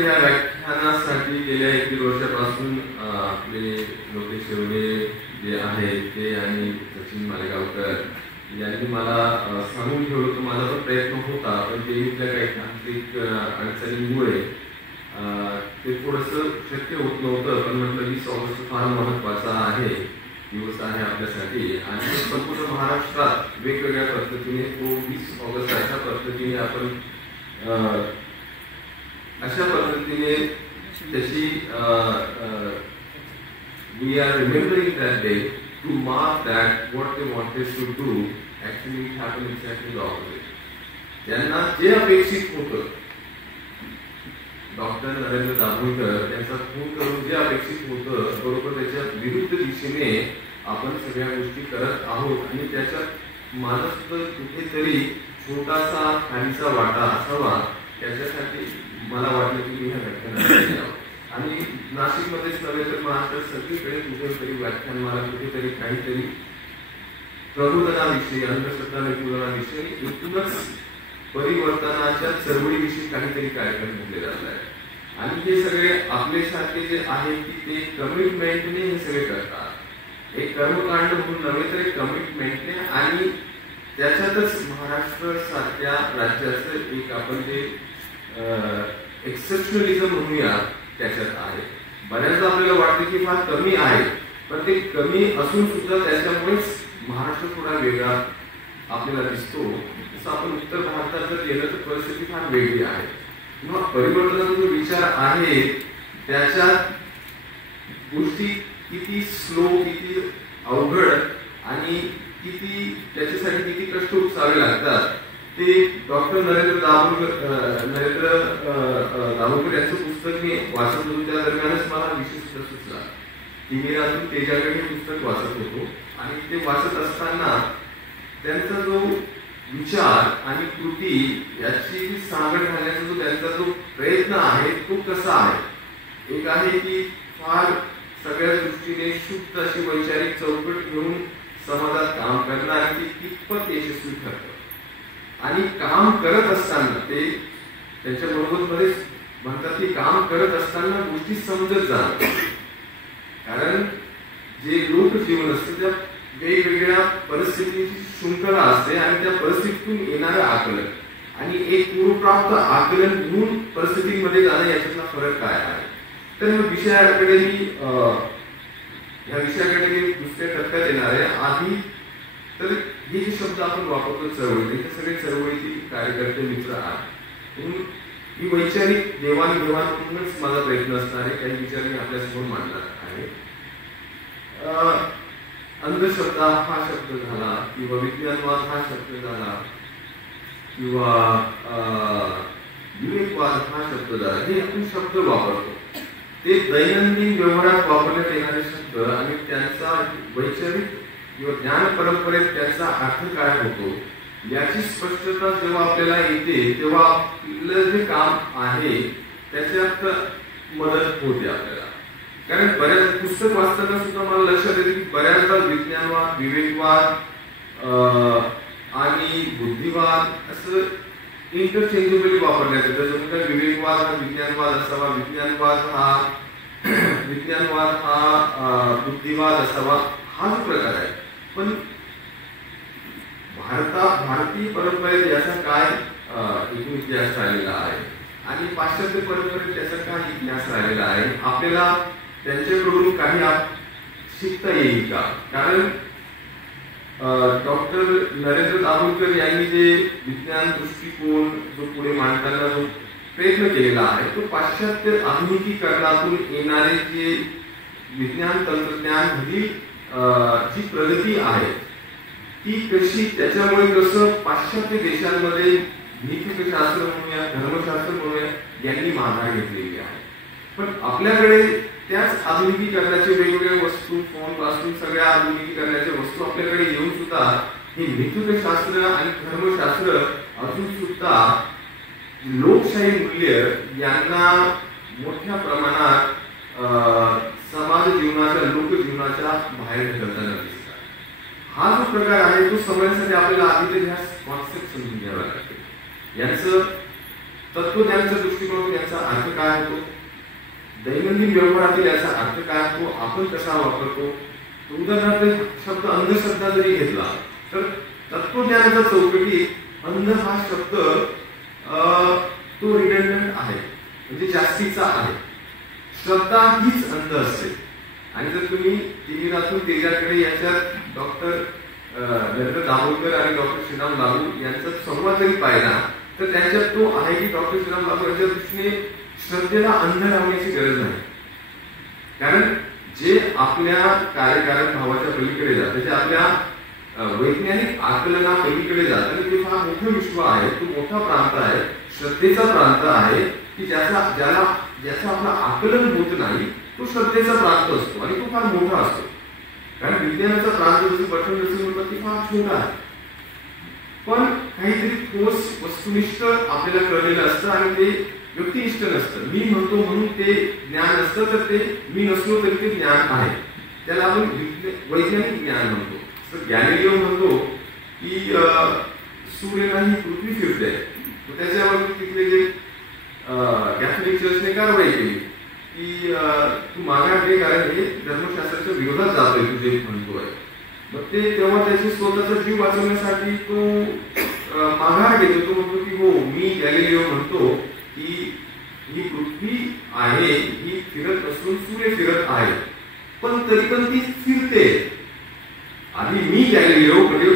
तर या व्याख्यानासाठी गेल्या 1 वर्षापासून आपले लोकेश शेवडे जे आहेत ते आणि सचिन मालेगावकर यांनी मला सांगून ठेवलं होतं. माझा पण प्रयत्न होता, पण ते इथल्या काही तांत्रिक अडचणीमुळे ते थोडंसं शक्य होत नव्हतं. पण म्हटलं 20 ऑगस्ट फार महत्त्वाचा दिवस आहे आपल्यासाठी आणि संपूर्ण महाराष्ट्रात वेगवेगळ्या पद्धतीने तो 20 ऑगस्ट अशा पद्धतीने आपण अशा पद्धतीने त्याची we are remembering that day to mark that what they wanted to do actually happened exactly the opposite. त्यांना जे अपेक्षित होतं, डॉक्टर नरेंद्र दाभोळकर यांचा फोन करून जे अपेक्षित होतं बरोबर त्याच्या विरुद्ध दिशेने आपण सगळ्या गोष्टी करत आहोत आणि त्याच्यात माझा सुद्धा कुठेतरी छोटासा खालीचा वाटा असावा त्याच्यासाठी मला वाटलं की मी ह्या व्याख्यानात आणि नाशिकमध्येच नव्हे तर महाराष्ट्रात सगळीकडे कुठेतरी व्याख्यानमाला कुठेतरी काहीतरी प्रबोधनाविषयी अंधश्रद्धा निर्मूलनाविषयी एकूणच परिवर्तनाच्या चळवळीविषयी काहीतरी कार्यक्रम घेतले जात आहे. आणि हे सगळे आपल्यासारखे जे आहेत की ते कमिटमेंटने हे सगळे करतात. एक कर्मकांड म्हणून नव्हे तर एक कमिटमेंटने आणि त्याच्यातच महाराष्ट्र सारख्या राज्याचं एक आपण ते एक्सेप्शनलिझम म्हणूया त्याच्यात आहे. बऱ्याचदा आपल्याला वाटतं की फार कमी आहे, पण ते कमी असून सुद्धा त्याच्यामुळेच महाराष्ट्र थोडा वेगळा आपल्याला दिसतो. जसं आपण उत्तर भारतात जर गेलं तर परिस्थिती फार वेगळी आहे. किंवा परिवर्तनाचा जो विचार आहे त्याच्यात गोष्टी किती स्लो, किती अवघड आणि किती त्याच्यासाठी किती कष्ट उचलावे लागतात ते डॉक्टर नरेंद्र दाभोळकर यांचं पुस्तक मी वाचत होतो. त्या दरम्यानच मला विशेष सुचला की मी अजून त्याच्याकडे हे पुस्तक वाचत होतो आणि ते वाचत असताना त्यांचा जो विचार आणि कृती याची सांगड घालण्याचा जो त्यांचा जो प्रयत्न आहे तो कसा आहे. एक आहे की फार सगळ्या दृष्टीने शुद्ध अशी वैचारिक चौकट घेऊन समाजात काम करणं आणि ती कितपत यशस्वी ठरतं. आणि काम करत असताना ते त्यांच्या बरोबरमध्येच म्हणतात की काम करत असताना गोष्टी समजत जाणं. कारण जे लोकजीवन असते त्या वेगवेगळ्या परिस्थितीची शृंखला असते आणि त्या परिस्थितीतून येणारं आकलन आणि एक पूर्वप्राप्त आकलन घेऊन परिस्थितीमध्ये जाणं याच्यातला फरक काय आहे. तर या विषयाकडे मी दुसऱ्या टप्प्यात येणार आहे. आधी तर हे जे शब्द आपण वापरतो चळवळी, हे सगळे चळवळीतील कार्यकर्ते मित्र आहेत. म्हणून ही वैचारिक देवाणघेवाण म्हणूनच माझा प्रयत्न असणार आहे. काही विचार मी आपल्यासमोर मांडणार आहे. अंधश्रद्धा हा शब्द झाला किंवा विज्ञानवाद हा शब्द झाला किंवा विवेकवाद हा शब्द झाला, हे आपण शब्द वापरतो. ते दैनंदिन व्यवहारात वापरण्यात येणारे शब्द आणि त्यांचा वैचारिक किंवा ज्ञान परंपरेत त्याचा अर्थ काय होतो याची स्पष्टता जेव्हा आपल्याला येते तेव्हा आपलं जे काम आहे त्याच्यात मदत होते आपल्याला. कारण बऱ्याच पुस्तक वाचताना सुद्धा मला लक्षात येते की बऱ्याचदा विज्ञानवाद, विवेकवाद आणि बुद्धिवाद असं इंटरचेंजेबली वापरण्यात येतं. जणू काय विवेकवाद हा विज्ञानवाद असावा, विज्ञानवाद हा बुद्धिवाद असावा, हा जो प्रकार आहे. पण भारतीय परंपरेत याचा काय एकूण इतिहास राहिलेला आहे आणि पाश्चात्य परंपरेत त्याचा काय इतिहास राहिलेला आहे, आपल्याला त्यांच्याकडून काही शिकता येईल का. कारण डॉक्टर नरेंद्र दाभोळकर यांनी जे विज्ञान दृष्टिकोन जो पुढे मांडताना जो प्रयत्न केलेला आहे तो पाश्चात्य आधुनिकीकरणातून येणारे जे विज्ञान तंत्रज्ञान ही जी प्रगती आहे ती कशी, त्याच्यामुळे कसं पाश्चात्य देशांमध्ये नीतिशास्त्र म्हणूया, धर्मशास्त्र म्हणूया यांनी माघार घेतलेली आहे. पण आपल्याकडे त्याच आधुनिकीकरणाचे वेगवेगळ्या वस्तू, फोन पासून सगळ्या आधुनिकीकरणाच्या वस्तू आपल्याकडे येऊन सुद्धा हे नीतिशास्त्र आणि धर्मशास्त्र अजून सुद्धा लोकशाही मूल्य यांना मोठ्या प्रमाणात समाज जीवनाच्या, लोकजीवनाच्या बाहेर ढकलताना दिसतात. हा जो प्रकार आहे तो समजण्यासाठी आपल्याला आधी ह्या कॉन्सेप्ट समजून घ्यावा लागते. यांचं तत्वज्ञानाच्या दृष्टिकोनातून याचा अर्थ काय होतो, दैनंदिन व्यवहारातील याचा अर्थ काय होतो, आपण कसा वापरतो. उदाहरणार्थ शब्द अंधश्रद्धा जरी घेतला तर तत्वज्ञानाच्या चौकटीत अंध हा शब्द तो रिडंडंट आहे, म्हणजे जास्तीचा आहे. श्रद्धा हीच अंध असते. आणि जर तुम्ही तिमिरातून तेजाकडे याच्यात डॉक्टर नरेंद्र दाभोळकर आणि डॉक्टर श्रीराम लागू यांचा संवाद जरी पाहिला तर त्यांच्यात तो आहे की डॉक्टर श्रीराम लागू यांच्या दृष्टीने श्रद्धेला अंध लावण्याची गरज नाही. कारण जे आपल्या कार्यकारण भावाच्या पलीकडे जाते, जे आपल्या वैज्ञानिक आकलना पलीकडे जात आणि ते फार मोठं विश्व आहे, तो मोठा प्रांत आहे, श्रद्धेचा प्रांत आहे की ज्याचं आपलं आकलन होत नाही, तो श्रद्धेचा प्रांत असतो आणि तो फार मोठा असतो. कारण विज्ञानाचा प्रांत जसं बटन जसं म्हणतात ते फार छोटा आहे, पण काहीतरी ठोस वस्तुनिष्ठ आपल्याला कळलेलं असतं आणि ते व्यक्तिनिष्ठ नसतं. मी म्हणतो म्हणून ते ज्ञान असतं, तर ते मी नसलो तरी ते ज्ञान आहे. त्याला आपण वैज्ञानिक ज्ञान म्हणतो. तर गॅलिलिओ म्हणतो की सूर्य नाही पृथ्वी फिरते. त्याच्यावर तिथले जे कॅथोलिक चर्चने कारवाई केली की तू माघार घे, कारण हे धर्मशास्त्राच्या विरोधात जातोय तू जे म्हणतोय. मग ते तेव्हा त्याची स्वतःचा जीव वाचवण्यासाठी तो माघार घेतो. तो म्हणतो की हो, मी गॅलिलिओ म्हणतो की ही पृथ्वी आहे, ही फिरत असून सूर्य फिरत आहे, पण तरी पण ती फिरते. आणि मी गॅलिलिओ म्हणजे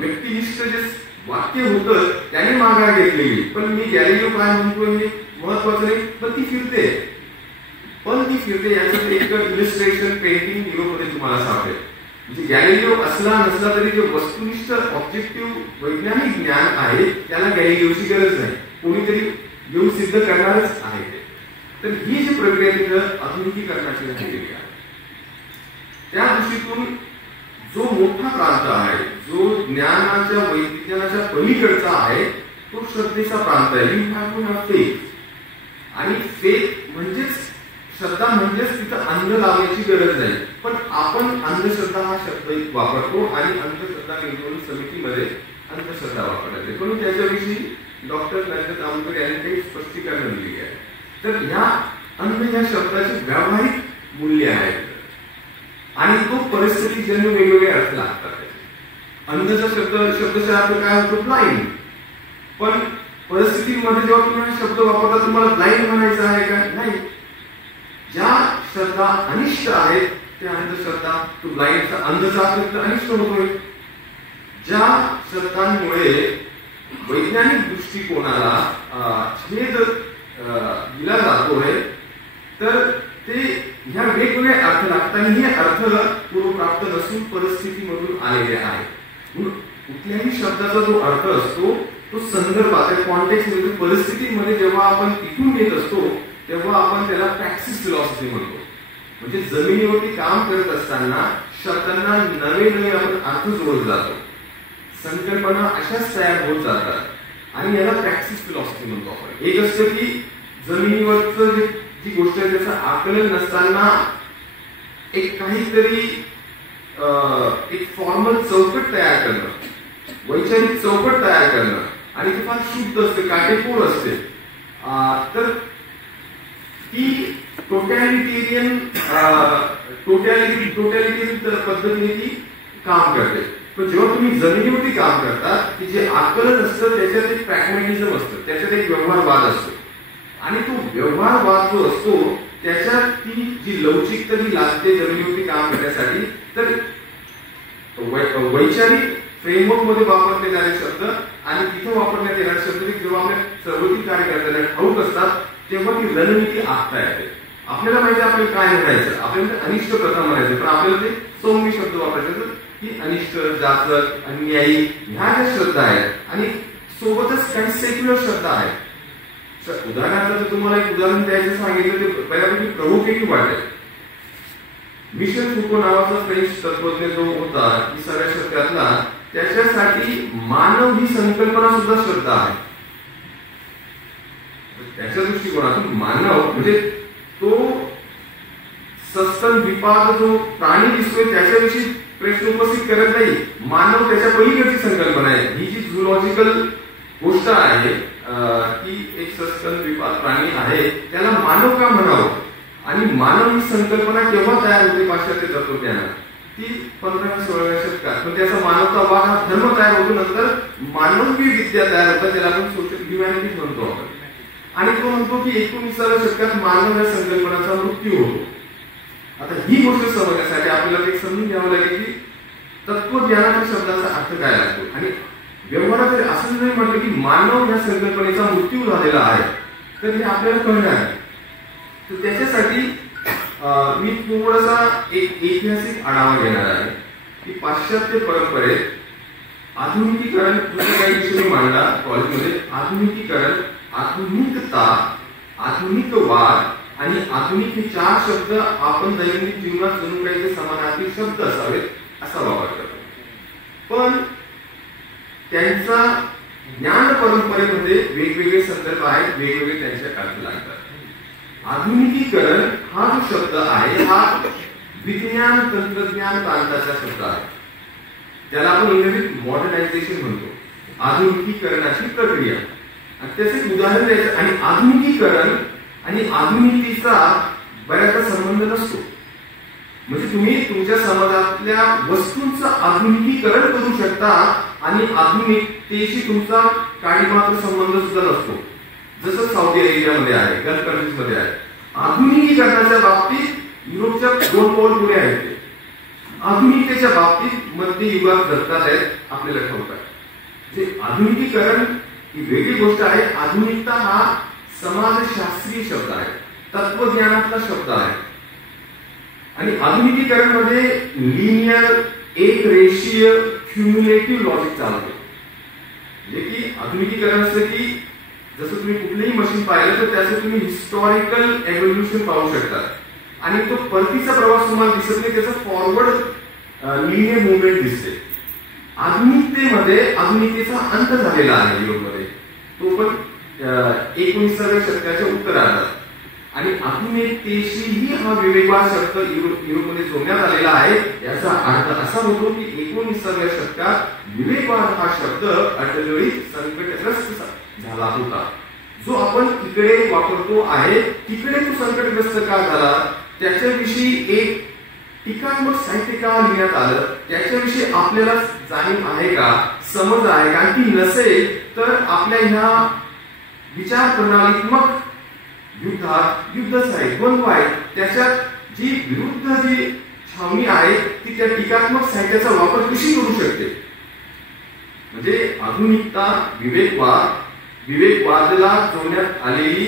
व्यक्तिनिष्ठ जे वाक्य होतं त्याने माघार घेतलेली, पण मी गॅलिलिओ काय म्हणतोय हे महत्वाचं नाही, पण ती फिरते. याचं एक इलिस्ट्रेशन पेंटिंग युरोपमध्ये तुम्हाला सापडेल. म्हणजे गॅलिलिओ असला नसला तरी जे वस्तुनिष्ठ ऑब्जेक्टिव्ह वैज्ञानिक ज्ञान आहे त्याला गॅलिलिओची गरज नाही, कोणीतरी येऊन सिद्ध करणारच आहे ते. तर ही जी प्रक्रिया तिथं आधुनिकीकरणाची झालेली आहे, त्या दृष्टीतून जो मोठा प्रांत आहे, जो ज्ञानाच्या विज्ञानाच्या पलीकडचा आहे, तो श्रद्धेचा प्रांत आहे. You have to have faith. आणि फेथ म्हणजेच श्रद्धा म्हणजेच तिथं अंध लावण्याची गरज नाही. पण आपण अंधश्रद्धा हा शब्द वापरतो आणि अंधश्रद्धा निर्मूलन समितीमध्ये अंधश्रद्धा वापरतात. म्हणून त्याच्याविषयी डॉक्टर नरेंद्र दाभोळकर यांनी काही स्पष्टीकरण दिली आहे. तर ह्या अंध या शब्दाचे व्यावहारिक मूल्य आहे आणि तो परिस्थितीजन्य वेगवेगळे अर्थ लागतात. अंधचा शब्दचा अर्थ काय होतो, ब्लाइंड. पण परिस्थितीमध्ये जेव्हा तुम्ही हा शब्द वापरता तुम्हाला ब्लाइंड म्हणायचं आहे का, नाही. ज्या श्रद्धा अनिष्ट आहेत त्या अंधश्रद्धा, तो ब्लाइंडचा अंधचा अर्थ अनिष्ट होतोय. ज्या श्रद्धांमुळे वैज्ञानिक दृष्टिकोनाला छेद दिला जातोय तर ते ह्या वेगवेगळे अर्थ लागतात आणि हे अर्थ पूर्वप्राप्त नसून परिस्थितीमधून आलेले आहेत. कुठल्याही शब्दाचा जो अर्थ असतो तो संदर्भात कॉन्टेक्स्ट मध्ये परिस्थितीमध्ये जेव्हा आपण तिथून घेत असतो तेव्हा आपण त्याला प्रॅक्टिस फिलॉसॉफी म्हणतो. म्हणजे जमिनीवरती काम करत असताना शब्दांना नवे नवे आपण अर्थ जोडत जातो, संकल्पना अशाच तयार होत जातात आणि याला प्रॅक्टिस फिलॉसॉफी म्हणतो आपण. एक असतं की जमिनीवरचं जी गोष्ट आहे त्याचं आकलन नसताना एक काहीतरी एक फॉर्मल चौकट तयार करणं, वैचारिक चौकट तयार करणं आणि ते फार शुद्ध असते, काटेकोर असते. तर ती टोटॅलिटेरियन पद्धतीने ती काम करते. पण जेव्हा तुम्ही जमिनीवरती काम करता की जे आकलन असतं त्याच्यात एक प्रॅग्मॅटिझम असतं, त्याच्यात एक व्यवहारवाद असतो आणि तो व्यवहारवाद जो असतो त्याच्यात ती जी लवचिकता जी लागते जमिनीवरती काम करण्यासाठी, तर वैचारिक फ्रेमवर्क मध्ये वापरले जाणारे शब्द आणि तिथे वापरण्यात येणारे शब्द जेव्हा आपल्या सर्वोत्तम कार्यकर्त्यांना ठाऊक असतात तेव्हा ती रणनीती आखता येते. आपल्याला माहिती आपल्याला काय म्हणायचं, आपल्याला अनिष्ट प्रथा म्हणायचं, पण आपल्याला ते सौम्य शब्द वापरायचे की अनिष्ट, जाचक, अन्यायी ह्या ज्या श्रद्धा आहेत आणि सोबतच काही सेक्युलर श्रद्धा आहेत. उदाहरणार्थ जर तुम्हाला एक उदाहरण द्यायचं सांगितलं ते बऱ्यापैकी प्रोव्होकेटिव्ह वाटेल. मिशेल फुको नावाचा फ्रेंच तत्वज्ञ जो होता 20व्या शतकातला, त्याच्यासाठी मानव ही संकल्पना सुद्धा श्रद्धा आहे. त्याच्या दृष्टिकोनातून मानव म्हणजे तो सस्तन विपाद जो प्राणी दिसतोय त्याच्याविषयी प्रश्न उपस्थित करत नाही. मानव त्याच्या पलीकडची संकल्पना आहे. ही जी झूलॉजिकल गोष्ट आहे की एक सस्तन द्विपाद प्राणी आहे, त्याला मानव का म्हणावं आणि मानव ही संकल्पना केव्हा तयार होते पाश्चात्य तत्वज्ञानात? ती 15व्या-16व्या शतकात. पण त्याचा मानवतावाद हा धर्म तयार होतो, नंतर मानवी विद्या तयार होतात, त्याला आपण सोशल ह्युमॅनिटीज म्हणतो आपण. आणि तो म्हणतो की 19व्या शतकात मानव या संकल्पनाचा मृत्यू होतो. आता ही गोष्ट समजण्यासाठी आपल्याला एक समजून घ्यावं लागेल की तत्वज्ञानाच्या शब्दाचा अर्थ काय लागतो. आणि व्यवहारात जर असं जरी म्हटलं की मानव या संकल्पनेचा मृत्यू झालेला आहे, तर हे आपल्याला कळणार आहे. तर त्याच्यासाठी मी थोडासा एक ऐतिहासिक आढावा घेणार आहे की पाश्चात्य परंपरेत आधुनिकीकरण काही विषय मांडला कॉलेजमध्ये. आधुनिकीकरण, आधुनिकता, आधुनिकवाद आणि आधुनिक हे 4 शब्द आपण दैनंदिन जीवनात जणू काही समानार्थी शब्द असावेत असा वापर करतो. पण त्यांचा ज्ञान परंपरेमध्ये वेगवेगळे संदर्भ आहेत, वेगवेगळे त्यांचे अर्थ लागतात. आधुनिकीकरण हा जो शब्द आहे हा विज्ञान तंत्रज्ञान प्रांताचा शब्द आहे. त्याला आपण इंग्रजीत मॉडर्नायझेशन म्हणतो. आधुनिकीकरणाची प्रक्रिया. त्याचे उदाहरण द्यायचं. आणि आधुनिकीकरण आणि आधुनिकतेचा बऱ्याचदा संबंध नसतो. म्हणजे तुम्ही तुमच्या समाजातल्या वस्तूंचं आधुनिकीकरण करू शकता आणि आधुनिकतेशी तुमचा काही मात्र संबंध सुद्धा नसतो. जसं सौदी अरेबियामध्ये आहे, गल्फ कंट्रीज मध्ये आहे. आधुनिकीकरणाच्या बाबतीत युरोपच्या 2 पाऊल पुढे आहेत ते. आधुनिकतेच्या बाबतीत मध्य युगात दत्तात आहेत, आपल्याला ठाऊक आहे. जे आधुनिकीकरण ही वेगळी गोष्ट आहे. आधुनिकता हा समाजशास्त्रीय शब्द आहे, तत्वज्ञानातला शब्द आहे. आणि आधुनिकीकरण मध्ये लिनियर, एक रेषीय, क्युम्युलेटिव्ह लॉजिक चालतो. जे की आधुनिकीकरण असं की जसं तुम्ही कुठलंही मशीन पाहिलं तर त्याचं तुम्ही हिस्टॉरिकल एव्होल्युशन पाहू शकता आणि तो परतीचा प्रवास तुम्हाला दिसत नाही, त्याचा फॉरवर्ड लिनियर मुवमेंट दिसते. आधुनिकतेमध्ये आधुनिकतेचा अंत झालेला आहे युरोपमध्ये, तो पण 19व्या शतकाच्या उत्तरार्धात. आणि आधुनिकतेशीही हा विवेकवाद शब्द युरोपमध्ये जोडण्यात आलेला आहे. याचा अर्थ असा होतो की 19व्या शतकात विवेकवाद हा शब्द अडचणीत संकटग्रस्त झाला होता. जो आपण इकडे वापरतो आहे तिकडे तो संकटग्रस्त का झाला, त्याच्याविषयी एक टीकात्मक साहित्य का लिहिण्यात आलं, त्याच्याविषयी आपल्याला जाणीव आहे का, समज आहे का? की नसेल तर आपल्या ह्या विचार प्रणालीत्मक युद्धात युद्धच आहे, द्वंद्व आहे, त्याच्यात जी विरुद्ध जी छावणी आहे ती त्या टीकात्मक साहित्याचा वापर कशी करू शकते. म्हणजे आधुनिकता, विवेकवादाला जोडण्यात आलेली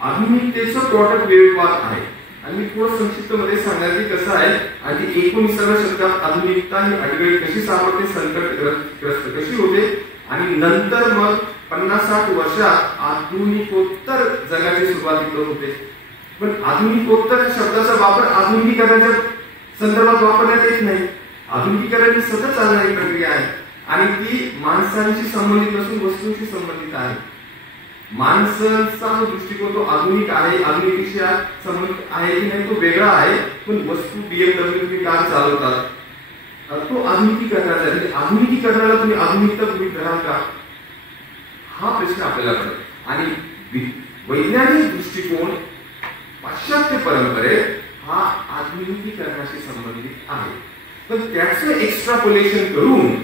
आधुनिकतेचं प्रॉडक्ट विवेकवाद आहे. आणि मी थोडं संक्षिप्त मध्ये सांगणार की कसं आहे. आणि 19व्या शतकात आधुनिकता ही अडगळी कशी सापडते, संकटग्रस्त कशी होते आणि नंतर मग 50-60 वर्षात आधुनिकोत्तर जगाची सुरुवात होते. पण आधुनिकोत्तर शब्दाचा वापर आधुनिकीकरणाच्या संदर्भात वापरण्यात येत नाही. आधुनिकीकरण ही सतत चालणारी प्रक्रिया आहे आणि ती माणसांशी संबंधित नसून वस्तूंशी संबंधित आहे. माणसाचा जो दृष्टिकोन तो आधुनिक आहे, आधुनिकतेशी संबंधित आहे की नाही तो वेगळा आहे. पण वस्तू BMW तुम्ही कार चालवतात तो आधुनिकीकरणाचा आहे. आधुनिकीकरणाला तुम्ही आधुनिकता तुम्ही कराल का हा प्रश्न आपल्याला पडेल. आणि वैज्ञानिक दृष्टिकोन पाश्चात्य परंपरेत हा आधुनिकीकरणाशी संबंधित आहे. पण त्याचं एक्स्ट्रापोलेशन करून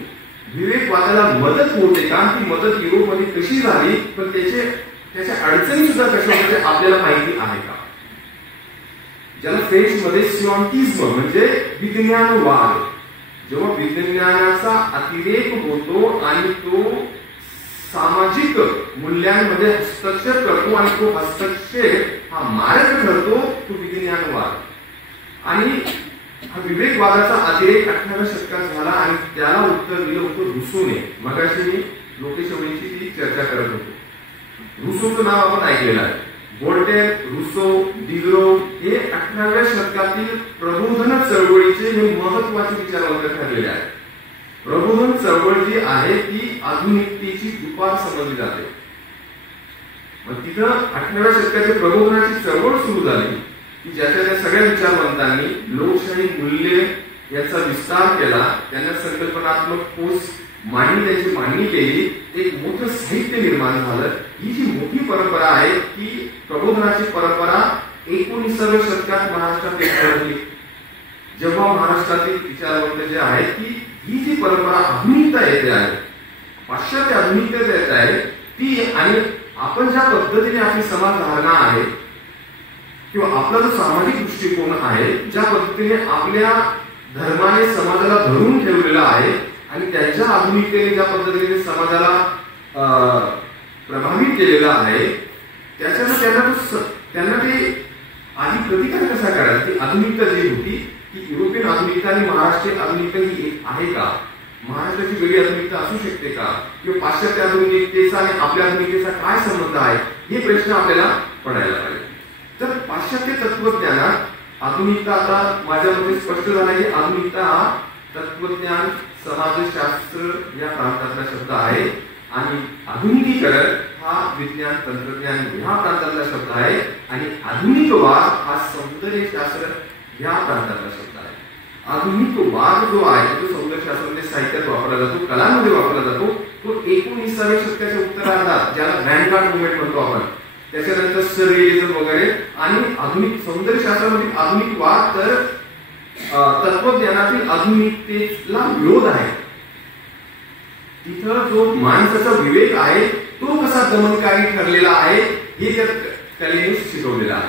विवेकवादाला मदत होते का, ती मदत युरोपमध्ये कशी झाली, पण त्याच्या अडचणी सुद्धा कशा होत्या आपल्याला माहिती आहे का? ज्याला फ्रेंच मध्ये सियॉन्टिझम म्हणजे विज्ञानवाद. जेव्हा विज्ञानाचा अतिरेक होतो आणि तो सामाजिक मूल्यांमध्ये हस्तक्षेप करतो आणि तो हस्तक्षेप हा मार्ग ठरतो तो विज्ञानवाद. आणि हा विवेकवादाचा अतिरेक 18व्या शतकात झाला आणि त्याला उत्तर दिलं होतं रुसोने. मगाशी मी लोकेशवळीची ती चर्चा करत होतो. रुसोचं नाव आपण ऐकलेलं आहे. व्होल्टेर, रुसो, डिग्रो हे 18व्या शतकातील प्रबोधन चळवळीचे हे महत्वाचे विचारवंत ठरलेले आहेत. प्रबोधन चळवळ जी आहे ती आधुनिकतेची दुपार समजली जाते. मग तिथं 18व्या शतकातील प्रबोधनाची चळवळ सुरू झाली की ज्याच्या त्या सगळ्या विचारवंतांनी लोकशाही मूल्य याचा विस्तार केला. त्यांना संकल्पनात्मक ठोस त्यांची मांडणी केली, एक मोठं साहित्य निर्माण झालं. ही जी मोठी परंपरा आहे ती प्रबोधनाची परंपरा 19व्या शतकात महाराष्ट्रात येते. जेव्हा महाराष्ट्रातील विचारवंत जे आहेत की ही जी परंपरा आधुनिकता येते आहे, पाश्चात्य आधुनिकता येत आहे ती, आणि आपण ज्या पद्धतीने आपली समाजधारणा आहे किंवा आपला जो सामाजिक दृष्टिकोन आहे, ज्या पद्धतीने आपल्या धर्माने समाजाला धरून ठेवलेला आहे आणि त्यांच्या आधुनिकतेने ज्या पद्धतीने समाजाला प्रभावित केलेला आहे, त्याच्यानं त्यांना ते आधी प्रतिकार कसा करायचा. ती आधुनिकता जी होती की युरोपियन आधुनिकता आणि महाराष्ट्रीय आधुनिकता ही एक आहे का, महाराष्ट्राची वेगळी आधुनिकता असू शकते का, किंवा पाश्चात्य आधुनिकतेचा आणि आपल्या आधुनिकतेचा काय संबंध आहे, हे प्रश्न आपल्याला पडायला पाहिजे. तर पाश्चात्य तत्वज्ञानात आधुनिकता, आता माझ्या मते स्पष्ट झाला की आधुनिकता हा तत्वज्ञान समाजशास्त्र या प्रांतातला शब्द आहे आणि आधुनिकीकरण हा विज्ञान तंत्रज्ञान ह्या प्रांतातला शब्द आहे आणि आधुनिकवाद हा सौंदर्यशास्त्र ह्या प्रांतातला शब्द आहे. आधुनिकवाद जो आहे तो सौंदर्यशास्त्रामध्ये साहित्यात वापरला जातो, कलांमध्ये वापरला जातो. तो 19व्या शतकाच्या उत्तरार्धात, ज्याला व्हॅनगार्ड मुवमेंट म्हणतो आपण, त्याच्यानंतर सररिअलिझम वगैरे, आणि आधुनिक सौंदर्यशास्त्रामध्ये आधुनिकवाद तर तत्वज्ञानातील आधुनिकतेला विरोध आहे. तिथं जो माणसाचा विवेक आहे तो कसा दमनकारी ठरलेला आहे हे त्या कलेने शिकवलेला आहे.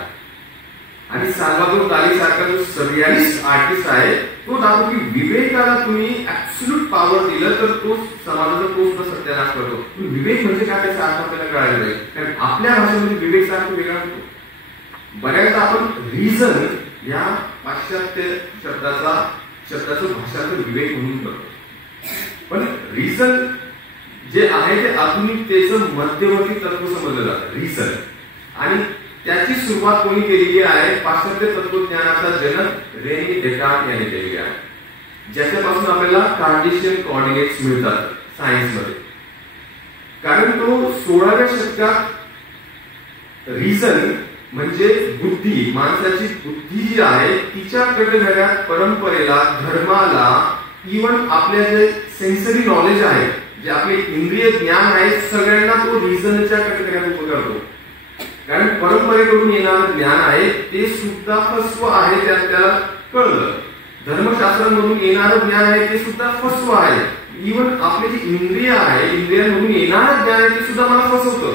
आणि साल्वादोर दाली सारखा जो सररिअलिस्ट आर्टिस्ट आहे तो दाखवतो की विवेकाला तुम्ही ऍब्सोल्यूट पॉवर दिलं तर तो समाजाचा तो सुद्धा सत्यानाश करतो. विवेक म्हणजे काय त्याचा अर्थ आपल्याला कळायला पाहिजे, कारण आपल्या भाषेमध्ये विवेकचा अर्थ वेगळा होतो. बऱ्याचदा आपण रिझन या पाश्चात्य शब्दाचं भाषांतर विवेक म्हणून करतो, पण रिझन जे आहे ते आधुनिकतेचं मध्यवर्ती तत्व समजलं जातं रिझन. आणि त्याची सुरुवात कोणी केलेली आहे, पाश्चात्य तत्वज्ञानाचा जनक रेने डेकार्ट यांनी केलेली आहे, ज्याच्यापासून आपल्याला कार्टेशियन कोऑर्डिनेट्स मिळतात सायन्स मध्ये. कारण तो 16व्या शतकात रिझन म्हणजे बुद्धी, माणसाची बुद्धी जी आहे तिच्याकडे झालेल्या परंपरेला, धर्माला, इव्हन आपल्या जे सेन्सरी नॉलेज आहे, जे आपले इंद्रिय ज्ञान आहे, सगळ्यांना तो रिझनच्या कटकऱ्यात उभं करतो. कारण परंपरेकडून येणारं ज्ञान आहे ते सुद्धा फसव आहे, त्याला कळलं. धर्मशास्त्रांमधून येणारं ज्ञान आहे ते सुद्धा फसव आहे. इव्हन आपले जे इंद्रिय आहे, इंद्रियांमधून येणारं ज्ञान आहे ते सुद्धा मला फसवतं.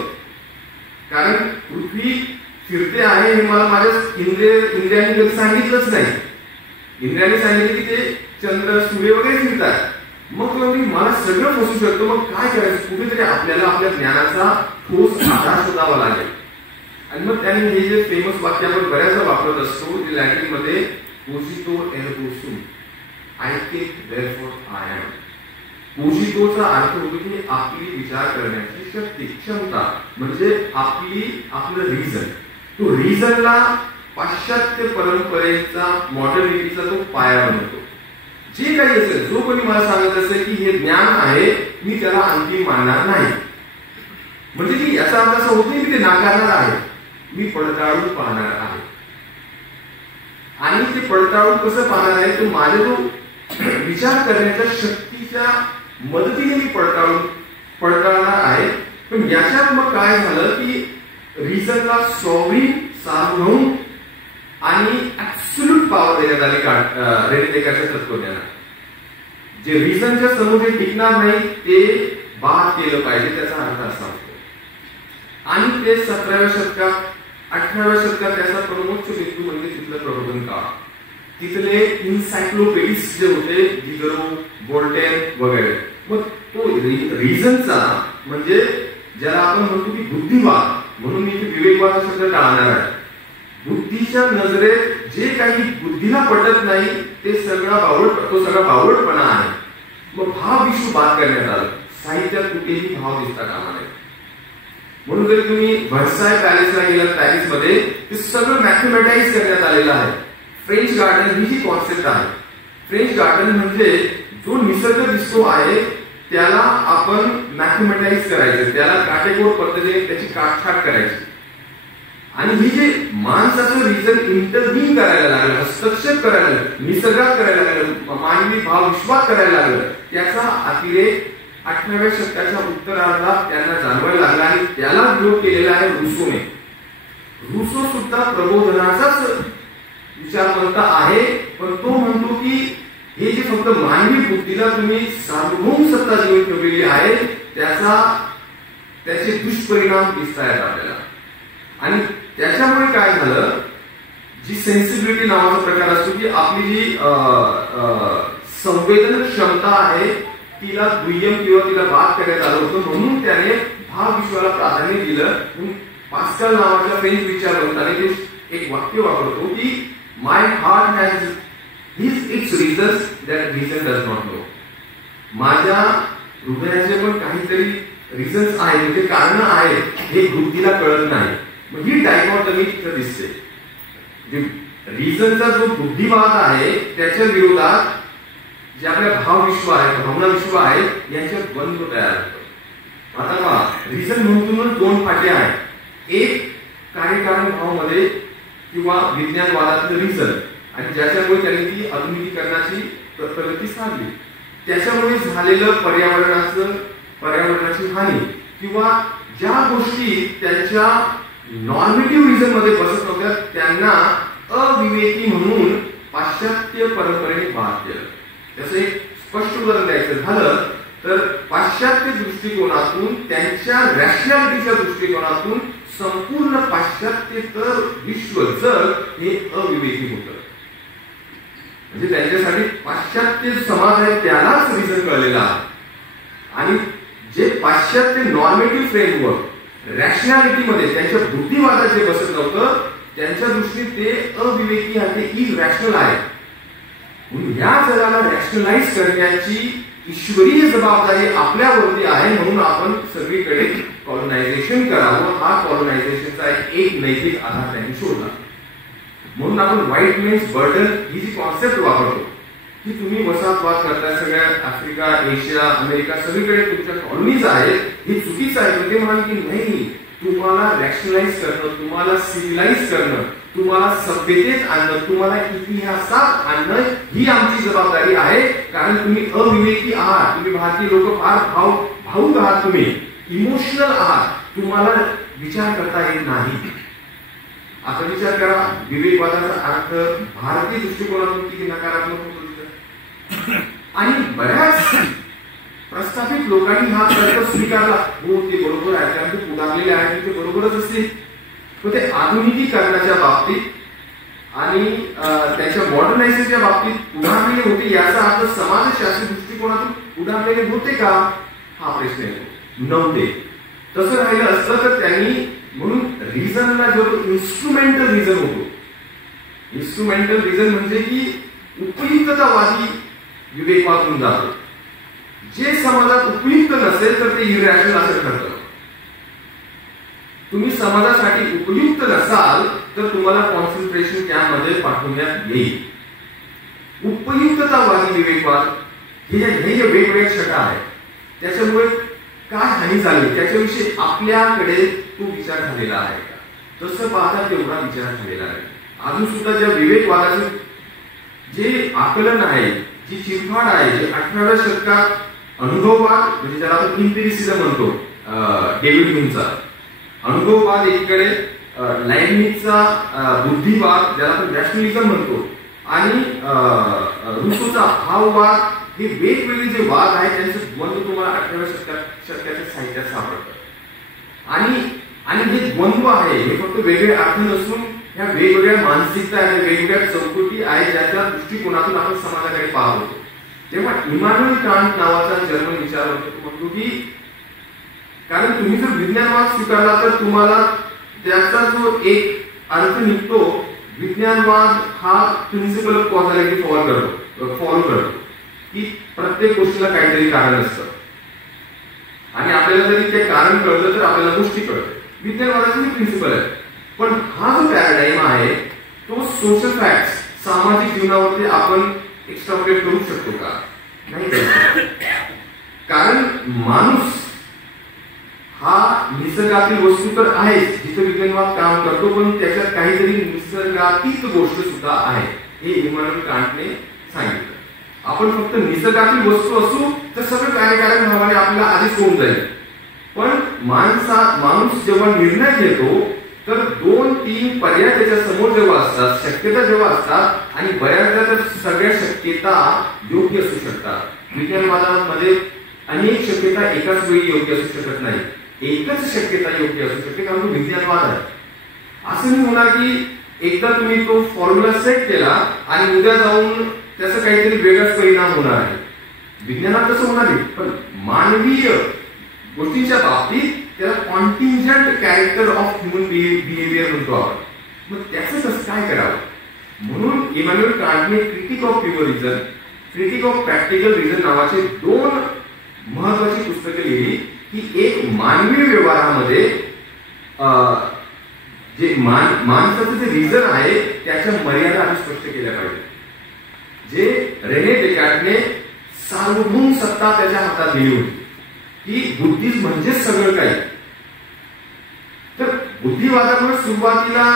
कारण पृथ्वी फिरते आहे हे मला माझ्या इंद्रियांनी कधी सांगितलंच नाही. इंद्रियांनी सांगितलं की ते चंद्र, सूर्य वगैरे फिरतात, मग मला सगळं फसू शकतो. मग काय करायचं, कुठेतरी आपल्याला आपल्या ज्ञानाचा ठोस आधार शोधावा लागेल. आणि मग त्याने हे जे फेमस वाक्य आपण बऱ्याचदा वापरत असतो, ते लॅटिन मध्ये कोजितो एर्गो सुम, I think therefore I am. कोजितोचा अर्थ होतो की आपली विचार करण्याची शक्ती, क्षमता, म्हणजे आपलं रिझन. तो रिझनला पाश्चात्य परंपरेचा, मॉडर्निटीचा तो पाया बनवतो. जे काही असेल, जो कोणी मला सांगत असेल की हे ज्ञान आहे, मी त्याला अंतिम मानणार नाही. म्हणजे की याचा अर्थ असा होत नाही मी ते नाकारणार आहे, मी पडताळून पाहणार आहे. आणि ते पडताळून कसं पाहणार आहे, तो माझ्या जो विचार करण्याच्या शक्तीच्या मदतीने मी पडताळणार आहे. पण याच्यात मग काय झालं की रिझनला सॉव्हरिन, सार्वभौम आणि ऍब्सोल्यूट पॉवर देण्यात आली रेने डेकार्टच्या तत्वज्ञानात. जे रिझनच्या समोर जे टिकणार नाही ते बाद केलं पाहिजे, त्याचा अर्थ असा होतो. आणि ते 17व्या शतकात, 18व्या शतकात त्याचा प्रमुख बिंदू म्हणजे तिथलं प्रबोधन काळ. तिथले इन्सायक्लोपीडिस्ट जे होते, दिगरो, वोल्टेअर वगैरे. मग तो रिझनचा म्हणजे ज्याला आपण म्हणतो की बुद्धिवाद, म्हणून मी विवेकवाद हा शब्द टाळणार आहे. बुद्धीच्या नजरेत जे काही बुद्धीला पटत नाही ते सगळा बावळटपणा आहे. मग भाव विश्व बाद करण्यात आलं. साहित्यात कुठेही भाव दिसता कामा नये. म्हणून जरी तुम्ही व्हर्साय पॅलेसला गेलात पॅरिसमध्ये, ते सगळं मॅथमॅटाइज करण्यात आलेलं आहे. फ्रेंच गार्डन ही जी कॉन्सेप्ट आहे, फ्रेंच गार्डन म्हणजे जो निसर्ग दिसतो आहे त्याला आपण मॅथमॅटाइज करायचं, त्याला काटेकोर पद्धतीने त्याची काटछाट करायची. आणि ही जे माणसाचं रिझन इंटरव्ह्यू करायला लागलं, हस्तक्षेप करायला लागलं, निसर्गात करायला लागलं, मानवी भाव विश्वास करायला लागलं, त्याचा अतिरेक 18व्या शतकाच्या उत्तरार्धात त्यांना जाणवायला लागला आणि त्याला विरोध केलेला आहे रूसोने. रूसो सुद्धा प्रबोधनाचाच विचारवंत आहे, पण तो म्हणतो की हे जे फक्त मानवी बुद्धीला तुम्ही सार्वभौम सत्ता देऊन ठेवलेली आहे त्याचे दुष्परिणाम दिसत आहेत आपल्याला. आणि त्याच्यामुळे काय झालं, जी सेन्सिबिलिटी नावाचा प्रकार असतो की आपली जी संवेदन क्षमता आहे तिला दुय्यम किंवा तिला बाद करण्यात आलं होतं, म्हणून त्याने भाव विश्वाला प्राधान्य दिलं. पास्कल नावाच्या फ्रेंच विचारवंताने ते एक वाक्य वापरतो की my heart has its reasons that reason does not know. माझ्या हृदयाचे पण काहीतरी रिझन्स आहेत, म्हणजे कारण आहेत, हे बुद्धीला कळत नाही. मग ही डायकॉटमी तिथं दिसते. रिझनचा जो बुद्धिवाद आहे त्याच्या विरोधात जे आपल्या भावविश्व आहे, भावना विश्व आहे, यांच्यात द्वंद्व तयार होतो. आता पहा, रिझन म्हणून दोन फाटे आहेत. एक कार्यकारण भावामध्ये किंवा विज्ञानवादातलं रिझन, आणि ज्याच्यामुळे त्यांनी ती आधुनिकीकरणाची प्रगती साधली. त्याच्यामुळे झालेलं पर्यावरणाची हानी किंवा ज्या गोष्टी त्यांच्या नॉर्मेटिव्ह रिझन मध्ये बसत नव्हत्या त्यांना अविवेकी म्हणून पाश्चात्य परंपरेने बाद केलं. त्याचं एक स्पष्ट उदाहरण द्यायचं झालं तर पाश्चात्य दृष्टिकोनातून, त्यांच्या रॅशनॅलिटीच्या दृष्टिकोनातून संपूर्ण पाश्चात्य विश्व जग हे अविवेकी होतं. म्हणजे त्यांच्यासाठी पाश्चात्य समाज आहे त्यालाच रिझन कळलेला आहे. आणि जे पाश्चात्य नॉर्मेटिव्ह फ्रेमवर्क रॅशनॅलिटीमध्ये त्यांच्या बुद्धिवादात जे बसत नव्हतं त्यांच्या दृष्टीने ते अविवेकी आहे, ते इरॅशनल आहे. म्हणून या जगाला रॅशनलाइज करण्याची ईश्वरीय जबाबदारी आपल्यावरती आहे. म्हणून आपण सगळीकडे कॉलोनायझेशन करावं, हा कॉलोनायझेशनचा एक नैतिक आधार त्यांनी शोधला. म्हणून आपण व्हाईट मेन्स बर्डन ही जी कॉन्सेप्ट वापरतो की तुम्ही वसाहतवाद करताय, सगळ्या आफ्रिका, एशिया, अमेरिका सगळीकडे तुमच्या कॉलनीज आहेत, हे चुकीचं आहे. ते म्हणाले की नाही, तुम्हाला रॅशनलाइज करणं, तुम्हाला सिव्हिलाइज करणं, तुम्हाला सभ्यतेत आणणं, तुम्हाला इतिहासात आणणं ही आमची जबाबदारी आहे. कारण तुम्ही अविवेकी आहात, तुम्ही भारतीय लोक फार भावुक आहात, तुम्ही इमोशनल आहात, तुम्हाला विचार करता येत नाही. आता विचार करा, विवेकवादाचा अर्थ भारतीय दृष्टिकोनातून किती नकारात्मक होतो. आणि बऱ्याच प्रस्थापित लोकांनी हा तर्क स्वीकारला, हो ते बरोबर आहे, कारण ते पुढारलेले आहेत, ते बरोबरच असतील. पण ते आधुनिकीकरणाच्या बाबतीत आणि त्याच्या मॉडर्नायझेशनच्या बाबतीत पुढारलेले होते याचा अर्थ समाजशास्त्रीय दृष्टिकोनातून पुढारलेले होते का, हा प्रश्न येतो. नव्हते. तसं राहिलं असतं तर त्यांनी, म्हणून रिझनला जो इन्स्ट्रुमेंटल रिझन होतो, इन्स्ट्रुमेंटल रिझन म्हणजे की उपयुक्ततावादी विवेकवाद होऊन जातो. जे समाजात उपयुक्त नसेल तर ते इरॅशनल असं ठरतं. तुम्ही समाजासाठी उपयुक्त नसाल तर तुम्हाला कॉन्सन्ट्रेशन कॅम्पमध्ये पाठवण्यात येईल. उपयुक्ततावादी विवेकवाद हे जे वेगवेगळ्या छटा आहेत त्याच्यामुळे काय हानी झाली त्याच्याविषयी आपल्याकडे तो विचार झालेला आहे का, तसं पाहता तेवढा विचार झालेला आहे. अजून सुद्धा ज्या विवेकवादाचे जे आकलन आहे, जी चिरफाड आहे, जे 18व्या शतकात अनुभववाद म्हणजे ज्याला आपण इम्पिरिसिझम म्हणतो, डेव्हिड ह्यूमचा अनुभववाद एकीकडे, लाइबनिझचा बुद्धिवाद ज्याला आपण रॅशनलिझम म्हणतो, आणि रूसोचा भाववाद, हे वेगवेगळे जे वाद आहेत त्यांचे द्वंद्व तुम्हाला 18व्या शतकाच्या साहित्यात सापडतात. आणि हे द्वंद्व आहे हे फक्त वेगळे अर्थ नसून ह्या वेगवेगळ्या मानसिकता आहेत, वेगवेगळ्या चौकटी आहेत ज्याच्या दृष्टिकोनातून आपण समाजाकडे पाहतो. तेव्हा इमॅन्युएल कांट नावाचा जर्मन विचारवंत म्हणतो की कारण तुम्ही जर विज्ञानवाद स्वीकारला तर तुम्हाला त्याचा जो एक अर्थ निघतो, विज्ञानवाद हा प्रिन्सिपल ऑफ कॉझॅलिटी फॉलो करतो की प्रत्येक गोष्टीला काहीतरी कारण असतं आणि आपल्याला जरी ते कारण कळलं तर आपल्याला गोष्टी कळते. विज्ञानवादाची प्रिन्सिपल आहे. पण हा जो पॅराडाईम आहे तो सोशल फॅक्ट्स, सामाजिक जीवनावरती आपण एक्स्ट्रापोलेट करू शकतो का, नाही करू शकतो. कारण माणूस हा निसर्गातील वस्तू तर आहे, जिथे विज्ञानवाद काम करतो, पण त्याच्यात काहीतरी निसर्गातीत गोष्ट सुद्धा आहे, हे इमॅन्युएल कांटने सांगितलं. आपण फक्त निसर्गातील वस्तू असू तर सगळं कार्यकारण भावाने आपल्याला आधीच होऊन जाईल. पण माणूस जेव्हा निर्णय घेतो तर 2-3 पर्याय त्याच्या समोर जेव्हा असतात, शक्यता जेव्हा असतात आणि बऱ्याचदा तर सगळ्या शक्यता योग्य असू शकतात. विज्ञानवादामध्ये अनेक शक्यता एकाच वेळी योग्य असू शकत नाही. एकच शक्यता योग्य असू शकते कारण तो विज्ञानवाद आहे. असं नाही होणार की एकदा तुम्ही तो फॉर्म्युला सेट केला आणि उद्या जाऊन त्याचा काहीतरी वेगळाच परिणाम होणार आहे. विज्ञानात तसं होणार आहे. पण मानवीय गोष्टींच्या बाबतीत त्याला contingent character of human behaviour म्हणतो आपण. मग त्याचं कसं काय करावं म्हणून इमॅन्युअल कांटने critique of pure reason, critique of practical reason नावाचे 2 महत्वाची पुस्तके लिहिली की एक मानवी व्यवहारामध्ये जे माणसाचं जे रिझन आहे त्याच्या मर्यादा आधी स्पष्ट केल्या पाहिजे. जे रेने डेकार्टने सार्वभौम सत्ता त्याच्या हातात दिली होती की बुद्धी म्हणजेच सगळं काही. तर बुद्धिवादामुळे सुरुवातीला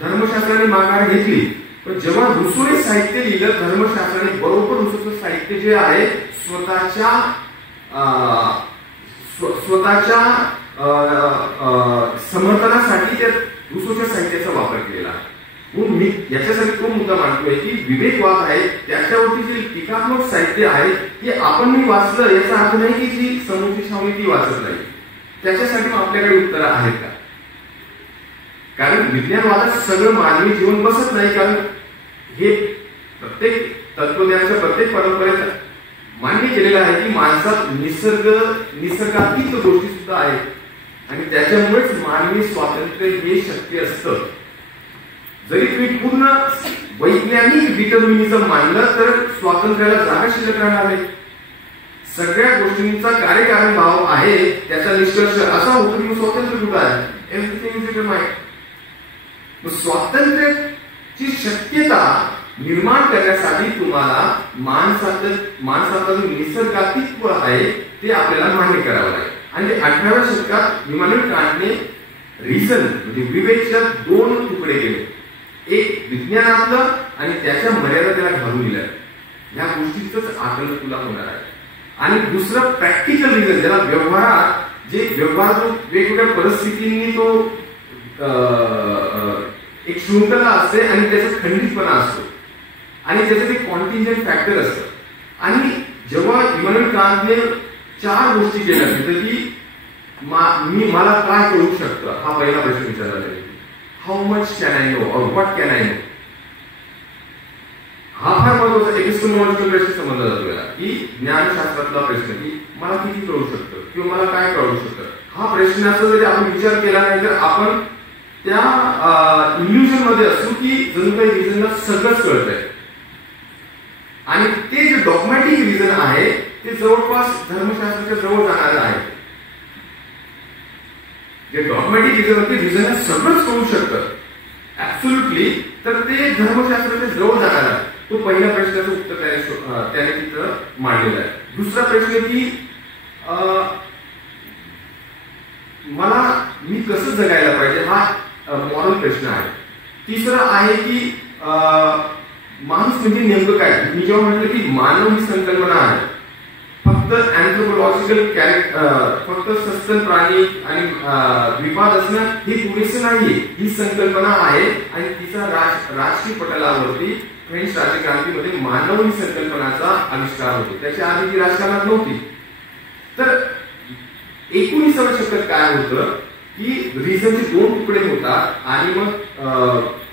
धर्मशास्त्राने माघार घेतली. पण जेव्हा रुसोने साहित्य लिहिलं धर्मशास्त्राने बरोबर रुसोचं साहित्य जे आहे स्वतःच्या समर्थनासाठी त्या रुसोच्या साहित्याचा वापर केलेला. मी याच्यासाठी तो मुद्दा मांडतोय की विवेकवाद आहे त्याच्यावरती जे टीकात्मक साहित्य आहे ते आपण मी वाचलं याचा अर्थ नाही की जी समोरची छावणी ती वाचत नाही. त्याच्यासाठी आपल्याकडे उत्तरं आहेत का? कारण विज्ञानवादात सगळं मानवी जीवन बसत नाही. कारण हे प्रत्येक तत्वज्ञानाच्या प्रत्येक परंपरेत मान्य केलेलं आहे की माणसात निसर्गातीत गोष्टी सुद्धा आहेत आणि त्याच्यामुळेच मानवी स्वातंत्र्य हे शक्य असतं. जरी तुम्ही पूर्ण वैज्ञानिक डिटर्मिनिझम मानलं तर स्वातंत्र्याला जागा शिल्लक राहणार नाही. सगळ्या गोष्टींचा कार्यकारण भाव आहे त्याचा निष्कर्ष असा होतो की स्वातंत्र्य कुठं आहे? Everything is determined. स्वातंत्र्याची शक्यता निर्माण करण्यासाठी तुम्हाला माणसाचा जो निसर्गातीत्व आहे ते आपल्याला मान्य करावं लागेल. आणि 18व्या शतकात इमॅन्युअल कांटने रिझन म्हणजे विवेकच्या 2 तुकडे केले. एक विज्ञानातलं आणि त्याच्या मर्यादा त्याला घालून दिल्या. या गोष्टीच आकलन तुला होणार आहे. आणि दुसरं प्रॅक्टिकल रिझन ज्याला व्यवहारात जे व्यवहार वेगवेगळ्या परिस्थितींनी तो एक शृंखला असते आणि त्याचा खंडितपणा असतो आणि त्याचं ते कॉन्टिंजंट फॅक्टर असतं. आणि जेव्हा इमॅन्युअल कांटने 4 गोष्टी केल्या की मला काय करू शकतं हा पहिला प्रश्न विचारला जाईल. How much can I know और व्हॉट कॅन आय नो. हा फार महत्वाचा एपिस्टेमॉलॉजिकल प्रश्न समजला जातो याला की ज्ञानशास्त्रातला प्रश्न की मला किती कळू शकतं किंवा मला काय कळू शकतं. हा प्रश्नाचा जरी आपण विचार केला नाही तर आपण त्या इल्युजन मध्ये असू की जणू काही रिझनला सगळंच कळतंय. आणि ते जे डॉग्मॅटिक रिझन आहे ते जवळपास धर्मशास्त्राच्या जवळ जाणारं आहे. जे डॉग्मॅटिक रिझन होते रिझनला सगळंच कळू शकतं ऍब्सोल्युटली तर ते धर्मशास्त्राच्या जवळ जाणार आहे. तो पहिल्या प्रश्नाचं उत्तर त्याने तिथं मांडलेलं आहे. दुसरा प्रश्न की मी कसं जगायला पाहिजे हा मॉरल प्रश्न आहे. तिसरा आहे की माणूस म्हणजे नेमकं काय. मी जेव्हा म्हटलं की मानव ही संकल्पना आहे फक्त अँथ्रोपोलॉजिकल फक्त सस्तन प्राणी आणि द्विपाद असणं हे पुरेसं नाहीये. ही संकल्पना आहे आणि तिचा राजकीय पटलावरती फ्रेंच राज्यक्रांतीमध्ये मानव ही संकल्पनाचा आविष्कार होतो. त्याच्या आधी ती राजकारणात नव्हती. तर 19व्या शतकात काय होतं की रिझनचे 2 तुकडे होतात आणि मग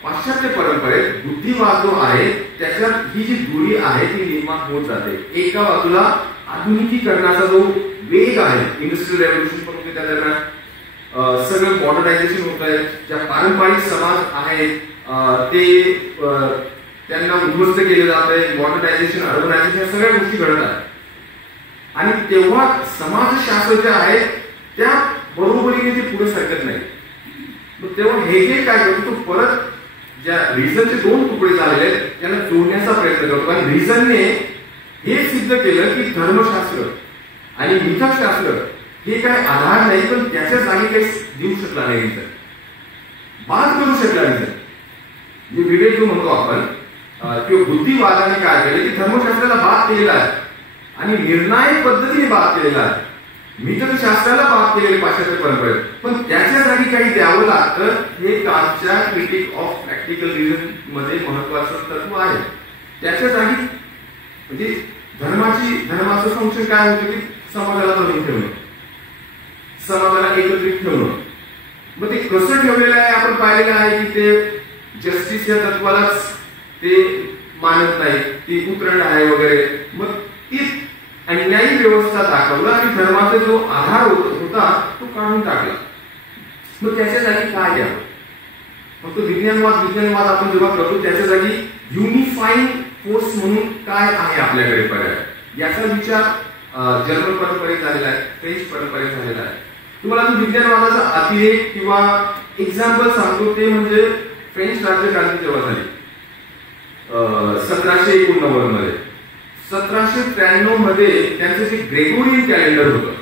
पाश्चात्य परंपरेत बुद्धिवाद जो आहे त्याच्यात ही जी दुरी आहे ती निर्माण होत जाते. एका बाजूला आधुनिकीकरणाचा जो वेग आहे इंडस्ट्रियल रेव्होल्युशन पण होते त्या दरम्यान सगळं मॉडर्नायझेशन होत आहे. ज्या पारंपरिक समाज आहेत ते त्यांना उद्ध्वस्त केले जात आहे. मॉडर्नायझेशन अर्बनायझेशन या सगळ्या गोष्टी घडत आहेत. आणि तेव्हा समाजशास्त्र जे आहे त्या बरोबरीने ते पुढे सरकत नाही. तेव्हा हे काय करतो तो परत ज्या रिझनचे 2 तुकडे झालेले आहेत त्यांना जोडण्याचा प्रयत्न करतो. आणि रिझनने हे सिद्ध केलं की धर्मशास्त्र आणि मिथकशास्त्र हे काय आधार नाही पण त्याच्या जागी काही देऊ शकला नाही. रिझन बाद करू शकला. रिझन जे विवेक जो म्हणतो आपण किंवा बुद्धिवादाने काय केलं की धर्मशास्त्राला बाद केलेला आहे. आणि निर्णायक पद्धतीने बाद केलेला आहे. मी तर शास्त्राला बाद केलेले पाश्चात्य परंपरेत, पण त्याच्या जागी काही द्यावं लागतं. हे कालच्या क्रिटिक ऑफ प्रॅक्टिकल रिझन मध्ये महत्वाचं तत्व आहे. त्याच्या जागी म्हणजे धर्माचं फंक्शन काय होतं की समाजाला धरून ठेवणं, समाजाला एकत्रित ठेवणं. मग ते कसं ठेवलेलं आहे आपण पाहिलेलं आहे की ते जस्टिस या तत्वालाच ते मानत नाही, ती उतरण आहे वगैरे. मग ती अन्यायी व्यवस्था दाखवलं आणि धर्माचा जो आधार होता तो काढून टाकला. मग त्याच्या जागी काय द्यावं? फक्त विज्ञानवाद आपण जेव्हा करतो त्याच्या जागी युनिफाईंग फोर्स म्हणून काय आहे आपल्याकडे पर्याय, याचा विचार जर्मन परंपरेत झालेला आहे, फ्रेंच परंपरेत झालेला आहे. तुम्हाला विज्ञानवादाचा अतिरेक किंवा एक्झाम्पल सांगतो ते म्हणजे फ्रेंच राज्यक्रांती जेव्हा झाली 1789 मध्ये. 1793 मध्ये त्यांचं जे ग्रेगोरियन कॅलेंडर होतं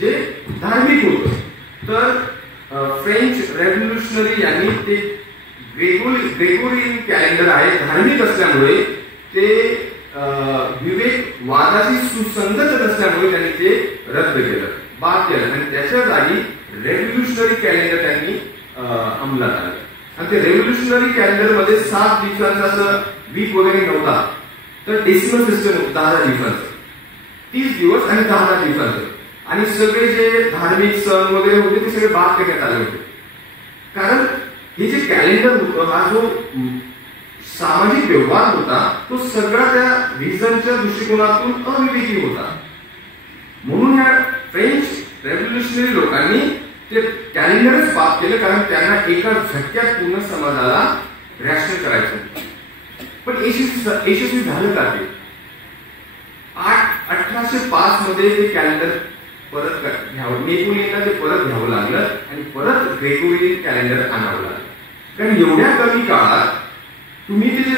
जे धार्मिक होतं, तर फ्रेंच रेव्होल्युशनरी यांनी ते ग्रेगोरियन कॅलेंडर आहे धार्मिक असल्यामुळे ते विवेकवादाशी सुसंगत नसल्यामुळे त्यांनी ते रद्द केलं, बाद केलं आणि त्याच्या जागी रेव्होल्युशनरी कॅलेंडर त्यांनी अंमलात आणलं. आणि ते रेव्होल्युशनरी कॅलेंडर मध्ये 7 दिवसांचा असं वीक वगैरे नव्हता, तर डेसिमल सिस्टम होतं 10 दिवसांचं, 30 दिवस आणि 10 दिवसांचं. आणि सगळे जे धार्मिक सण वगैरे होते ते सगळे बाद करण्यात आले होते. कारण हे जे कॅलेंडर होतं हा जो सामाजिक व्यवहार होता तो सगळा त्या रिझनच्या दृष्टिकोनातून अविवेकी होता. म्हणून ह्या फ्रेंच रेव्होल्युशनरी लोकांनी ते कॅलेंडरच बाद केलं, कारण त्यांना एका झटक्यात पूर्ण समाजाला रॅशनल करायचं. पण यशस्वी झालं का ते? 1805 मध्ये ते कॅलेंडर परत घ्यावं, नेपोलियनला ते परत घ्यावं लागलं आणि परत ग्रेगोरियन कॅलेंडर आणावं लागलं. कारण एवढ्या कमी काळात तुम्ही ते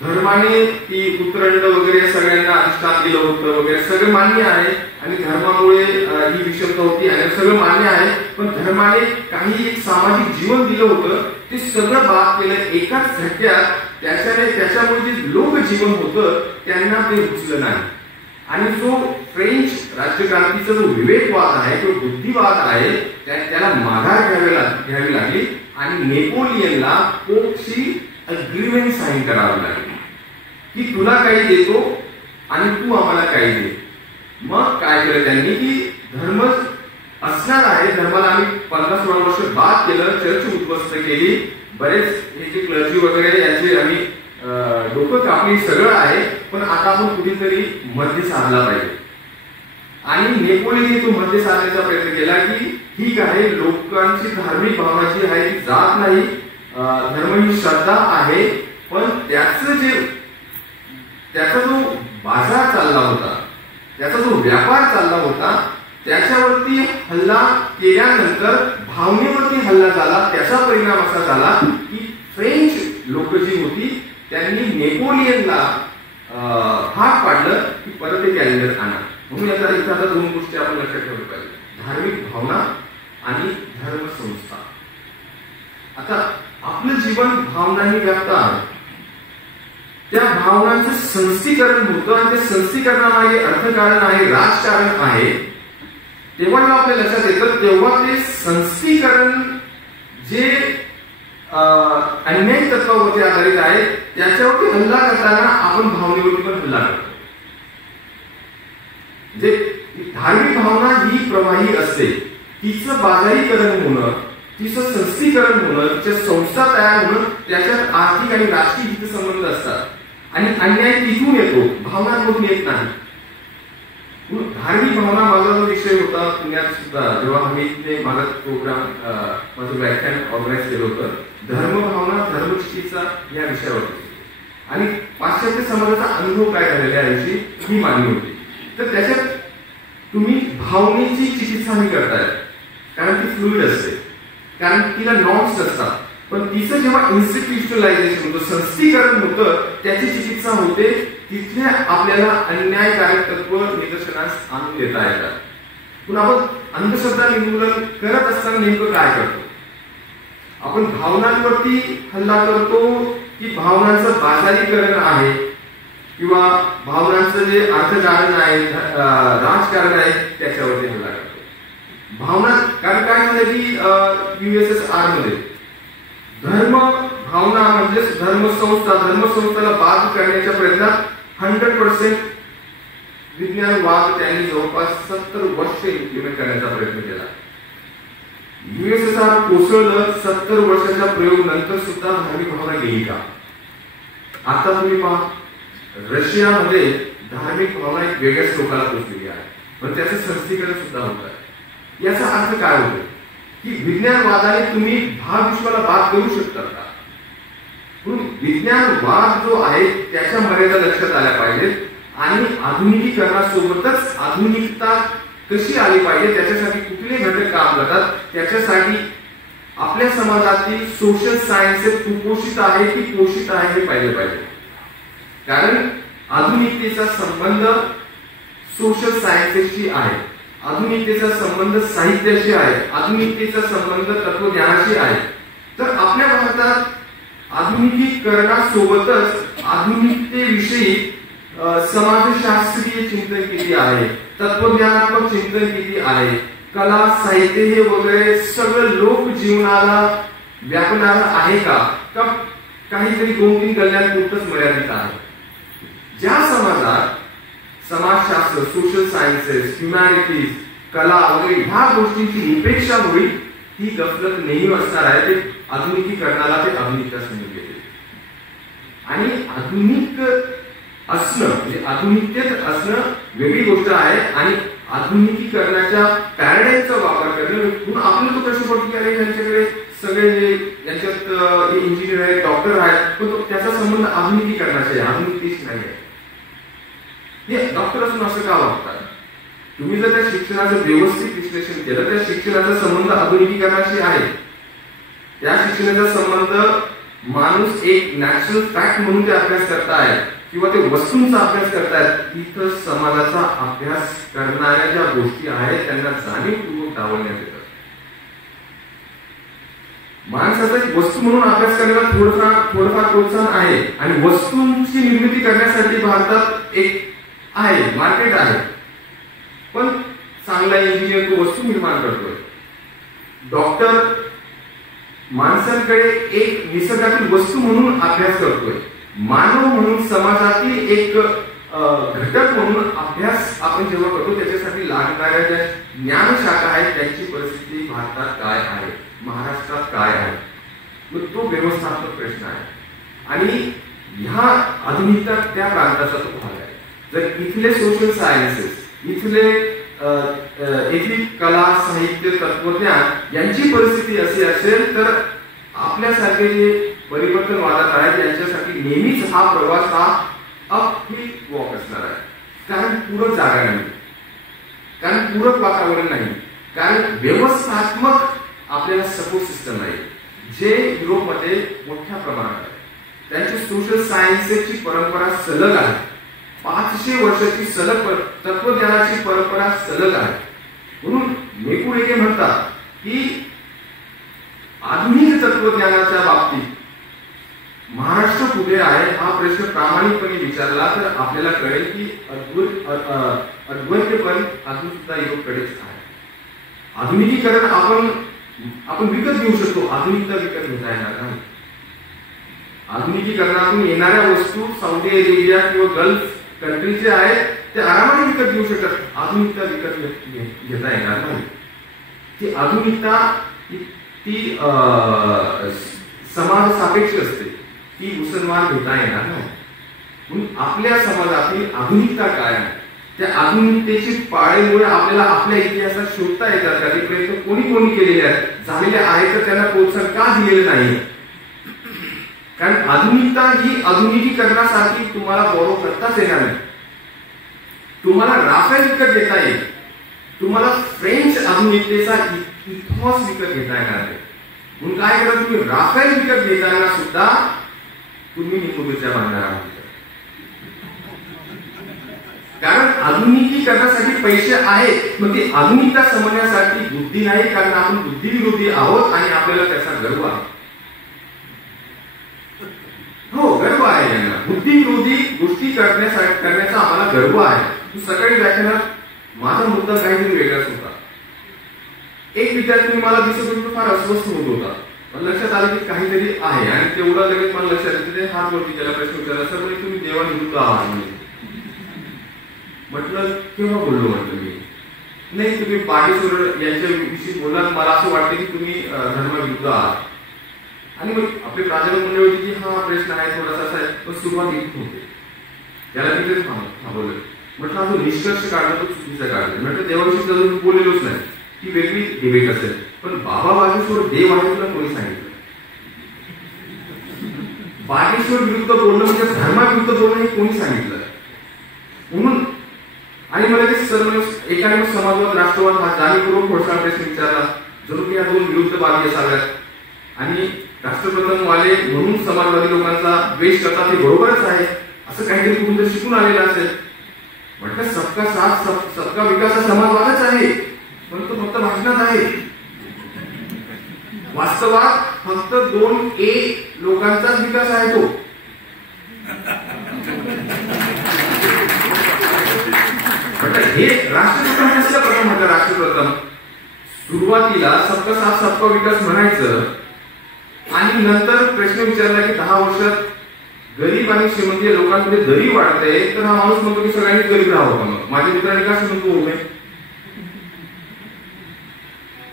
धर्माने ती उतरंड वगैरे सगळ्यांना अधिष्ठान दिलं होतं वगैरे सगळं मान्य आहे आणि धर्मामुळे ही विषमता होती आणि सगळं मान्य आहे, पण धर्माने काही एक सामाजिक जीवन दिलं होतं ते सगळं बाद केलं एकाच झटक्यात. त्याच्यामुळे जे लोकजीवन होतं त्यांना ते रुचलं नाही. आणि जो फ्रेंच राज्यक्रांतीचा जो विवेकवाद आहे, जो बुद्धिवाद आहे, त्याला माघार घ्यावी लागली आणि नेपोलियनला पोपशी अग्रीमेंट साईन करावी लागली की तुला काही देतो आणि तू आम्हाला काही दे. मग काय केलं त्यांनी की धर्म असणार आहे, धर्माला आम्ही 15-16 वर्ष बाद केलं, चर्च उद्ध्वस्त केली, बरेच हे जे क्लर्जी वगैरे याचे आम्ही डोकं कापली, सगळं आहे, पण आता आपण कुठेतरी मध्ये साधला पाहिजे. आणि नेपोलियनने तो मध्ये साधण्याचा प्रयत्न केला की ठीक आहे, लोकांची धार्मिक भावना जी आहे ती जात नाही, धर्म ही श्रद्धा आहे, पण त्याचा जो बाजार चालला होता, त्याचा जो व्यापार चालला होता, त्याच्यावरती हल्ला केल्यानंतर भावनेवरती हल्ला झाला. त्याचा परिणाम असा झाला की फ्रेंच लोक जी होती त्यांनी नेपोलियनला भाग पाडलं की परत ते कॅलेंडर आणा. म्हणून याचा इथं आता 2 गोष्टी आपण लक्षात ठेवल्या पाहिजे, धार्मिक भावना आणि धर्मसंस्था. आता आपलं जीवन भावनांनी व्याप्त आहे, त्या भावनांचं संस्थीकरण होतं आणि त्या संस्थीकरणामागे अर्थकारण आहे, राजकारण आहे. तेव्हा जेव्हा आपल्या लक्षात येतं तेव्हा ते संस्थीकरण जे अन्यायी तत्वावरती आधारित आहे त्याच्यावरती हल्ला करताना आपण भावनेवरती पण हल्ला करतो. जे धार्मिक भावना ही प्रवाही असते, तिचं बाजारीकरण होणं, तिचं संस्थीकरण होणं, तिच्या संस्था तयार होणं, त्याच्यात आर्थिक आणि राजकीय हितसंबंध असतात आणि अन्याय तिथून येतो, भावनांमधून येत नाही. धार्मिक भावना माझा जो विषय होता पुण्यात सुद्धा जेव्हा आम्ही इथे माझा प्रोग्राम माझं व्याख्यान ऑर्गनाईज केलं होतं, धर्मभावना धर्मचिकित्सा या विषयावरती आणि पाश्चात्य समाजाचा अनुभव काय झालेला याविषयी ही मांडणी होती. तर त्याच्यात तुम्ही भावनेची चिकित्सा नाही करताय, कारण ती फ्लुइड असते, कारण तिला नॉर्म्स असतात, पण तिचं जेव्हा इन्स्टिट्यूशनलायझेशन होतं, संस्थीकरण होतं, त्याची चिकित्सा होते, तिथे आपल्याला अन्यायकारक तत्व निदर्शनास आणून देता येतात. पण आपण अंधश्रद्धा निर्मूलन करत असताना नेमकं काय करतो? आपण भावनांवरती हल्ला करतो की भावनांचं बाजारीकरण आहे, किंवा भावनांचं जे अर्थकारण आहे, राजकारण आहे, त्याच्यावरती हल्ला करतो. भावना, कारण काय झालं की USSR मध्ये धर्म भावना म्हणजे धर्मसंस्थाला बाद करण्याच्या प्रयत्नात 100% विज्ञानवाद त्यांनी जवळपास 70 वर्ष इम्प्लिमेंट करण्याचा प्रयत्न केला. USSR कोसळलं. 70 वर्षाच्या प्रयोग नंतर सुद्धा धार्मिक भावना गेली का? आता तुम्ही पहा, रशियामध्ये धार्मिक भावना एक वेगळ्याच लोकांना पोचलेली आहे, पण त्याचं संस्थीकरण सुद्धा होत आहे. याचा अर्थ काय होतो की विज्ञानवादाने तुम्ही महाविश्वाला बाद करू शकता का? म्हणून विज्ञानवाद जो आहे त्याच्या मर्यादा लक्षात आल्या पाहिजेत आणि आधुनिकीकरणासोबतच आधुनिकता कशी आली पाहिजे, त्याच्यासाठी कुठले घटक काम करतात, त्याच्यासाठी आपल्या समाजातील सोशल सायन्सेस कुपोषित आहे की पोषित आहे हे पाहिले पाहिजे. कारण आधुनिकतेचा संबंध सोशल सायन्सेसशी आहे, आधुनिकतेचा संबंध साहित्याशी आहे, आधुनिकतेचा संबंध तत्वज्ञानाशी आहे. तर आपल्या भारतात आधुनिकीकरणासोबतच आधुनिकतेविषयी समाजशास्त्रीय चिंतन किती आहे, तत्वज्ञानात्मक चिंतन किती आहे, कला साहित्य हे वगैरे सगळं लोक जीवनाला व्यापणारं आहे का काहीतरी 2-3 कल्याणपुरतच मर्यादित आहे. ज्या समाजात समाजशास्त्र, सोशल सायन्सेस, ह्युमॅनिटीज, कला वगैरे ह्या गोष्टींची निपेक्षा होईल, ही गफलत नेहमी असणार आहे. ते आधुनिकीकरणाला ते आधुनिकता समजून घेते. आणि आधुनिक असणं म्हणजे आधुनिकतेत असणं वेगळी गोष्ट आहे आणि आधुनिकीकरणाच्या पॅराडाईमचा वापर करणं. म्हणून आपल्याला तो प्रश्न पडतो की अरे त्यांच्याकडे सगळे यांच्यात इंजिनियर आहेत, डॉक्टर आहेत, पण त्याचा संबंध आधुनिकीकरणाशी आहे, आधुनिकतेशी नाही आहे. हे डॉक्टर असून असं का वागतात? तुम्ही जर त्या शिक्षणाचं व्यवस्थित विश्लेषण केलं, त्या शिक्षणाचा संबंध आधुनिकीकरणाशी आहे. त्या शिक्षणाचा संबंध माणूस एक नॅचरल फॅक्ट म्हणून ते अभ्यास करताय किंवा ते वस्तूंचा अभ्यास करतायत. तिथं समाजाचा अभ्यास करणाऱ्या ज्या गोष्टी आहेत त्यांना जाणीवपूर्वक डावलण्यात येतात. माणसाचा एक वस्तू म्हणून अभ्यास करण्याला थोडंफार प्रोत्साहन आहे आणि वस्तूंची निर्मिती करण्यासाठी भारतात एक आहे, मार्केट आहे. पण चांगला इंजिनियर तो वस्तू निर्माण करतोय. डॉक्टर माणसांकडे एक निसर्गातील वस्तू म्हणून अभ्यास करतोय. मानव म्हणून समाजातील एक घटक म्हणून अभ्यास आपण जेव्हा करतो, त्याच्यासाठी लागणाऱ्या ज्या ज्ञानशाखा आहेत त्यांची परिस्थिती भारतात काय आहे, महाराष्ट्रात काय आहे, मग तो व्यवस्थापक प्रश्न आहे. आणि ह्या आधुनिकता त्या प्रांताचा तो भाग आहे. जर इथले सोशल सायन्सेस, इथली कला, साहित्य, तत्वज्ञान यांची परिस्थिती अशी असेल तर आपल्यासारखे जे परिवर्तनवादात आहेत त्यांच्यासाठी नेहमीच हा प्रवास हा अपहिल वॉक असणार आहे. कारण पूरक जागा नाही, कारण पूरक वातावरण नाही, कारण व्यवस्थात्मक आपल्याला सपोर्ट सिस्टम नाही, जे युरोपमध्ये मोठ्या प्रमाणात आहे. त्यांची सोशल सायन्सेसची परंपरा सलग आहे. 500 वर्षाची सलग तत्वज्ञानाची परंपरा सलग आहे. म्हणून मेकुरेगे म्हणतात की आधुनिक तत्वज्ञानाच्या बाबतीत महाराष्ट्र कुठे आहे हा प्रश्न प्रामाणिकपणे विचारला तर आपल्याला कळेल की अद्वैतपण अजून सुद्धा युरोपकडेच आहे. आधुनिकीकरण आपण विकत घेऊ शकतो, आधुनिकता विकत घेता येणार नाही. आधुनिकीकरणातून येणाऱ्या वस्तू सौदी अरेबिया किंवा गल्फ कंट्रीचे आहेत ते आरामाने विकत घेऊ शकतात. आधुनिकता विकत घेता येणार नाही. ती आधुनिकता ती समाज सापेक्ष असते, ती मुसलमान घेता येणार नाही. म्हणून आपल्या समाजातील आधुनिकता काय आहे, त्या आधुनिकतेची पाळेमुळे आपल्याला आपल्या इतिहासात शोधता येतात का, ते प्रयत्न कोणी केलेले आहेत, झालेले आहेत, तर त्यांना प्रोत्साहन का दिलेलं नाही. कारण आधुनिकता ही आधुनिकीकरणासाठी तुम्हाला बॉरो करताच येणार नाही. तुम्हाला राफेल विकत घेता येईल, तुम्हाला फ्रेंच आधुनिकतेचा इतिहास विकत घेता येणार नाही. म्हणून काय करा, तुम्ही राफेल विकत घेताना सुद्धा तुम्ही निमुदच्या बांधणार आहात. कारण आधुनिकीकरणासाठी पैसे आहेत, मग ती आधुनिकता समजण्यासाठी बुद्धी नाही, कारण आपण बुद्धिविरोधी आहोत आणि आपल्याला त्याचा गर्व आहे. हो, गर्व आहे यांना. बुद्धिविरोधी गोष्टी करण्यासाठी गर्व आहे. सकाळी व्याख्यानात माझा मुद्दा काहीतरी वेगळाच होता. एक विद्यार्थी मला दिसत होता, फार अस्वस्थ होत होता. मला लक्षात आलं की काहीतरी आहे आणि तेवढं लगेच मला लक्षात येतं ते हात वरती त्याला प्रश्न विचारला, सर म्हणजे तुम्ही देवाविरुद्ध आहात म्हणजे. म्हटलं केव्हा बोललो म्हटलं मी. नाही तुम्ही बागेश्वर यांच्याविषयी बोललात, मला असं वाटतं की तुम्ही धर्माविरुद्ध आहात. आणि मग आपले प्राचार्य म्हणले होते की हा प्रश्न आहे थोडासा असा आहे, पण सुरुवात इथून होते. त्याला तिथे थांबवलं. म्हटलं हा जो निष्कर्ष काढला तो चुकीचा काढला. म्हटलं देवाविषयी अजून बोललेलोच नाही, ती वेगळी डिबेट असेल. पण बाबा बागेश्वर देव आहे तुला कोणी सांगितलं? बागेश्वर विरुद्ध बोलणं म्हणजे धर्माविरुद्ध बोलणं हे कोणी सांगितलं? म्हणून आणि मला ते सर्व एकाने समाजवाद राष्ट्रवाद हा जाणीवपूर्वक खोडसाळ प्रश्न विचारला, जणू की या दोन विरुद्ध बाबी असाव्यात. आणि राष्ट्रप्रथम वाले म्हणून समाजवादी लोकांचा द्वेष करतात हे बरोबरच आहे असं काहीतरी कुठून शिकून आलेलं असेल. म्हटलं सबका साथ सबका विकास हा समाजवादच आहे, पण तो फक्त भाषणात आहे. वास्तवात फक्त 2A लोकांचाच विकास आहे तो. म्हटलं हे राष्ट्रप्रथम कसलं प्रथम म्हटलं राष्ट्रप्रथम सुरुवातीला सबका साथ सबका विकास म्हणायचं आणि नंतर प्रश्न विचारला की 10 वर्षात गरीब आणि श्रीमंत लोकांमध्ये दरी वाढते, तर हा माणूस म्हणतो की सगळ्यांनी गरीब राहावं का? मग माझ्या मित्रांनी का श्रीमंत होऊ नये?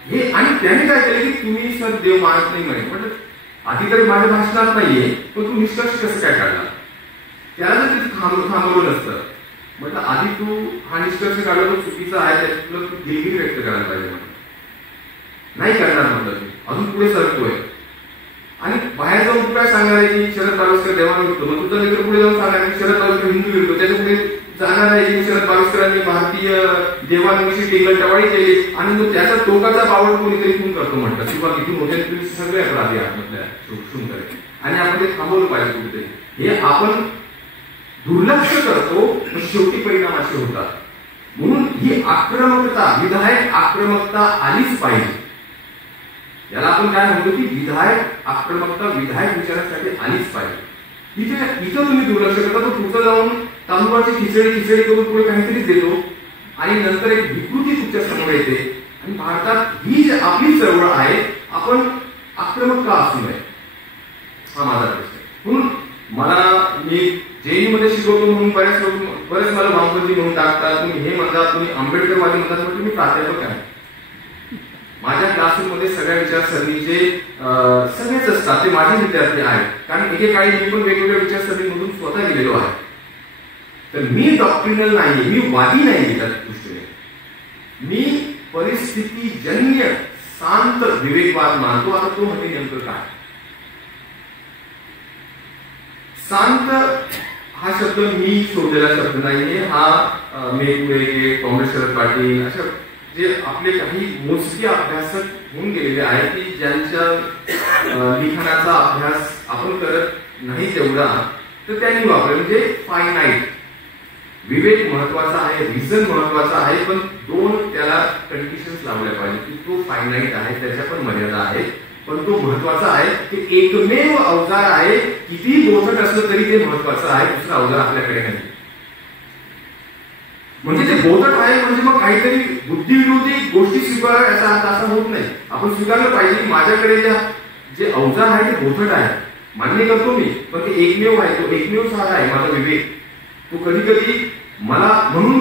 हे आणि त्याने काय केलं की तुम्ही सर देव मानत नाही म्हणे. म्हटलं आधी तरी माझ्या भाषणात नाहीये, पण तू निष्कर्ष कसं काय काढला? त्याला जर तिथे थांबवलं नसतं. म्हटलं आधी तू हा निष्कर्ष काढला तो चुकीचा आहे, त्यातलं तू दिलगिरी व्यक्त करायला पाहिजे. म्हटलं नाही करणार म्हटलं तू अजून पुढे सरतोय. आणि बाहेर जाऊन तू काय सांगणार आहे की शरद बाविस्कर देवाविरुद्ध, मग तुझा मित्र पुढे जाऊन सांगणार की शरद बाविस्कर हिंदू विरुद्ध, त्याच्या पुढे जाणार आहे की शरद बाविस्करांनी भारतीय देवांविषयी टिंगलटवाळी केली आणि मग त्याचा टोकाचा बावळ कोणीतरी खून करतो म्हटलं किंवा किती मोठे तुम्ही सगळे अपराधी आहात म्हटलं शुंकर. आणि आपण ते थांबवलं पाहिजे कुठेतरी. हे आपण दुर्लक्ष करतो, शेवटी परिणाम असे होतात. म्हणून ही आक्रमकता, विधायक आक्रमकता आलीच पाहिजे. याला आपण काय म्हणतो की विधायक आक्रमकता विधायक विचारासाठी आलीच पाहिजे. इथं तुम्ही दुर्लक्ष करता, तो पुढचं जाऊन तांदूळाची खिचडी करून पुढे काहीतरीच देतो आणि नंतर एक विकृती तुमच्या समोर येते. आणि भारतात ही जी आपली चळवळ आहे, आपण आक्रमक का असू नये हा माझा प्रश्न. म्हणून मी जेई मध्ये शिकवतो म्हणून बरेच मला वामपंथी म्हणून टाकतात, तुम्ही हे म्हणतात, तुम्ही आंबेडकरवादी म्हणतात. म्हणजे मी प्राध्यापक आहे. माझ्या क्लासरूम मध्ये सगळ्या विचारसरणीचे सगळेच असतात, ते माझे विद्यार्थी आहेत. कारण एकेकाळी मी पण वेगवेगळ्या विचारसरणीमधून स्वतः गेलेलो आहे. तर मी डॉक्ट्रिनल नाही, मी वादी नाही त्या दृष्टीने. मी परिस्थितीजन्य शांत विवेकवाद मानतो. आता तो म्हणजे नेमकं काय? शांत हा शब्द मी शोधलेला शब्द नाहीये. हा मेघुळे, काँग्रेस, शरद पाटील अशा जे आपले काही मोजके अभ्यासक होऊन गेलेले आहेत की ज्यांच्या लिखाणाचा अभ्यास आपण करत नाही तेवढा, तर त्यांनी वापरले. म्हणजे फायनाईट विवेक महत्वाचा आहे, रिझन महत्वाचा आहे, पण दोन त्याला कंडिशन्स लावल्या पाहिजे की तो फायनाईट आहे, त्याच्या पण मर्यादा आहे, पण तो महत्वाचा आहे की एकमेव अवजार आहे. किती बोथट असलं तरी ते महत्वाचं आहे, दुसरं अवजार आपल्याकडे नाही. म्हणजे ते बोथट आहे म्हणजे मग काहीतरी बुद्धिविरोधी गोष्टी स्वीकाराव्या याचा अर्थ असा होत नाही. आपण स्वीकारलं पाहिजे की माझ्याकडे जे अवजार आहे ते बोथट आहे, मान्य करतो मी, पण ते एकमेव आहे, तो एकमेव सहारा आहे माझा विवेक. तो कधी कधी मला म्हणून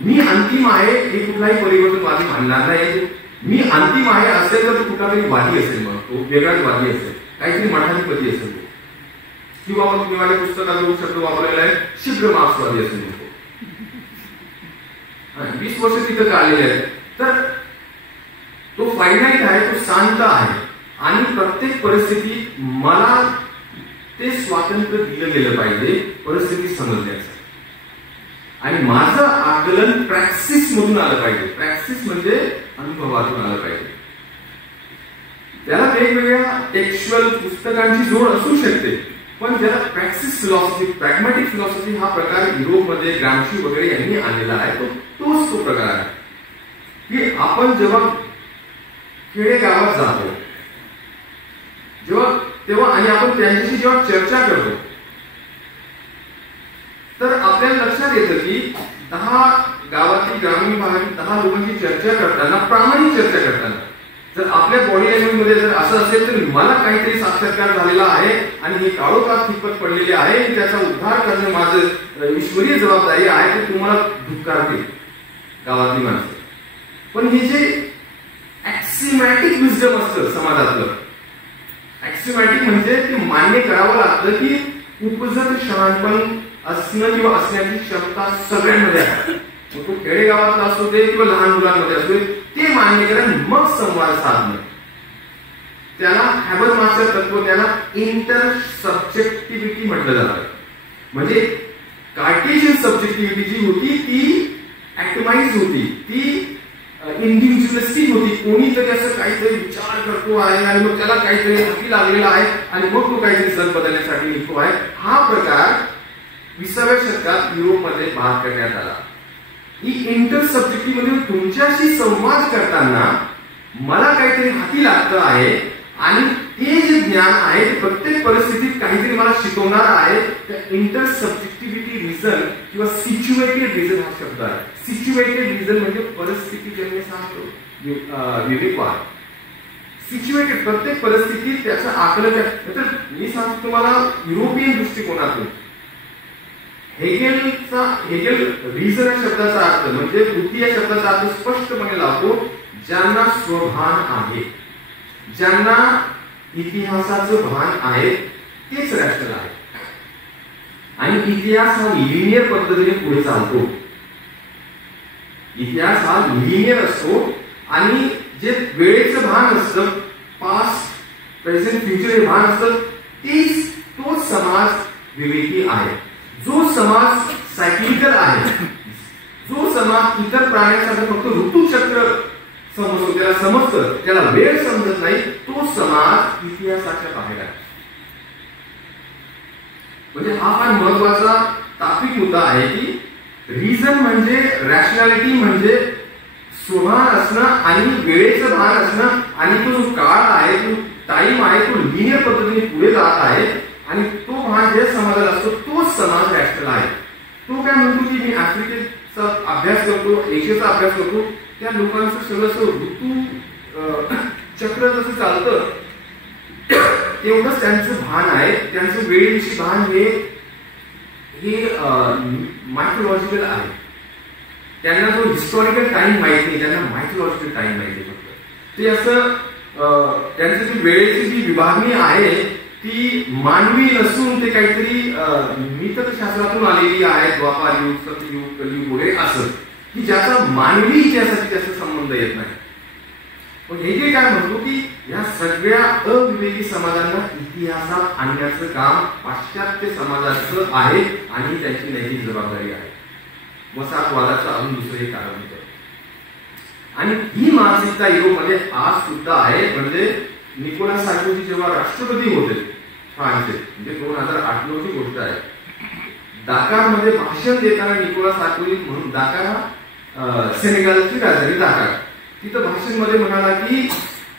मी अंतिम आहे हे कुठलाही परिवर्तनवादी मानणार नाही. मी अंतिम आहे असेल तर तो कुठला तरी वादी असेल, मग तो वेगळाच वादी असेल, काहीतरी मठाधिपती असेल तो, किंवा मग मी माझ्या पुस्तकात जो शब्द वापरलेला आहे शीघ्र मार्क्सवादी असेल. 20 वर्ष तिथं आलेले आहेत. तर तो फायनाईट आहे, तो शांत आहे आणि प्रत्येक परिस्थितीत मला ते स्वातंत्र्य दिलं गेलं पाहिजे परिस्थिती समजण्याचं. आणि माझं आकलन प्रॅक्सिस मधून आलं पाहिजे. प्रॅक्सिस म्हणजे अनुभवातून आलं पाहिजे. त्याला वेगवेगळ्या टेक्स्च्युअल पुस्तकांची जोड असू शकते, पण ज्याला प्रॅक्सिस फिलॉसॉफी, प्रॅग्मॅटिक फिलॉसॉफी हा प्रकार युरोपमध्ये ग्रामशी वगैरे यांनी आणलेला आहे. तोच तो प्रकार आहे की आपण जेव्हा खेडेगावात जातो तेव्हा आणि आपण त्यांच्याशी जेव्हा चर्चा करतो, तर आपल्याला लक्षात येतं की 10 गावातील ग्रामीण भागातील 10 लोकांची चर्चा करताना, प्रामाणिक चर्चा करताना, जर आपल्या बॉडी लँग्वेज मध्ये जर असं असेल तर मला काहीतरी साक्षात्कार झालेला आहे आणि हे काळोखात खितपत पडलेले आहे, त्याचा उद्धार करणं माझं ईश्वरीय जबाबदारी आहे, ते तुम्हाला धुतकारतील गावातली माणसं. पण हे जे ऍक्सिमॅटिक विजडम असतं समाजातलं, ऍक्सिमॅटिक म्हणजे ते मान्य करावं लागतं की उपजत शहाणपण असणं किंवा असण्याची क्षमता सगळ्यांमध्ये आहे. तो खेडेगावात असू दे किंवा लहान मुलांमध्ये असू दे, ते मान्य करा, मग संवाद साधणं. त्याला हॅबरमासचं तत्व, त्याला इंटर सब्जेक्टिव्हिटी म्हटलं जातं. म्हणजे कार्टेशियन सब्जेक्टिव्हिटी जी होती ती ऍटमाइज होती, ती इंडिव्हिज्युअलिस्टिक होती. कोणीतरी असं काहीतरी विचार करतो आहे आणि मग त्याला काहीतरी हाती लागलेला आहे आणि मग तो काहीतरी जग बदलण्यासाठी निघतो आहे. हा प्रकार 20व्या शतकात युरोपमध्ये बाद करण्यात आला. ही इंटर सब्जेक्टिव्ह म्हणजे तुमच्याशी संवाद करताना मला काहीतरी हाती लागतं आहे आणि ते जे ज्ञान आहे ते प्रत्येक परिस्थितीत काहीतरी मला शिकवणार आहे. त्या इंटर सब्जेक्टिव्हिटी रिझन किंवा सिच्युएटेड रिझन हा शब्द आहे. सिच्युएटेड रिझन म्हणजे परिस्थितीजन्य सांगतो विवेकवाद. सिच्युएटेड प्रत्येक परिस्थितीत त्याचं आकलन. तर मी सांगतो तुम्हाला युरोपियन दृष्टिकोनातून हेगेल रिझन या शब्दाचा अर्थ म्हणजे बुद्धी या शब्दाचा अर्थ स्पष्टपणे लावतो, ज्यांना स्वभान आहे, ज्यांना इतिहासाचं भान आहे तेच रॅशनल आहे. आणि इतिहास हा लिनियर पद्धतीने पुढे चालतो. इतिहास हा लिनियर असतो आणि जे वेळेचं भान असतं, पास्ट प्रेझेंट फ्युचर हे भान असतं, तो समाज विवेकी आहे. जो समाज सायक्लिकल आहे, जो समाज इतर प्राण्यांसारखं फक्त ऋतुचक्र समजतो, त्याला समजतं, त्याला वेळ समजत नाही, तो समाज इतिहासाच्या बाहेर आहे. म्हणजे हा फार महत्वाचा तात्विक मुद्दा आहे की रिझन म्हणजे रॅशनॅलिटी म्हणजे स्वभान असणं आणि वेळेचं भान असणं आणि तो जो काळ आहे, तो टाइम आहे, तो लिनियर पद्धतीने पुढे जात आहे आणि तो भान जे समाजाला असतो तोच समाज रॅशनल आहे. तो काय म्हणतो की मी आफ्रिकेचा अभ्यास करतो, एशियाचा अभ्यास करतो, त्या लोकांचं सगळं ऋतू चक्र जसं चालतं तेवढंच त्यांचं भान आहे. त्यांचं वेळेविषयी भान हे मायथोलॉजिकल आहे. त्यांना जो हिस्टॉरिकल टाइम माहित नाही, त्यांना मायथोलॉजिकल टाइम माहिती आहे फक्त. ते असं त्यांची जी वेळेची जी विभागणी आहे ती मानवी नसून ते काहीतरी मितशास्त्रातून आलेली आहे, द्वापार युग, सतयुग, कलियुग वगैरे असं, की ज्याचा मानवी इतिहासाशी त्याचा संबंध येत नाही. पण हे काय म्हणतो की या सगळ्या अविवेकी समाजांना इतिहासात आणण्याचं काम पाश्चात्य समाजाचं आहे आणि त्यांची नैतिक जबाबदारी आहे. वसाहतवादाचं अजून दुसरे कारण होतं. आणि ही मानसिकता युरोपमध्ये आज सुद्धा आहे. म्हणजे निकोलस सार्कोझी जेव्हा राष्ट्रपती होते फ्रान्सचे, म्हणजे 2008 ची गोष्ट आहे, दाकारमध्ये भाषण देताना निकोलस सार्कोझी म्हणून, दाकार हा सेनेगालची राजधानी दाकार, तिथं भाषण मध्ये म्हणाला की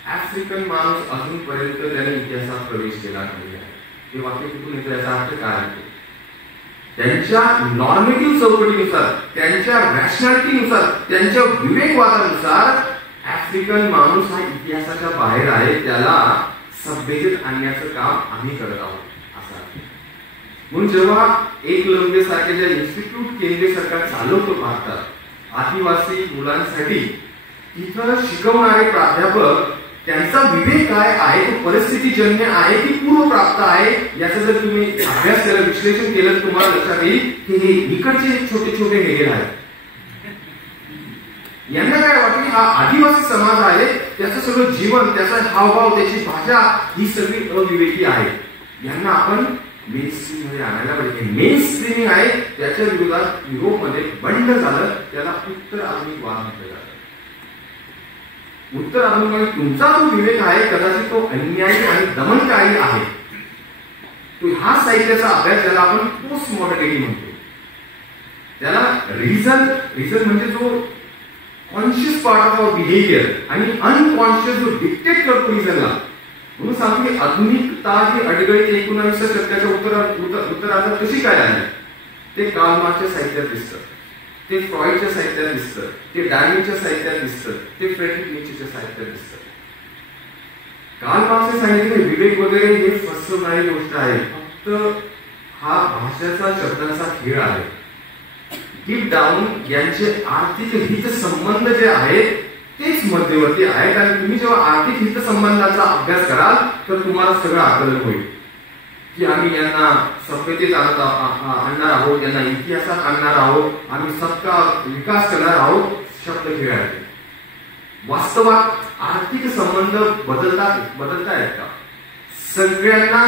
आफ्रिकन माणूस अजूनपर्यंत त्याने इतिहासात प्रवेश केला नाही आहे. हे वाक्य कुठून येतं याचा अर्थ काय आहे? त्यांच्या नॉर्मेटिव्ह चौकटीनुसार, त्यांच्या रॅशनॅलिटीनुसार, त्यांच्या विवेकवादानुसार आफ्रिकन माणूस हा इतिहासाच्या बाहेर आहे, त्याला सभ्यतेत आणण्याचं काम आम्ही करत आहोत असं. म्हणून जेव्हा एकलव्य सारखे ज्या इन्स्टिट्यूट केंद्रीय सरकार चालवतो भारतात आदिवासी मुलांसाठी, तिथं शिकवणारे प्राध्यापक त्यांचा विवेक काय आहे, तो परिस्थितीजन्य आहे की पूर्वप्राप्त आहे, याचा जर तुम्ही अभ्यास केला, विश्लेषण केलं, तुम्हाला लक्षात येईल की हे इकडचे छोटे छोटे हेगेल आहेत. यांना काय वाटतं की हा आदिवासी समाज आहे, त्याचं सगळं जीवन, त्याचा हावभाव, त्याची भाषा ही सगळी अविवेकी आहे, यांना आपण मेन स्ट्रीम मध्ये आणायला पाहिजे. मेन स्ट्रीमिंग आहे त्याच्या विरोधात युरोपमध्ये बंड झालं, त्याला उत्तर आधुनिक वाद म्हटलं जातं. उत्तर आधुनिक तुमचा जो विवेक आहे कदाचित तो अन्यायी आणि दमनकारी आहे. तो हा साहित्याचा अभ्यास ज्याला आपण पोस्ट मॉडर्निटी म्हणतो, त्याला रिझन म्हणजे जो conscious part of our behaviour आणि अनकॉन्शियस जो डिक्टेट करतो रिझनला. म्हणून सांगतो की आधुनिकता ही अडगळी 19व्या शतकाच्या उत्तरार्धात कशी काय आली. ते कार्ल मार्क्सच्या साहित्यात दिसतं, ते फ्रॉइडच्या साहित्यात दिसतं, ते डार्विनच्या साहित्यात दिसतं, ते फ्रेडरिक नीत्शेच्या साहित्यात दिसतं. कार्ल मार्क्सने सांगितले विवेक वगैरे हे फसवणारी गोष्ट आहे, फक्त हा भाषेचा शब्दांचा खेळ आहे. डीप डाऊन यांचे आर्थिक हितसंबंध जे आहेत तेच मध्यवर्ती आहेत. आणि तुम्ही जेव्हा आर्थिक हितसंबंधाचा अभ्यास कराल तर तुम्हाला सगळं आकलन होईल की आम्ही यांना सभ्यतेत आणणार आहोत, यांना इतिहासात आणणार आहोत, आम्ही सबका विकास करणार आहोत. शब्द खेळ आहे. वास्तवात आर्थिक संबंध बदलतायत का? सगळ्यांना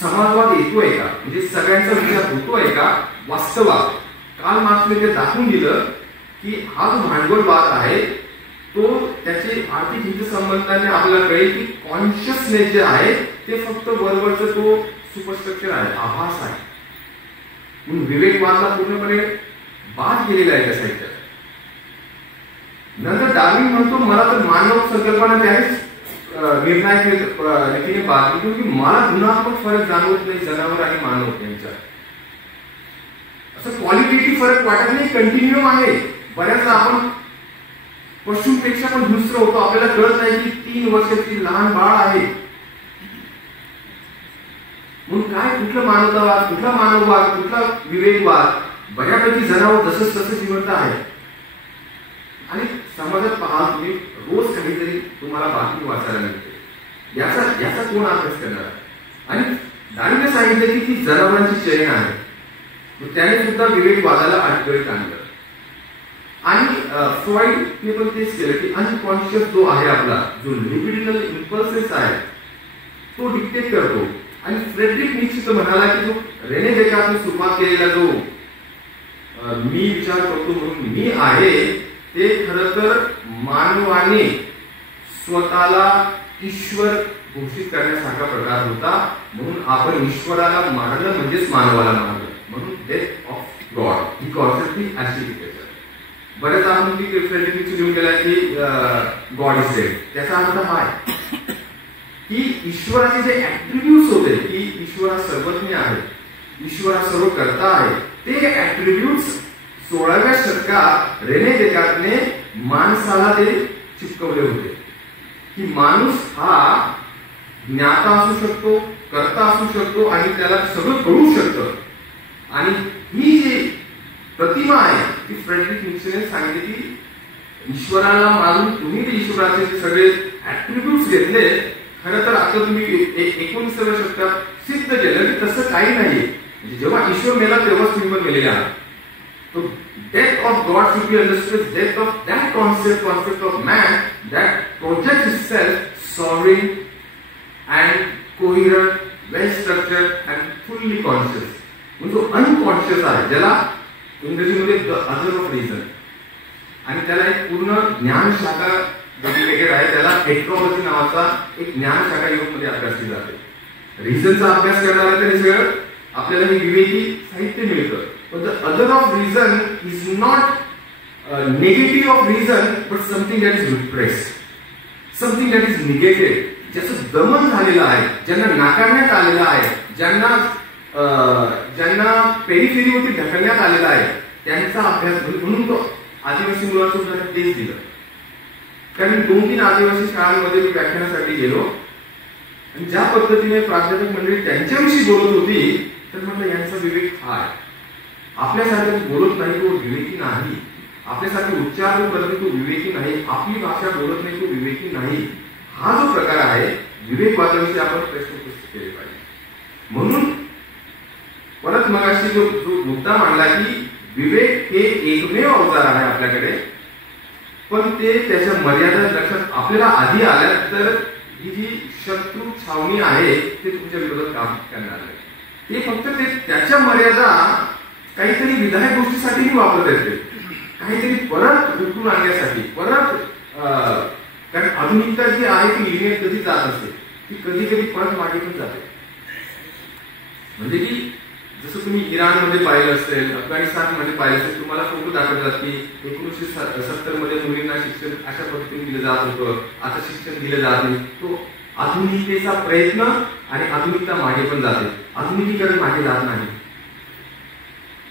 समाजवाद येतोय का? म्हणजे सगळ्यांचा विचार होतोय का? वास्तवात कार्ल मार्क्सने ते दाखवून दिलं की हा जो भांडवलवाद आहे तो त्याचे आर्थिक हितसंबंधाने आपल्याला कळेल की कॉन्शियसनेस जे आहे ते फक्त वरवरचं तो सुपरस्ट्रक्चर आहे, आभास आहे. म्हणून विवेकवादला पूर्णपणे बाद केलेला आहे त्या साहित्यात. नंतर डार्विन म्हणतो मला तर मानव संकल्पना त्यानेच निर्णायक रीतीने बांधली की मला गुणात्मक फरक जाणवत नाही जनावर आणि मानव यांच्यात. असं क्वालिटेटिव्ह फरक वाटत नाही, कंटिन्युअम आहे. बऱ्याचदा आपण पशुपेक्षा पण दुसरं होतो, आपल्याला कळत नाही की 3 वर्षाची लहान बाळ आहे. म्हणून काय कुठला मानवतावाद, कुठला मानववाद, कुठला विवेकवाद? बऱ्यापैकी जनावर जसंच तसं जिवंत आहे. आणि समाजात पाहाल तुम्ही रोज काहीतरी तुम्हाला बातमी वाचायला मिळते. याचा कोण अभ्यास करणार? आणि डार्विनने सांगितलं की ती जनावरांची चैन आहे. त्याने सुद्धा विवेकवादाला अडगळीत आणलं. आणि फ्रॉइडने पण तेच केलं की अनकॉन्शियस जो आहे आपला, जो लिबिडिनल इम्पल्सेस आहे तो डिक्टेट करतो. आणि फ्रेडरिक नीत्शे म्हणाला की जो रेने देकार्तने सुरुवात केलेला जो मी विचार करतो म्हणून मी आहे ते खरं तर मानवाने स्वतःला ईश्वर घोषित करण्यासारखा प्रकार होता. म्हणून आपण ईश्वराला मारलं म्हणजेच मानवाला मारलं. म्हणून डेथ ऑफ गॉड ही कॉन्सेप्ट ही अशी त्याच्यात बऱ्याच आपण फ्रेडरिक नीत्शे लिहून गेला की गॉड इज डेड. त्याचा अर्थ हा आहे की ईश्वराचे जे ऍट्रिब्यूट्स होते की ईश्वर सर्वज्ञ आहे, ईश्वर सर्व करता आहे, ते ऍट्रिब्यूट्स 16व्या शतकात रेने देकार्तने माणसाला ते चिपकवले होते की माणूस हा ज्ञाता असू शकतो, कर्ता असू शकतो आणि त्याला सगळं कळू शकतं. आणि ही जी प्रतिमा आहे ती फ्रेडरिक नीत्शेने सांगितली की ईश्वराला मानून तुम्ही ते ईश्वराचे सगळे ऍट्रिब्यूट्स घेतले. खरं तर आता तुम्ही 19व्या शतकात सिद्ध केलं की तसं काही नाही. म्हणजे जेव्हा ईश्वर मेला तेव्हाच तुम्ही पण मेलेले आहात. So death of God should be understood, death of that concept of man that projects itself sovereign and coherent, well structured and fully conscious. म्हणजे अनकॉन्शियस आहे ज्याला इंग्रजीमध्ये द अदर ऑफ रिझन. आणि त्याला एक पूर्ण ज्ञान शाखा वेगवेगळे आहे. त्याला एस्ट्रोलॉजी नावाचा एक ज्ञान शाखा युरोपमध्ये अभ्यास केला जाते. रिझनचा अभ्यास करणारे तरी सगळं आपल्याला हे विवेकी साहित्य मिळतं. But the other of reason is not negative of reason, but something that is repressed, something that is negated. ज्याचं दमन झालेलं आहे, ज्यांना नाकारण्यात आलेलं आहे, ज्यांना पेरिफेरीवरती ढकलण्यात आलेला आहे, त्यांचा अभ्यास म्हणून तो आदिवासी मुलांचं उदाहरण तेच दिलं. कारण 2-3 आदिवासी शाळांमध्ये मी व्याख्यानासाठी गेलो आणि ज्या पद्धतीने प्राध्यापक मंडळी त्यांच्याविषयी बोलत होती तर म्हटलं यांचा विवेक हा आहे. आपल्यासारखं बोलत नाही तो विवेकी नाही, आपल्यासारखे उच्चार करत तो विवेकी नाही, आपली भाषा बोलत नाही तो विवेकी नाही. हा जो प्रकार आहे विवेकवादाविषयी आपण प्रश्न उपस्थित केले पाहिजे. म्हणून परत मगाशी जो मुद्दा मांडला की विवेक हे एकमेव अवजार आहे आपल्याकडे, पण ते त्याच्या मर्यादा लक्षात आपल्याला आधी आल्या तर ही जी शत्रू छावणी आहे ते तुमच्या विरोधात काम करणार आहे. ते फक्त ते त्याच्या मर्यादा काहीतरी विधायक गोष्टीसाठी वापरता येते, काहीतरी परत उठून आणण्यासाठी. परत कारण आधुनिकता जी आहे ती लिनियर कधी जात असते, ती कधी कधी परत मागे पण जाते. म्हणजे की जसं तुम्ही इराणमध्ये पाहिलं असेल, अफगाणिस्तानमध्ये पाहिलं असेल, तुम्हाला फोटो दाखवतात की 1970 मध्ये मुलींना शिक्षण अशा पद्धतीने दिलं जात होतं, आता शिक्षण दिलं जात नाही. तो आधुनिकतेचा प्रयत्न आणि आधुनिकता मागे पण जाते, आधुनिकीकरण मागे जात नाही.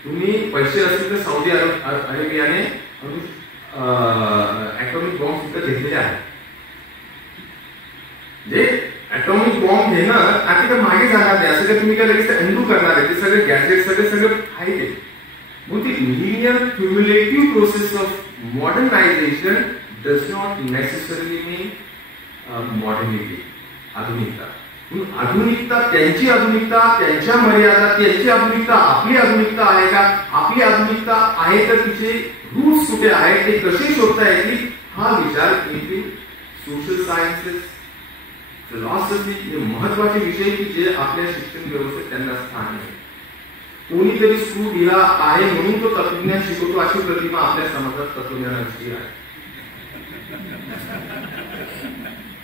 तुम्ही पैसे असतील तर सौदी अरेबियाने ॲटॉमिक बॉम्ब सुद्धा घेतलेले आहेत. जे ॲटॉमिक बॉम्ब घेणं आता तर मागे जाणार नाही, असं काय तुम्ही काय लगेच अनडू करणार आहे. ते सगळे गॅजेट सगळं आहे ते. मग ती linear cumulative process of modernisation does not necessarily mean modernity, आधुनिकता. आधुनिकता त्यांची आधुनिकता, त्यांच्या मर्यादा, त्यांची आधुनिकता आपली आधुनिकता आहे का? आपली आधुनिकता आहे तर तिचे रूट्स कुठे आहेत ते कसे शोधता येतील हा विचार येथील सोशल सायन्सेस, फिलॉसॉफी हे महत्वाचे विषय की जे आपल्या शिक्षण व्यवस्थेत त्यांना स्थान आहे. कोणीतरी स्क्रू दिला आहे म्हणून तो तत्वज्ञान शिकवतो अशी प्रतिमा आपल्या समाजात तत्वज्ञानाची आहे.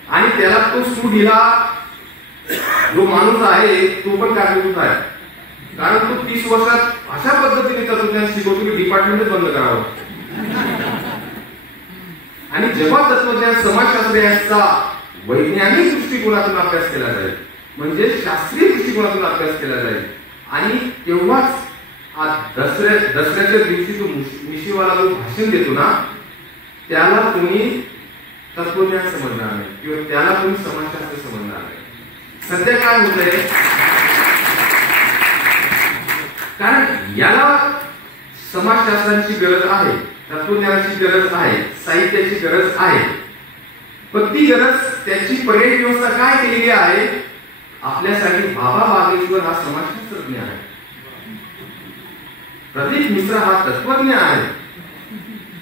आणि त्याला तो स्क्रू दिला जो माणूस आहे तो पण कारणीभूत आहे, कारण तो 30 वर्षात अशा पद्धतीने तत्वज्ञान शिकवतो की डिपार्टमेंटच बंद करावं. आणि जेव्हा तत्वज्ञान समाजशास्त्राचा वैज्ञानिक दृष्टिकोनातून अभ्यास केला जाईल, म्हणजे शास्त्रीय दृष्टिकोनातून अभ्यास केला जाईल, आणि तेव्हाच दसऱ्याच्या दिवशी तो मिशीवाला जो भाषण देतो ना त्याला तुम्ही तत्वज्ञान समजणार नाही किंवा त्याला तुम्ही समाजशास्त्र समजणार नाही. सध्या काय होतंय, कारण याला समाजशास्त्राची गरज आहे, तत्वज्ञानाची गरज आहे, साहित्याची गरज आहे. पण ती गरज त्याची पर्यायी व्यवस्था काय केलेली आहे? आपल्यासाठी बाबा बागेश्वर हा समाजशास्त्रज्ञ आहे, प्रदीप मिश्रा हा तत्वज्ञ आहे,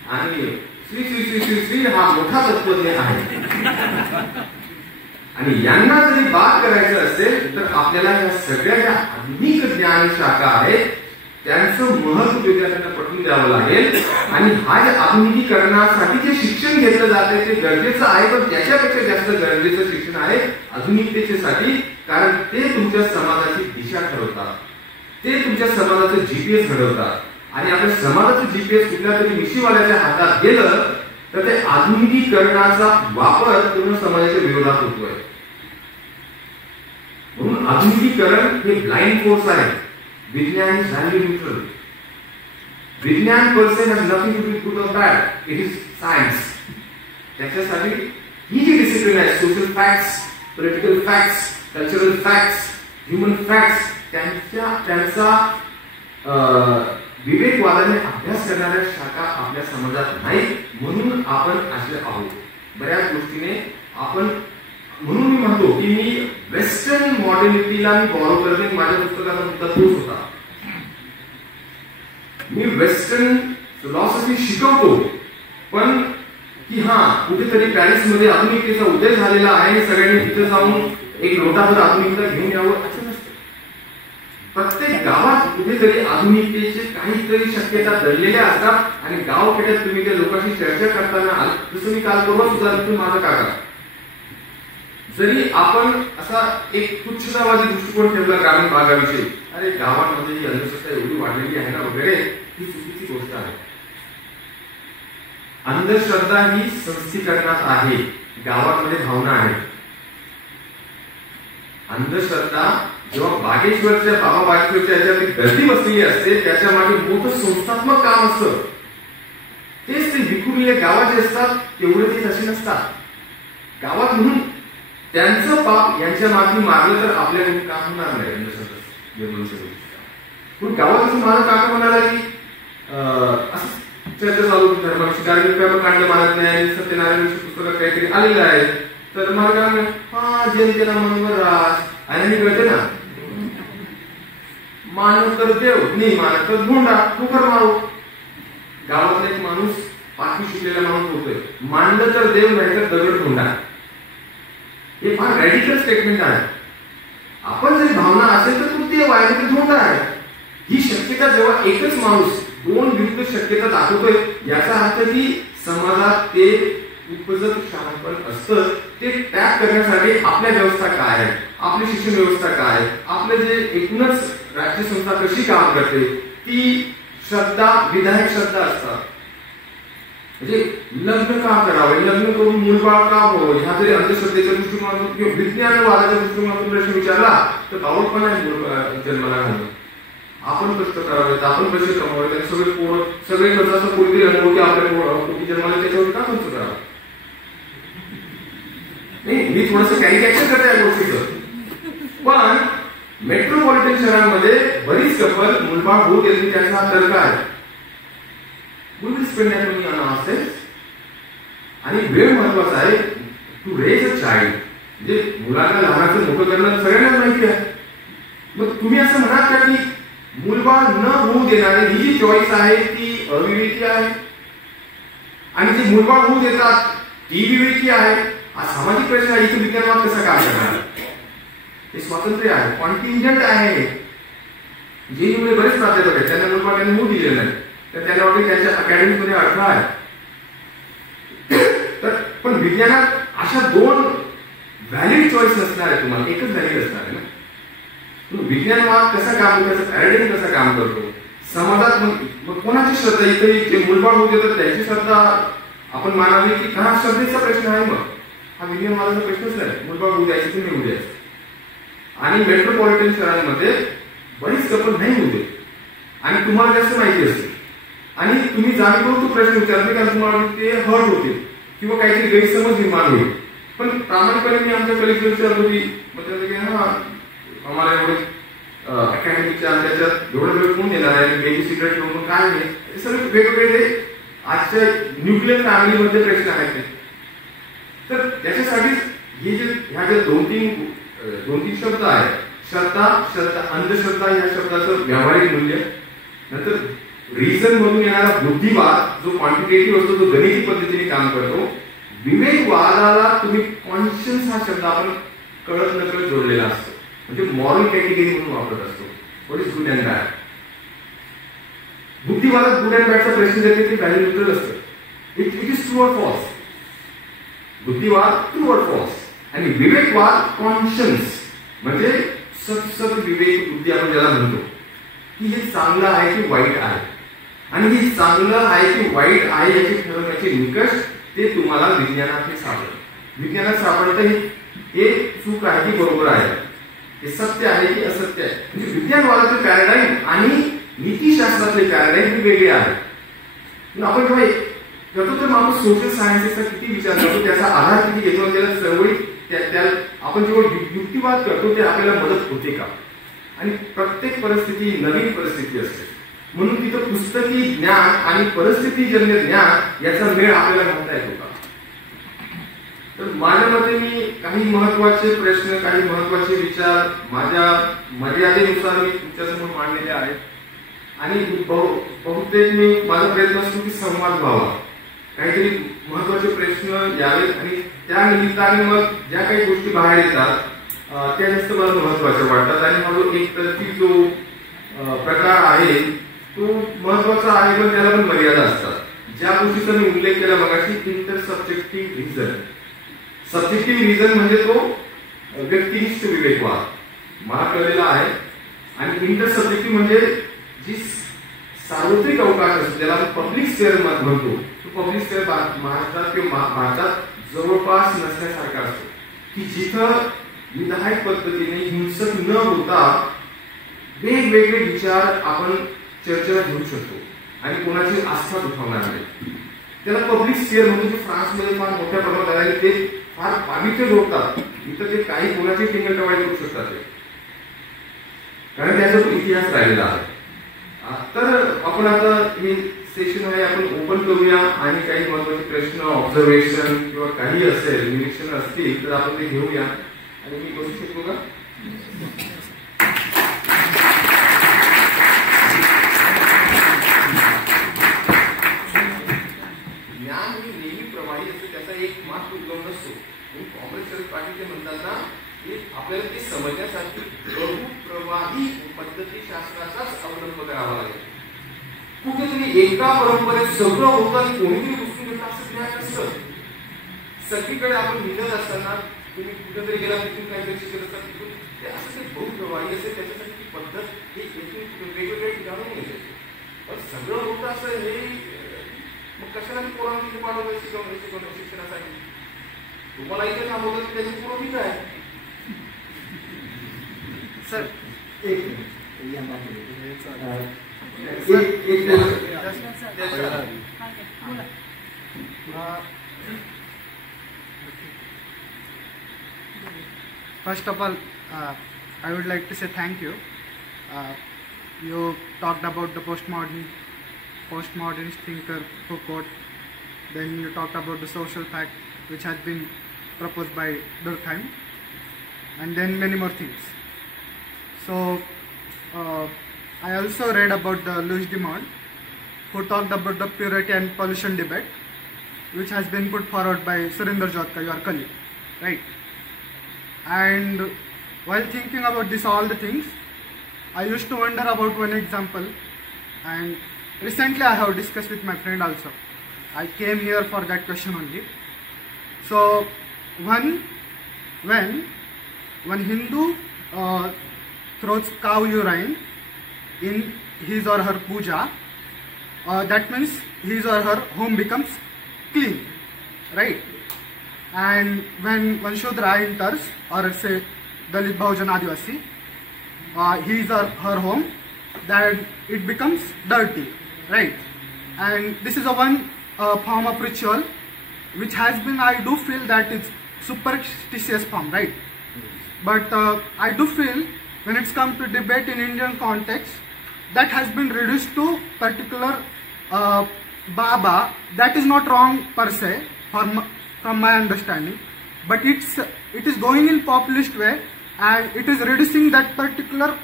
आणि श्री श्री श्री श्री श्री हा मोठा तत्वज्ञ आहे. आणि यांना जरी बात करायचं असेल तर आपल्याला या सगळ्या ज्या आधुनिक ज्ञान शाखा आहेत त्यांचं महत्व विद्यार्थ्यांना पटवून द्यावं लागेल. आणि हा जे आधुनिकीकरणासाठी जे शिक्षण घेतलं जाते ते गरजेचं आहे, पण त्याच्यापेक्षा जास्त गरजेचं शिक्षण आहे आधुनिकतेसाठी, कारण ते तुमच्या समाजाची दिशा ठरवतात, ते तुमच्या समाजाचं जीपीएस घडवतात. आणि आपल्या समाजाचं जीपीएस कुठल्या तरी मिशीवाल्याच्या हातात गेलं तर ते आधुनिकीकरणाचा वापर पूर्ण समाजाच्या विरोधात होतोय. म्हणून आधुनिकीकरण हे ब्लाइंड फोर्स आहे. विज्ञान इज व्हॅल्यू न्यूट्रल. विज्ञान person has nothing to do good और बॅड, इट इज सायन्स. त्याच्यासाठी ही जी डिसिप्लिन आहे, social facts, political facts, cultural facts, human facts, त्यांचा विवेकवादाने अभ्यास करणाऱ्या शाखा आपल्या समाजात नाही. म्हणून आपण असे आहोत बऱ्याच गोष्टीने आपण. म्हणून मी म्हणतो की मी वेस्टर्न मॉडर्निटीला मी बॉरो करते. माझ्या पुस्तकाचा मुद्दा तोच होता. मी वेस्टर्न फिलॉसॉफी शिकवतो, पण की हा कुठेतरी पॅरिसमध्ये आधुनिकतेचा उदय झालेला आहे, सगळ्यांनी तिथे जाऊन एक लोटाभर आधुनिकता घेऊन यावं असं नसतं. प्रत्येक गावात कुठेतरी आधुनिकतेचे काहीतरी शक्यता दडलेल्या असतात, आणि गावखेड्यात तुम्ही त्या लोकांशी चर्चा करताना, जसं मी काल परवा सुद्धा माझा काका, जरी आपण असा एक तुच्छतावादी दृष्टिकोन ठेवला ग्रामीण भागाविषयी, अरे गावांमध्ये ही अंधश्रद्धा एवढी वाढलेली आहे ना वगैरे, ही चुकीची गोष्ट आहे. अंधश्रद्धा ही संस्थीकरणात आहे, गावामध्ये भावना आहे. अंधश्रद्धा जेव्हा बागेश्वरच्या बाबा बागेश्वरच्या याच्यावरती गर्दी बसलेली असते त्याच्या मागे मोठं संस्थात्मक काम असतं. तेच ते विखुरलेले गावात जे असतात तेवढे ते तसे नसतात. गावात म्हणून त्यांचं पाप यांच्या मागे मारलं तर आपल्याकडून काम होणार नाही. अंधश्रद्धा पण गावात माझा काका म्हणाला की असं चर्चा चालू होती धर्माविषयी, कारण मी कांड मानत नाही, सत्यनारायण पुस्तकात काहीतरी आलेलं आहे. तर मला काय हा जनतेला मनवर रास आणि मी कळते ना, मानव तर देव नाही, मानव तर भोंडा, ठोकर मारू. गावातला एक माणूस 5वी शिकलेला माणूस होतोय, मांडलं तर देव नाही तर दगड भोंडा. हे फार रॅडिकल स्टेटमेंट आहे. आपण जरी भावना असेल तर तो देव आहे तर भोंडा आहे. ही शक्यता जेव्हा एकच माणूस 2 विरुद्ध शक्यता दाखवतोय, याचा अर्थ की समाजात ते उपजत शहाणपण असतं. ते टॅग करण्यासाठी आपल्या व्यवस्था काय आहे, आपली शिक्षण व्यवस्था काय आहे, आपले जे एकूणच राज्य संस्था कशी काम करते, ती श्रद्धा विधायक श्रद्धा असतात. म्हणजे लग्न का करावे, लग्न करून मूलबाळ का व्हावं, ह्या जरी अंधश्रद्धेच्या दृष्टिकोनातून किंवा विज्ञानवादाच्या दृष्टिकोनातून प्रश्न विचारला तर बावळपणा जन्माला घालतो. आपण कष्ट करावेत, आपण पैसे कमवावेत, सगळे खर्चाचं कोणीतरी अनुभव आपल्या पोटी जन्माला त्याच्यावर का खर्च करावा? नाही, मी थोडंसं कॅरिकॅक्चर करते या गोष्टीचं. पण मेट्रोपॉलिटन शहरांमध्ये बरीच कपल मुलबाळ होत येते, त्याचा हा तर्क आहे. मुल स्पेंड असेल आणि वेळ महत्वाचा आहे. टू रेज अ चाइल्ड म्हणजे मुलांना लहानाचं मोठं करणं सगळ्यांनाच माहिती आहे. मग तुम्ही असं म्हणाल का की मुलबाळ न होऊ देणारी ही जी चॉईस आहे ती अविवेकी आहे, आणि जे मुलबाळ होऊ देतात ती विवेकी आहे? हा सामाजिक प्रश्न आहे. इथे विज्ञानवाद कसा काम करणार? हे स्वातंत्र्य आहे, कॉन्टिंजंट आहे. जे मुले बरेच प्राध्यापक आहेत त्यांना मुलबाळ त्यांनी होऊ दिलेलं नाही, तर त्यांना वाटते त्यांच्या अकॅडमीमध्ये अडथळा आहे. तर पण विज्ञानात अशा दोन व्हॅलिड चॉईस नसणार आहे, तुम्हाला एकच व्हॅलिड असणार आहे ना. विज्ञानवाद कसा काम करतो, पॅराडाइम कसा काम करतो समाजात? मग कोणाची श्रद्धा? इथे जे मुलबाळ होऊ देतात त्यांची श्रद्धा आपण मानावी की का? श्रद्धेचा प्रश्न आहे. मग हा विज्ञानवादाचा प्रश्नच नाही. मुलबाळ होऊ द्यायचं की नाही होऊ द्यायचं. आणि मेट्रोपॉलिटन शहरांमध्ये बरीच कपल नाही होऊ देत, आणि तुम्हाला जास्त माहिती असते, आणि तुम्ही जाणीव तो प्रश्न विचारते कारण तुम्हाला ते हर्ट होते किंवा काहीतरी गैरसमज निर्माण होईल. पण प्रामाणिकपणे मी आमच्या कलेक्टर विचारतो की आम्हाला एवढे अकॅडमीच्या त्याच्यात एवढं वेळ कोण देणार आहे, बेबी सिक्रेट ठेवून काय नाही, हे सगळे वेगवेगळे आजच्या न्यूक्लियर फॅमिलीमध्ये प्रश्न आहेत ते. तर त्याच्यासाठीच हे जे ह्या ज्या दोन तीन शब्द आहेत, श्रद्धा, अंधश्रद्धा या शब्दाचं व्यावहारिक मूल्य, नंतर रिझन मधून येणारा बुद्धिवाद जो क्वांटिटेटिव्ह असतो, जो गणिती पद्धतीने काम करतो. विवेकवादाला तुम्ही कॉन्शियन्स हा शब्द आपण कळत नकळत जोडलेला असतो, म्हणजे मॉरल कॅटेगरी म्हणून वापरत असतो. What is good and bad? बुद्धिवादात गुड अँड बॅडचा प्रश्न येते ते व्हॅल्यू न्यूट्रल असतं. इट इज ट्रू और फॉल्स. बुद्धिवाद ट्रू और फॉल्स, आणि विवेकवाद कॉन्शियन्स म्हणजे सत विवेक बुद्धी आपण ज्याला म्हणतो, की हे चांगलं आहे की वाईट आहे, आणि हे चांगलं आहे की वाईट आहे याचे ठरवण्याचे निकष ते तुम्हाला विज्ञानात सापडतं. विज्ञानात सापडतं हे चूक आहे की बरोबर आहे, हे सत्य आहे की असत्य आहे. म्हणजे विज्ञानवादाचे पॅराडाईम आणि नीतीशास्त्रातले पॅराडाईम हे वेगळे आहे. आपण जेव्हा करतो तर माणूस सोशल सायन्सेसचा किती विचार करतो, त्याचा आधार किती घेतो, त्याला चळवळी आपण जेव्हा युक्तिवाद करतो ते आपल्याला मदत होते का? आणि प्रत्येक परिस्थिती नवीन परिस्थिती असते, म्हणून तिथं पुस्तकी ज्ञान आणि परिस्थितीजन्य ज्ञान याचा मेळ आपल्याला घालता येतो का? तर माझ्या मते मी काही महत्वाचे प्रश्न, काही महत्वाचे विचार माझ्या मर्यादेनुसार मी तुमच्यासमोर मांडलेले आहेत, आणि बहुतेक मी माझा प्रयत्न असतो की संवाद व्हावा, काहीतरी महत्वाचे प्रश्न यावेत, आणि त्या निमित्ताने मग ज्या काही गोष्टी बाहेर येतात त्या जास्त मला महत्वाच्या वाटतात. आणि हा जो एकतर्फी जो प्रकार आहे तो महत्वाचा आहे, पण त्याला पण मर्यादा असतात. ज्या गोष्टीचा मी उल्लेख केला मगाशी, inter subjective reason. Subjective reason म्हणजे तो व्यक्तिनिष्ठ विवेकवाद मला कळलेला आहे, आणि इंटर सब्जेक्टिव्ह म्हणजे जी सार्वत्रिक अवकाश असतो ज्याला पब्लिक स्फेअर म्हणतो, तो पब्लिक स्फेअर महाराष्ट्रात किंवा भारतात जवळपास नसण्यासारखा असतो, की जिथं विधायक पद्धतीने हिंसक न होता वेगवेगळे विचार आपण चर्चेला घेऊ शकतो आणि कोणाची आस्था दुखावणार नाही. त्याला पब्लिक स्फेअर म्हणतो, जे फ्रान्समध्ये फार मोठ्या प्रमाणात आहे. ते फार पावित्र्य जोडतात, इथं ते काही कोणाची टिंगलटवाळी करू शकतात, कारण त्याचा तो इतिहास राहिलेला आहे. तर आपण आता हे सेशन आहे आपण ओपन करूया, आणि काही महत्वाचे प्रश्न, ऑब्झर्वेशन किंवा काही असेल, निरीक्षण असतील तर आपण ते घेऊया. आणि मी बसू शकतो का? ज्ञान ही नेहमी प्रवाही असते, त्याचा एक मार्ग उद्गम नसतो. काँग्रेस शरद पाटील ते म्हणतात ना की आपल्याला ते समजण्यासाठी बहुप्रवाही पद्धती शास्त्राचाच अवलंब करावा लागेल. कुठेतरी एका परंपरेत सगळं होतं आणि कोणीतरी पुस्तक घेतलं असं ज्ञान नसतं. सगळीकडे आपण निघत असताना तुम्ही कुठेतरी गेला, तिथून काहीतरी शिकत असतात, तिथून ते असं ते बहुप्रवाही असेल. त्याच्यासाठी ती पद्धत ही वेगवेगळ्या ठिकाणून येते. पण सगळं होतं असं हे मग कशाला मी पोरांना तिथे पाठवलं शिक्षणासाठी? तुम्हाला इथे थांबवलं की त्याची पूर्व आहे. सर एक minute, First of all, I would like to say thank you. You talked about the postmodernist thinker Foucault. Then you talked about the social fact which has been proposed by Durkheim, and then many more things. So I also read about the Louis Dumont, who talked about the purity and pollution debate, which has been put forward by Surinder Jotka, your colleague, right? And while thinking about all the things, I used to wonder about one example, and recently I have discussed with my friend also. I came here for that question only. So when Hindu throws cow urine in his or her puja, that means his or her home becomes clean, right? And when one Shudra enters, or say Dalit Bahujan Adivasi, his or her home, then it becomes dirty, right? And this is a one form of ritual which has been, I do feel that it's superstitious form, right? But I do feel when it's come to debate in Indian context, that has been reduced to particular Baba. That is not wrong per se from my understanding, but it is going in populist way, and it is reducing that particular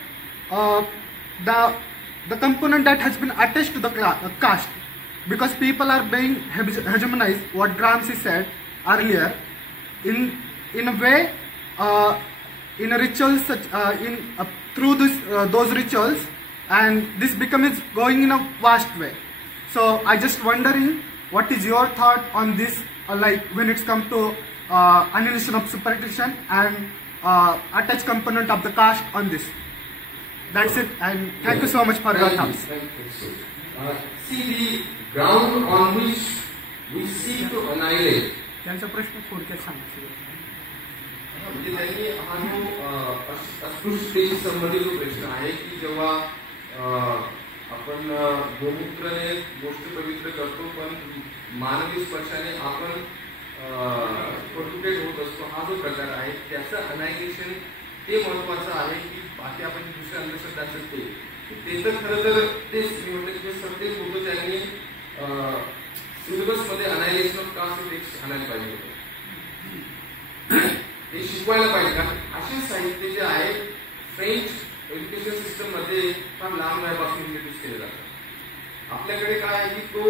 the component that has been attached to the caste, because people are being hegemonized, what Gramsci said earlier, in a way, in a ritual such through those rituals, and this becomes going in a vast way. So I just wondering what is your thought on this, like when it's come to annihilation of superstition and attached component of the caste on this. That's it, and thank you so much for your thoughts. See, the ground on which we seek to annihilate. त्यांचा प्रश्न थोडक्यात सांगा. म्हणजे त्यांनी हा जो अस्पृश्यतेशी संबंधित जो प्रश्न आहे की जेव्हा आपण गोमूत्राने गोष्ट पवित्र करतो, पण मानवी स्पर्शाने आपण प्रोटेक्टेड होत असतो, हा जो प्रकार आहे त्याचं अनायलेशन ते महत्वाचं आहे की बाकी आपण दुसऱ्या अंधश्रद्धाचं ते तर खरं तर तेच मी म्हटलं की सत्तेच होतं, त्यांनी सिलेबसमध्ये अनायलेशन ऑफ कास्ट टेक्स्ट आणायला पाहिजे होतं, ते शिकवायला पाहिजे. कारण असे साहित्य जे आहे फ्रेंच एज्युकेशन सिस्टम मध्ये फार लहान वयापासून इंट्रोड्यूस केले जातात. आपल्याकडे काय आहे की तो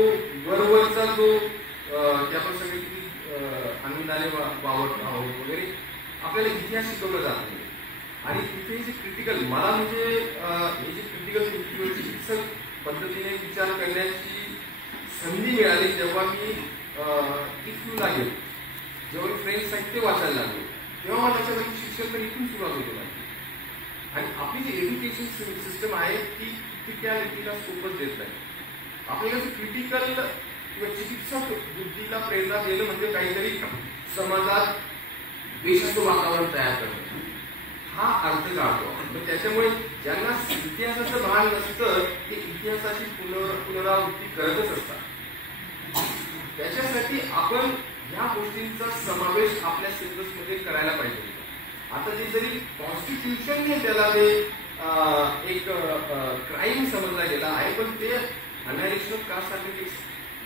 वरवरचा जो की आपण सगळे किती आनंदाने वावरत आहोत वगैरे, आपल्याला इतिहास शिकवला जात नाही. आणि तिथे जे क्रिटिकल मला म्हणजे हे जे क्रिटिकल चिकित्सक पद्धतीने विचार करण्याची संधी मिळाली जेव्हा मी इथून लागेल, जेव्हा मी फ्रेंच साहित्य वाचायला लागलो, तेव्हा मला लक्षात आलं की शिक्षण तर इथून सुरुवात होतो नाही. आणि आपली जी एज्युकेशन सिस्टम आहे ती त्या व्यक्तीला स्कोपच देत नाही. आपल्याला जे क्रिटिकल किंवा चिकित्सक बुद्धीला प्रेरणा देणं म्हणजे काहीतरी समाजात देशाचं वातावरण तयार करणं, हा अर्थ काढतो. त्याच्यामुळे ज्यांना इतिहासाचं भान नसतं ते इतिहासाची पुनरावृत्ती करतच असतात. त्याच्यासाठी आपण ह्या गोष्टींचा समावेश आपल्या सिलेबसमध्ये करायला पाहिजे. आता जे जरी कॉन्स्टिट्यूशनने त्याला ते एक क्राईम समजला गेला आहे, पण ते अनायलेशन ऑफ कास्ट सर्टिफिकेट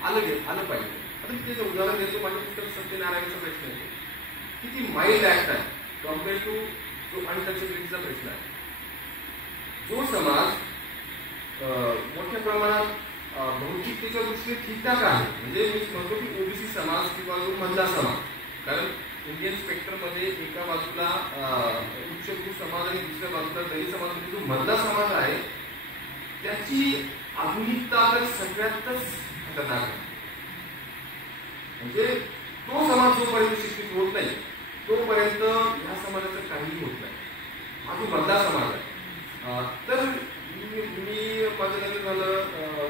आलं पाहिजे. आता मी त्याचं उदाहरण देतो. माझ्या पुस्तक सत्यनारायणचा प्रश्न आहे, किती माइल्ड ऍक्ट आहे कम्पेअर टू जो अनटचेबिलिटीचा प्रश्न आहे. जो समाज मोठ्या प्रमाणात भौतिकतेच्या दृष्टीने ठीकठाक आहे, म्हणजे मी म्हणतो की ओबीसी समाज किंवा जो मधला समाज, कारण इंडियन स्पेक्ट्रम मध्ये एका बाजूला उच्चभ्रू समाज आणि दुसऱ्या बाजूला दलित समाज, म्हणजे जो मधला समाज आहे त्याची आधुनिकता तर सगळ्यातच खतरनाक आहे. म्हणजे तो समाज जोपर्यंत शिक्षित होत नाही तोपर्यंत ह्या समाजाचं काहीही होत नाही. हा जो मधला समाज आहे, तर मी माझं लग्न झालं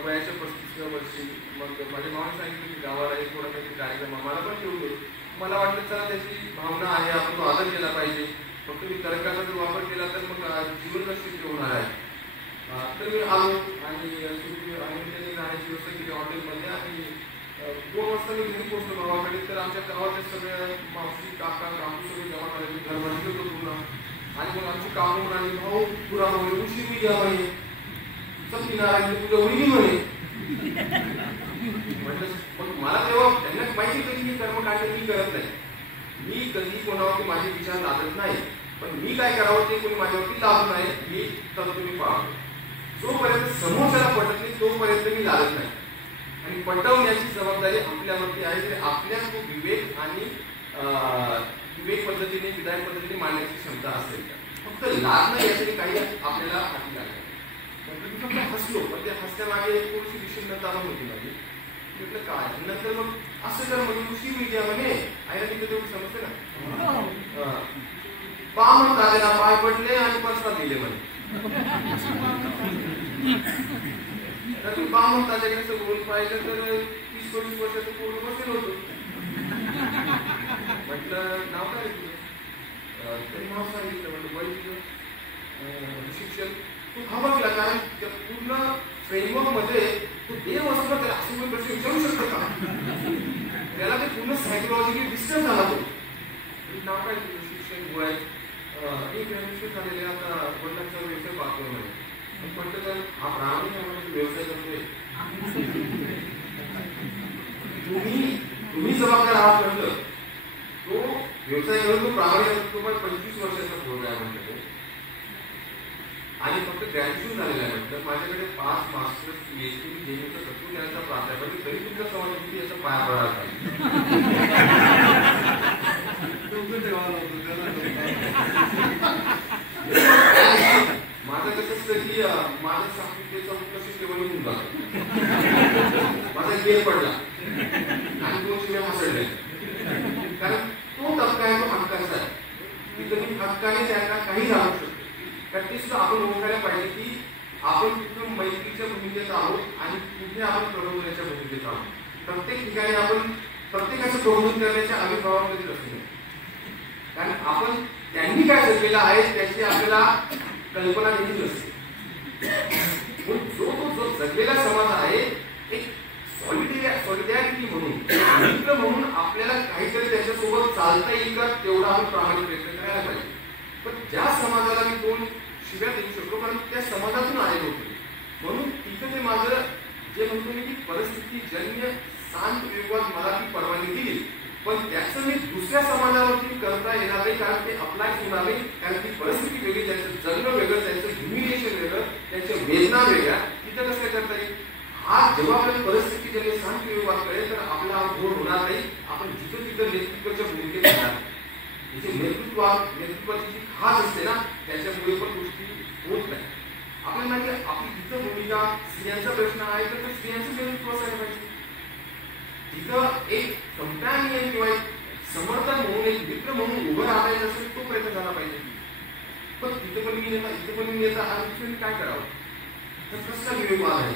वयाच्या 35व्या वर्षी. मग माझ्या मामाने सांगितलं की गावाला एक थोडा काहीतरी कार्यक्रम मला पण ठेवून दे. मला वाटलं चला त्याची भावना आहे, आपण तो आदर केला पाहिजे. फक्त मी तर्काचा जर वापर केला तर मग जीवन नष्ट होणार आहे. नंतर मी आलो आणि त्यांनी राहण्याची व्यवस्था केली हॉटेलमध्ये आणि 2 वाजता मी घरी पोहोचलो गावाकडे. तर आमच्या गावातले सगळ्या मावशी काका काकू सगळे जमा झाले. घर बांधलं होतं पूर्ण आणि मग आमची काकू म्हणाली भाऊ पुरा म्हणे उशीर मी घ्या म्हणे सत्यनारायण तुझ्या होईनी म्हणे. म्हटलं मग मला तेव्हा त्यांना माहिती होतं की मी कर्मकांड मी करत नाही. मी कधी कोणावरती माझे विचार लादत नाही. पण मी काय करावं ते कोणी माझ्यावरती लावत नाही. मी तत्व मी पाळतो. जोपर्यंत समोरच्याला पटत नाही तोपर्यंत मी लादत नाही. आणि पटवण्याची जबाबदारी आपल्यावरती आहे. तरी आपल्या तो विवेक आणि विवेक पद्धतीने विधायक पद्धतीने मांडण्याची क्षमता असेल. फक्त लादणं यासाठी काही आपल्याला हाती लागलं. मी फक्त हसलो पण त्या हसण्यामागे थोडीशी विषमता पण होती माझी. म्हटलं काय नंतर मग असं कर म्हणजे उशीर मी घ्या म्हणे आईला तिथे तेवढी समजते ना. पा म्हणता त्याला पाय पडले आणि परसा दिले म्हणे. तर मी पा म्हणता त्याच्याकडे बोलून पाहिलं तर 30-40 वर्षाचं पूर्ण बसेल होतो. म्हटलं नाव काय तुझं? तरी नाव सांगितलं. म्हटलं बाई तुझं शिक्षण तू खबरला कारण त्या पूर्ण फ्रेमवर्क मध्ये तो देव असतो त्याला असे पण प्रश्न विचारू शकतो का? त्याला ते पूर्ण सायकोलॉजिकली डिस्टर्ब झाला तो. नाव काय तुझं शिक्षण वय एक ग्रॅज्युएशन झालेले आता वडिलांचा व्यवसाय पाहतो म्हणे. म्हटलं तर हा प्रामाणिक व्यवसाय करतोय तुम्ही जबाबदार आहात. म्हटलं तो व्यवसाय करून तो प्रामाणिक असतो पण 25 वर्षाचा पोरगा आहे म्हटलं तो आणि फक्त ग्रॅज्युएशन झालेलं आहे. म्हटलं माझ्याकडे 5 मास्टर्स PhD जेणेचं तत्वज्ञानाचा प्राध्यापक तरी तुमच्या समाज किती याचा पाया पडायला पाहिजे. माझं कसं असतं की माझ्या साहित्याचा उत्कर्ष केवळ होऊन जातो. माझा गेम पडला आणि 2 शिव्या हसडल्या कारण तो टप्पा आहे तो हक्काचा आहे. तिथं मी हक्काने त्यांना काही राहू शकतो. कारण ते सुद्धा आपण ओळखायला पाहिजे की आपण तिथं मैत्रीच्या भूमिकेत आहोत आणि कुठे आपण प्रबोधनाच्या भूमिकेत आहोत. प्रत्येक ठिकाणी आपण प्रत्येकाचं प्रबोधन करण्याच्या अभिभावामध्ये असतो. कारण आपण त्यांनी काय जगलेलं आहे त्याची आपल्याला कल्पना देखील नसते. जो जगलेला समाज आहे एक सॉलिडॅरिटी म्हणून मित्र म्हणून आपल्याला काहीतरी त्याच्यासोबत चालता येईल का तेवढा आपण प्रामाणिक प्रयत्न करायला पाहिजे. पण ज्या समाजाला मी 2 शिव्या देऊ शकतो कारण त्या समाजातून आलेलो होतो. म्हणून तिथं ते माझं जे म्हणतो मी की परिस्थितीजन्य शांत विवाद मला ती परवानगी दिली. पण त्याचं मी दुसऱ्या समाजावरती करता येणार नाही कारण ते अप्लाय होणार नाही. कारण ती परिस्थिती वेगळी त्यांचं जगणं वेगळं त्यांचं ह्युमिलिएशन वेगळं त्यांच्या वेदना वेगळ्या. तिथं कसं करता येईल हा जेव्हा आपल्या परिस्थिती ज्याने शांत विवाद कळेल तर आपला घोर होणार नाही. आपण जिथं तिथं नेतृत्वाच्या भूमिकेत येणार म्हणजे नेतृत्वाची जी खास असते ना त्याच्यामुळे पण गोष्टी होत नाही. आपल्याला माहिती आपली तिथं भूमिका स्त्रियांचा प्रश्न आहे तर स्त्रियांचं नेतृत्व असायला पाहिजे. तिथं एक कंपॅनियन किंवा एक समर्थन म्हणून एक मित्र म्हणून उभं राहायचं असेल तो प्रयत्न झाला पाहिजे. पण तिथं पण मी नेता इथं पण मी नेता आणि काय करावं तर कसला विवेक आहे.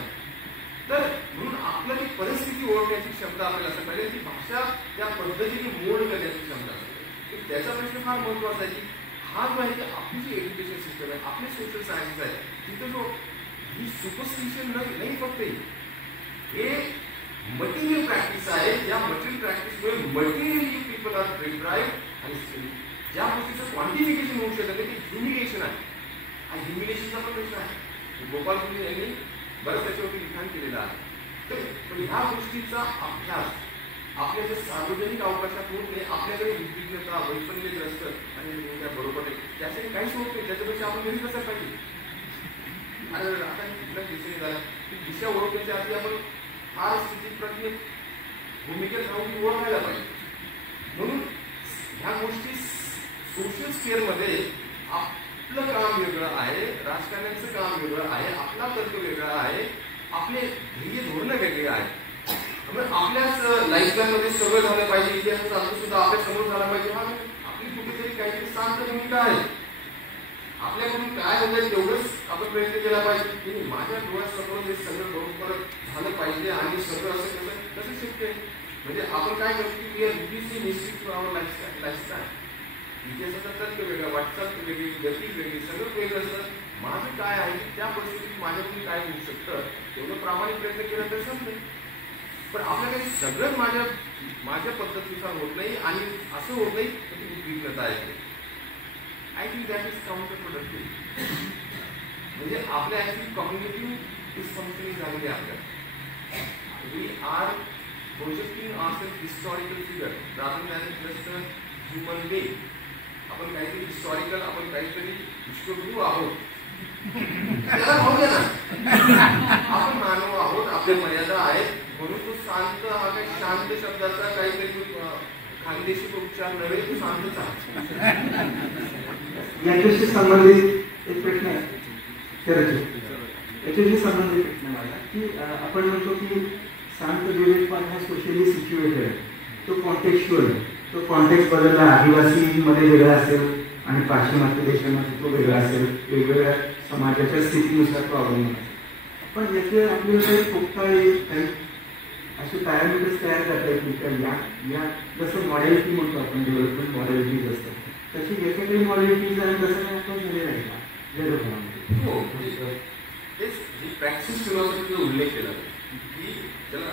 तर म्हणून आपलं ती परिस्थिती ओळखण्याची क्षमता आपल्याला असं पाहिजे. ती भाषा त्या पद्धतीने मोल्ड करण्याची क्षमता असते. त्याचा प्रश्न फार महत्वाचा आहे की हा जो आहे की आपली जी एज्युकेशन सिस्टम आहे आपले सोशल सायन्स आहे तिथं जो ही सुपरस्टिशन नाही फक्त हे मटेरियल प्रॅक्टिस आहे. या मटेरियल प्रॅक्टिसमुळे मटेरियली पीपल आर डिप्राइव्ड आणि ज्या गोष्टीचं क्वांटिफिकेशन होऊ शकत नाही ते ह्युमिलिएशन आहे. हा ह्युमिलिएशनचा पण प्रश्न आहे. गोपाल कुंडे यांनी बरंच त्याच्यावरती लिखाण केलेलं आहे. तर ह्या गोष्टीचा अभ्यास आपल्या जर सार्वजनिक अवकाशात होत नाही आपल्याकडे विद्विग्नता वैफल्यग्रस्त आणि बरोबर आहे त्यासाठी काहीच होत नाही. त्याच्यापेक्षा आपण घरी कसं पाहिजे. आणि आता कुठल्या दिशेने झाला दिशा ओळखण्याच्या आधी आपण फार स्थितीप्रज्ञ भूमिकेत राहून ओळखायला पाहिजे. म्हणून ह्या गोष्टी सोशल स्फिअरमध्ये आपलं काम वेगळं आहे राजकारण्यांचं काम वेगळं आहे आपला तर्क वेगळा आहे आपले ध्येय धोरणं वेगळे आहे. आपल्याच लाईफस्टाईलमध्ये सगळं झालं पाहिजे इतिहासाचा अर्थ सुद्धा आपल्या समोर झाला पाहिजे. हा आपली कुठेतरी काहीतरी शांत भूमिका आहे. आपल्याकडून काय होतं तेवढंच आपण प्रयत्न केला पाहिजे की माझ्या डोळ्यासमोर हे सगळं बरोबर झालं पाहिजे आणि सगळं असं कसं शक्य आहे. म्हणजे आपण काय करतो की लाईफस्टाईल इतिहासाचा तर्क वेगळा वाटचाल वेगळी गती वेगळी सगळं वेगळं असतं. माझं काय आहे की त्या परिस्थितीत माझ्याकडून काय होऊ शकतं तेवढं प्रामाणिक प्रयत्न केला तर संपलं. पण आपल्याकडे सगळं माझ्या पद्धतीनुसार होत नाही आणि असं होत नाही तर ती उद्विग्नता आहे. I think that is counterproductive. म्हणजे आपल्या ऍक्च्युअली कॉग्निटिव्ह डिसफंक्शनिंग झालेली आहे आपल्याला. We are projecting ourselves historical figure rather than just a human being. आपण काहीतरी हिस्टॉरिकल, आपण काहीतरी विश्वगुरु आहोत त्याला म्हणूया ना. आपण मानव आहोत, आपल्या मर्यादा आहेत, म्हणून तो शांत हा काही शांत शब्दाचा काहीतरी खानदेशी उच्चार नव्हे, तो शांतच आहे. याच्याशी संबंधित एक प्रश्न आहे. याच्याशी संबंधित प्रश्न माझा की आपण म्हणतो की शांत विवेकवाद हा सोशली सिच्युएटेड आहे, तो कॉन्टेक्स्चुअल आहे. तो कॉन्टेक्स्ट बदलला, आदिवासीमध्ये वेगळा असेल आणि पाश्चिमात्य देशामध्ये तो वेगळा असेल, वेगवेगळ्या समाजाच्या स्थितीनुसार तो अवलंबून असेल. पण याचे आपल्याला काही सोपता काही असे पॅरामीटर्स तयार करता येतील का? या जसं मॉडेलिटी म्हणतो आपण, डेव्हलपमेंट मॉडेलिटीज असतात तशी याच्या काही मॉडेलिटीज आणि तसं काही आपण झालेलं आहे का जगभरामध्ये? हो, तेच प्रॅक्टिस फिलॉसॉफीचा उल्लेख केला की त्याला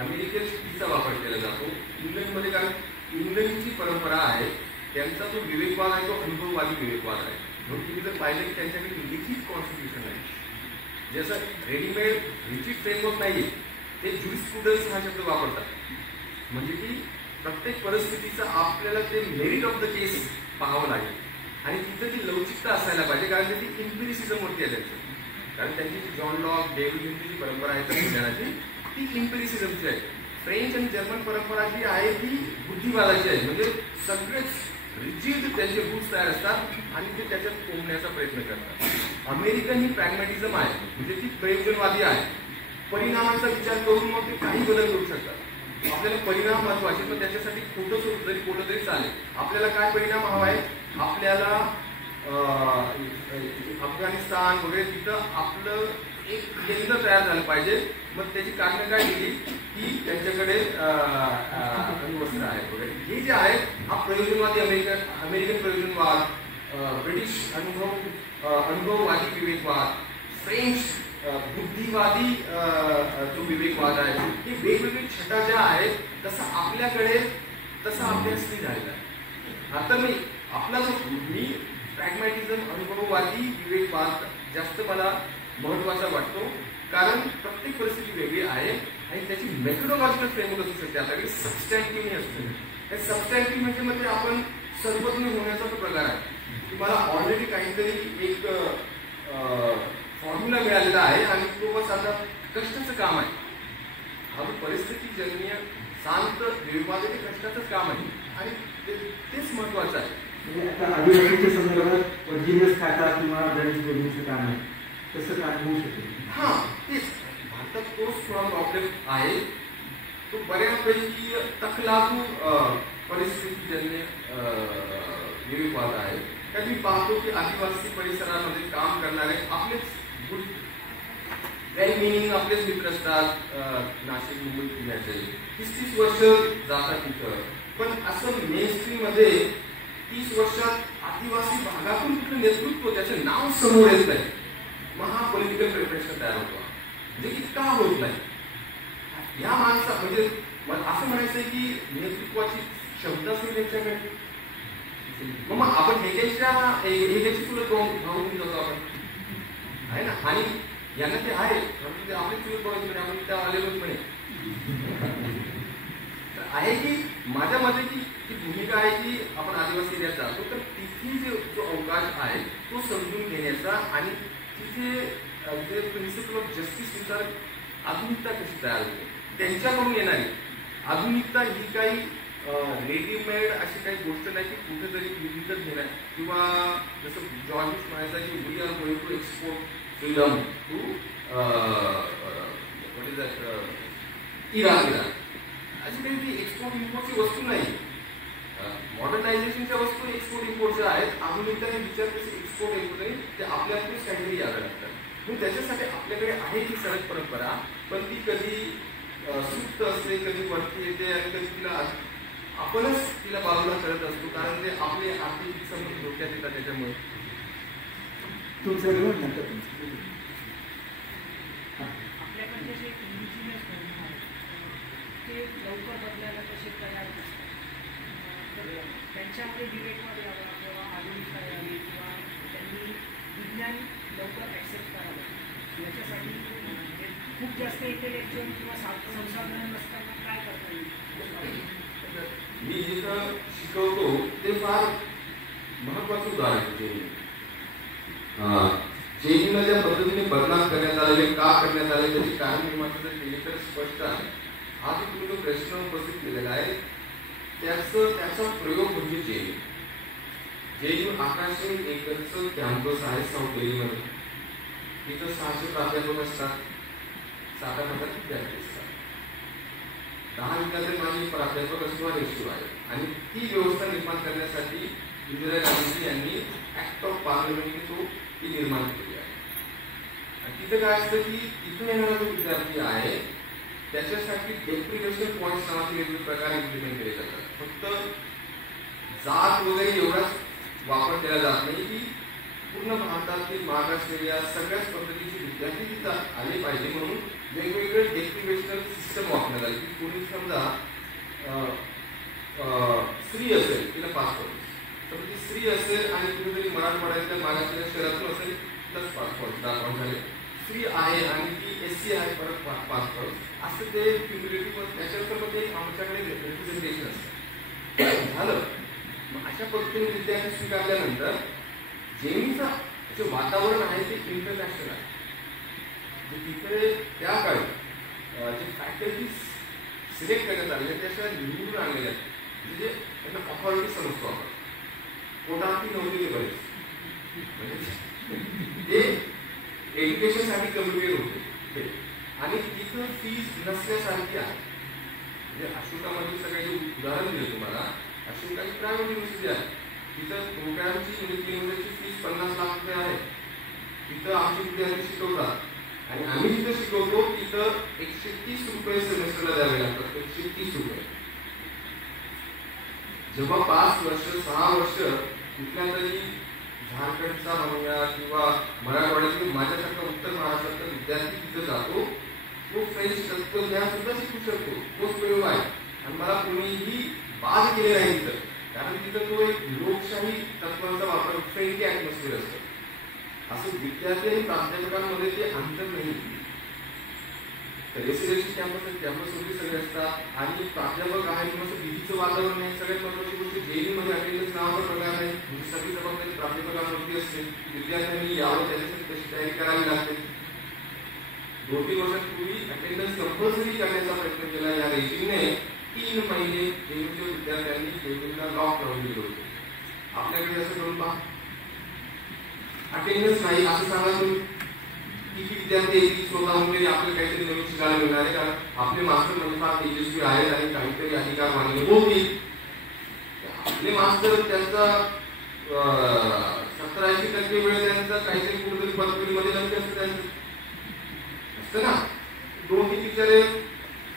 अमेरिकन स्थितीचा वापर केला जातो. इंग्लंडमध्ये कारण इंग्लंडची परंपरा आहे, त्यांचा जो विवेकवाद आहे तो अनुभववादी विवेकवाद आहे. म्हणून तुम्ही जर पाहिलं की त्यांच्याकडे लिखित कॉन्स्टिट्यूशन आहे, जसं रेडीमेड रिजिड फ्रेमवर्क नाही. ते ज्युरिस्प्रुडन्स हा शब्द वापरतात. म्हणजे की प्रत्येक परिस्थितीचं आपल्याला ते मेरिट ऑफ द केस पाहावं लागेल आणि तिथं ती लवचिकता असायला पाहिजे, कारण ती इम्पिरिसिझमवरती आहे त्यांचं. कारण त्यांची जी जॉन लॉक, डेव्हिड ह्यूमची जी परंपरा आहे तत्त्वज्ञानाची ती इम्पिरिसिझमची आहे. फ्रेंच आणि जर्मन परंपरा जी आहे ती बुद्धिवादाची आहे. म्हणजे सगळेच रिजिड त्यांचे रूट्स तयार असतात आणि ते त्याच्यात कोंबण्याचा प्रयत्न करतात. अमेरिकन ही प्रॅग्मॅटिझम आहे, म्हणजे ती प्रयोजनवादी आहे. परिणामांचा विचार करून मग ते काही बदल करू शकतात. आपल्याला परिणाम महत्वाचे, पण त्याच्यासाठी खोटं स्वरूप जरी खोटं तरी चालेल. आपल्याला काय परिणाम हवा आहे? आपल्याला अफगाणिस्तान वगैरे तिथं आपलं एक केंद्र तयार झालं पाहिजे. मग त्याची कारणं काय दिली की त्यांच्याकडे अणुवस्त्र आहेत वगैरे. हे जे आहे हा प्रयोजनवादी अमेरिकन प्रयोजनवाद, ब्रिटिश अनुभववादी विवेकवाद, फ्रेंच बुद्धिवादी जो विवेकवाद आहे, ही वेगवेगळी छटा ज्या आहेत तसा आपल्याकडे तसा अभ्यास नाही झालेला आहे. आता मी आपला जो प्रॅग्मॅटिझम अनुभववादी विवेकवाद जास्त मला महत्वाचा वाटतो, कारण प्रत्येक परिस्थिती वेगळी आहे आणि त्याची मेथोडॉलॉजिकल फ्रेमवर्क असू शकते. आपल्याकडे सबस्टॅन्टिव्ह नाही असू शकते. सबस्टॅन्टिव्ह म्हणजे आपण सर्वज्ञ होण्याचा तो प्रकार आहे की मला ऑलरेडी काहीतरी एक फॉर्म्युला मिळालेला आहे आणि तो बस आता कष्टाचं काम आहे. हा जो परिस्थिती जगनीय शांत विवेकवाद हे कष्टाचंच काम आहे आणि तेच महत्वाचं आहे. आता आदिवासीच्या संदर्भात वर्जिनियस खाता किंवा गणेश जोडणीचं काम आहे, तसं काम होऊ शकेल. हा, तेच भारतात तोच थोडा प्रॉब्लेम आहे. तो बऱ्यापैकी तकलादू परिस्थितीजन्य विवेकवाद आहे. कारण मी पाहतो की आदिवासी परिसरामध्ये काम करणारे आपलेच गुड वेल मिनिंग आपलेच मित्र असतात. नाशिक, मुंबई, पुण्याचे 30-30 वर्ष जातात तिथं, पण असं मेनस्ट्रीम मध्ये 30 वर्षात आदिवासी भागातून कुठलं नेतृत्व त्याचं नाव समोर येत नाही. मग हा पॉलिटिकल प्रिपरेशन तयार होतो. म्हणजे की का होत नाही? या माणसा म्हणजे असं म्हणायचंय की नेतृत्वाची क्षमता असेल त्यांच्याकडे. मग आपण हेच्याची चुलत भाऊ जातो आपण आहे ना, आणि यांना ते आहे म्हणजे आपले चुलत भाऊ म्हणे, आपण त्या आलेलोच म्हणे आहे की माझ्या मते की भूमिका आहे की आपण आदिवासी एरियात जातो तर तिथे जो अवकाश आहे तो समजून घेण्याचा आणि तिथे जे प्रिन्सिपल ऑफ जस्टिसनुसार आधुनिकता कशी तयार होते त्यांच्याकडून येणारी आधुनिकता ही काही रेडीमेड अशी काही गोष्ट नाही की कुठेतरी विकत घेणार किंवा जसं जॉर्ज म्हणायचा की we are going to export freedom to what is that Iran अशी काही ती एक्सपोर्ट इम्पोर्टची वस्तू नाही. मॉडर्नायझेशनच्या वस्तू एक्सपोर्ट इम्पोर्टच्या आहेत. आधुनिकता विचार कसे एक्सपोर्ट इम्पोर्ट नाही ते आपल्यालाच काहीतरी यावं लागतात. म्हणून त्याच्यासाठी आपल्याकडे आहे ही सरळ परंपरा, पण ती कधी सुप्त असते, कधी वरती येते आणि कधी तिला आपणच तिला बाजूला करत असतो, कारण ते आपले आर्थिक संबंध धोक्यात येतात. त्याच्यामुळे तुमचं घेऊन नंतर तुमचं. आपल्याकडे जे इंडिजिनियस धर्म आहेत ते लवकर बदलायला कसे तयार नसतात. तर त्यांच्यामध्ये डिबेटमध्ये यावं किंवा आधुनिकता यावी किंवा त्यांनी विज्ञान लवकर ॲक्सेप्ट करावं याच्यासाठी म्हणजे खूप जास्त इंटेलेक्च्युअल किंवा संसाधनं नसताना काय करता येईल. मी जिथं शिकवतो ते फार महत्वाचं उदाहरण आहे. जेईला ज्या पद्धतीने बदनाम करण्यात आलेले का करण्यात आले त्याची कारण निर्माण जर केली तर स्पष्ट आहे. हा जो तुम्ही जो प्रश्न उपस्थित केलेला आहे त्याचा प्रयोग म्हणजे जेई. जेई 1100 एकरचं कॅम्पस आहे साऊथ दिल्लीमध्ये. तिथं 600 प्राध्यापक असतात, 7,000 विद्यार्थी असतात, 10 विद्यार्थी प्राध्यापक असतो आणि रेशो आहे. आणि ती व्यवस्था निर्माण करण्यासाठी इंदिरा गांधी यांनी ऍक्ट ऑफ पार्लमेंटने ती निर्माण केली आहे. आणि तिथं काय असतं की तिथं येणारा जो विद्यार्थी आहे त्याच्यासाठी डेप्रिवेशन पॉईंट्स नावाचे वेगवेगळे प्रकार इम्प्लिमेंट केले जातात. फक्त जात वगैरे एवढाच वापर केला जात नाही की पूर्ण भारतातील महाराष्ट्र सगळ्याच पद्धतीचे विद्यार्थी तिथं आले पाहिजे म्हणून वेगवेगळे डेप्रिवेशनल सिस्टम वापरण्यात आले. की कोणी समजा स्त्री असेल तिला पासपोर्ट, तर ती स्त्री असेल आणि कुठेतरी मराठवाड्यातल्या मागासलेल्या शहरातून असेल प्लस पासपोर्ट दाखवून झाले. स्त्री आहे आणि ती SC आहे परत पासपोर्ट, असं ते क्युम्युलेटिव्ह त्याच्यामध्ये आमच्याकडे रिप्रेझेंटेशन असतं झालं. मग अशा पद्धतीने विद्यार्थी स्वीकारल्यानंतर जेईचं जे वातावरण आहे ते इंटरनॅशनल आहे. तिथे त्या काळी जे फॅकल्टीज सिलेक्ट करण्यात आले त्याशिवाय निवडून आणलेल्या म्हणजे त्यांना ऑथॉरिटी समजतो आपण. कोटाची नव्हती बरेच म्हणजे ते एज्युकेशनसाठी कम्युनिकेट होते आणि तिथं फीज नसल्यासारखी आहे. म्हणजे अशोकामध्ये सगळे जे उदाहरण दिलं तुम्हाला, अशोकाची प्रायव्हेट युनिव्हर्सिटी आहे. तिथं प्रोग्रामची म्हणजे युनिव्हर्सिटीची फीज 50 लाख रुपये आहे. तिथं आमचे विद्यार्थी शिकवतात आणि आम्ही जिथं शिकवतो तिथं 130 रुपये सेमेस्टरला द्यावे लागतात. 130 रुपये. जेव्हा 5 वर्ष 6 वर्ष कुठल्या तरी झारखंडचा म्हणूया किंवा मराठवाड्यातील माझ्यासारखा उत्तर महाराष्ट्रातला विद्यार्थी तिथं जातो, तो फ्रेंच तत्वज्ञान सुद्धा शिकू शकतो. तोच प्रयोग आहे आणि मला कोणीही बाद केले नाही तिथं, कारण तिथं तो एक लोकशाही तत्वांचा वापर फ्रेंडली ऍटमॉस्फिअर असतो. असं विद्यार्थी आणि प्राध्यापकांमध्ये ते अंतर नाही. रेसिडेन्शियल कॅम्पस वगैरे सगळे असतात आणि प्राध्यापक आहे किंवा भीतीचं वातावरण नाही. सगळ्यात महत्वाची गोष्ट जेईमध्ये अटेंडन्स नावाचा प्रकार नाही. म्हणजे सगळी जबाबदारी प्राध्यापकांवरती असते. विद्यार्थ्यांनी यावं त्याच्यासाठी कशी तयारी करावी लागते. 2-3 वर्षांपूर्वी अटेंडन्स कंपल्सरी करण्याचा प्रयत्न केला या रेजिमने. 3 महिने जेईच्या विद्यार्थ्यांनी जेईला लॉक लावून दिले होते. आपल्याकडे असं करून पहा, अटेंडन्स नाही असं सांगा तुम्ही किती विद्यार्थी येतील स्वतःहून तरी आपल्याला काहीतरी नवीन शिकायला मिळणार आहे. कारण आपले मास्टर म्हणजे फार तेजस्वी आहेत आणि काहीतरी अधिकार मान्य बोलतील. आपले मास्टर त्यांचा 70-80% वेळ त्यांचा काहीतरी कुठेतरी पदवीमध्ये लक्ष असतं त्यांचं असतं ना. 2-3 टीचर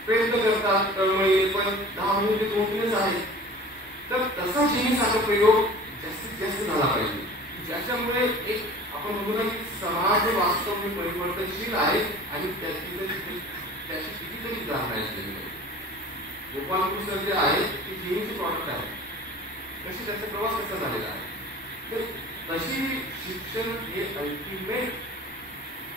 प्रयत्न करतात तळमळी, पण 10 मिनिटे 2-3च आहेत. तर तसा जेईसारखा प्रयोग जास्तीत जास्त झाला पाहिजे, ज्याच्यामुळे एक आपण म्हणू ना की समाज वास्तव परिवर्तनशील आहे आणि त्याची कितीतरी उदाहरण आहेत. गोपालपूर सर जे आहे ते जेईचे प्रॉडक्ट आहे. कशी त्याचा प्रवास कसा झालेला आहे. तर तशी शिक्षण हे अल्टिमेट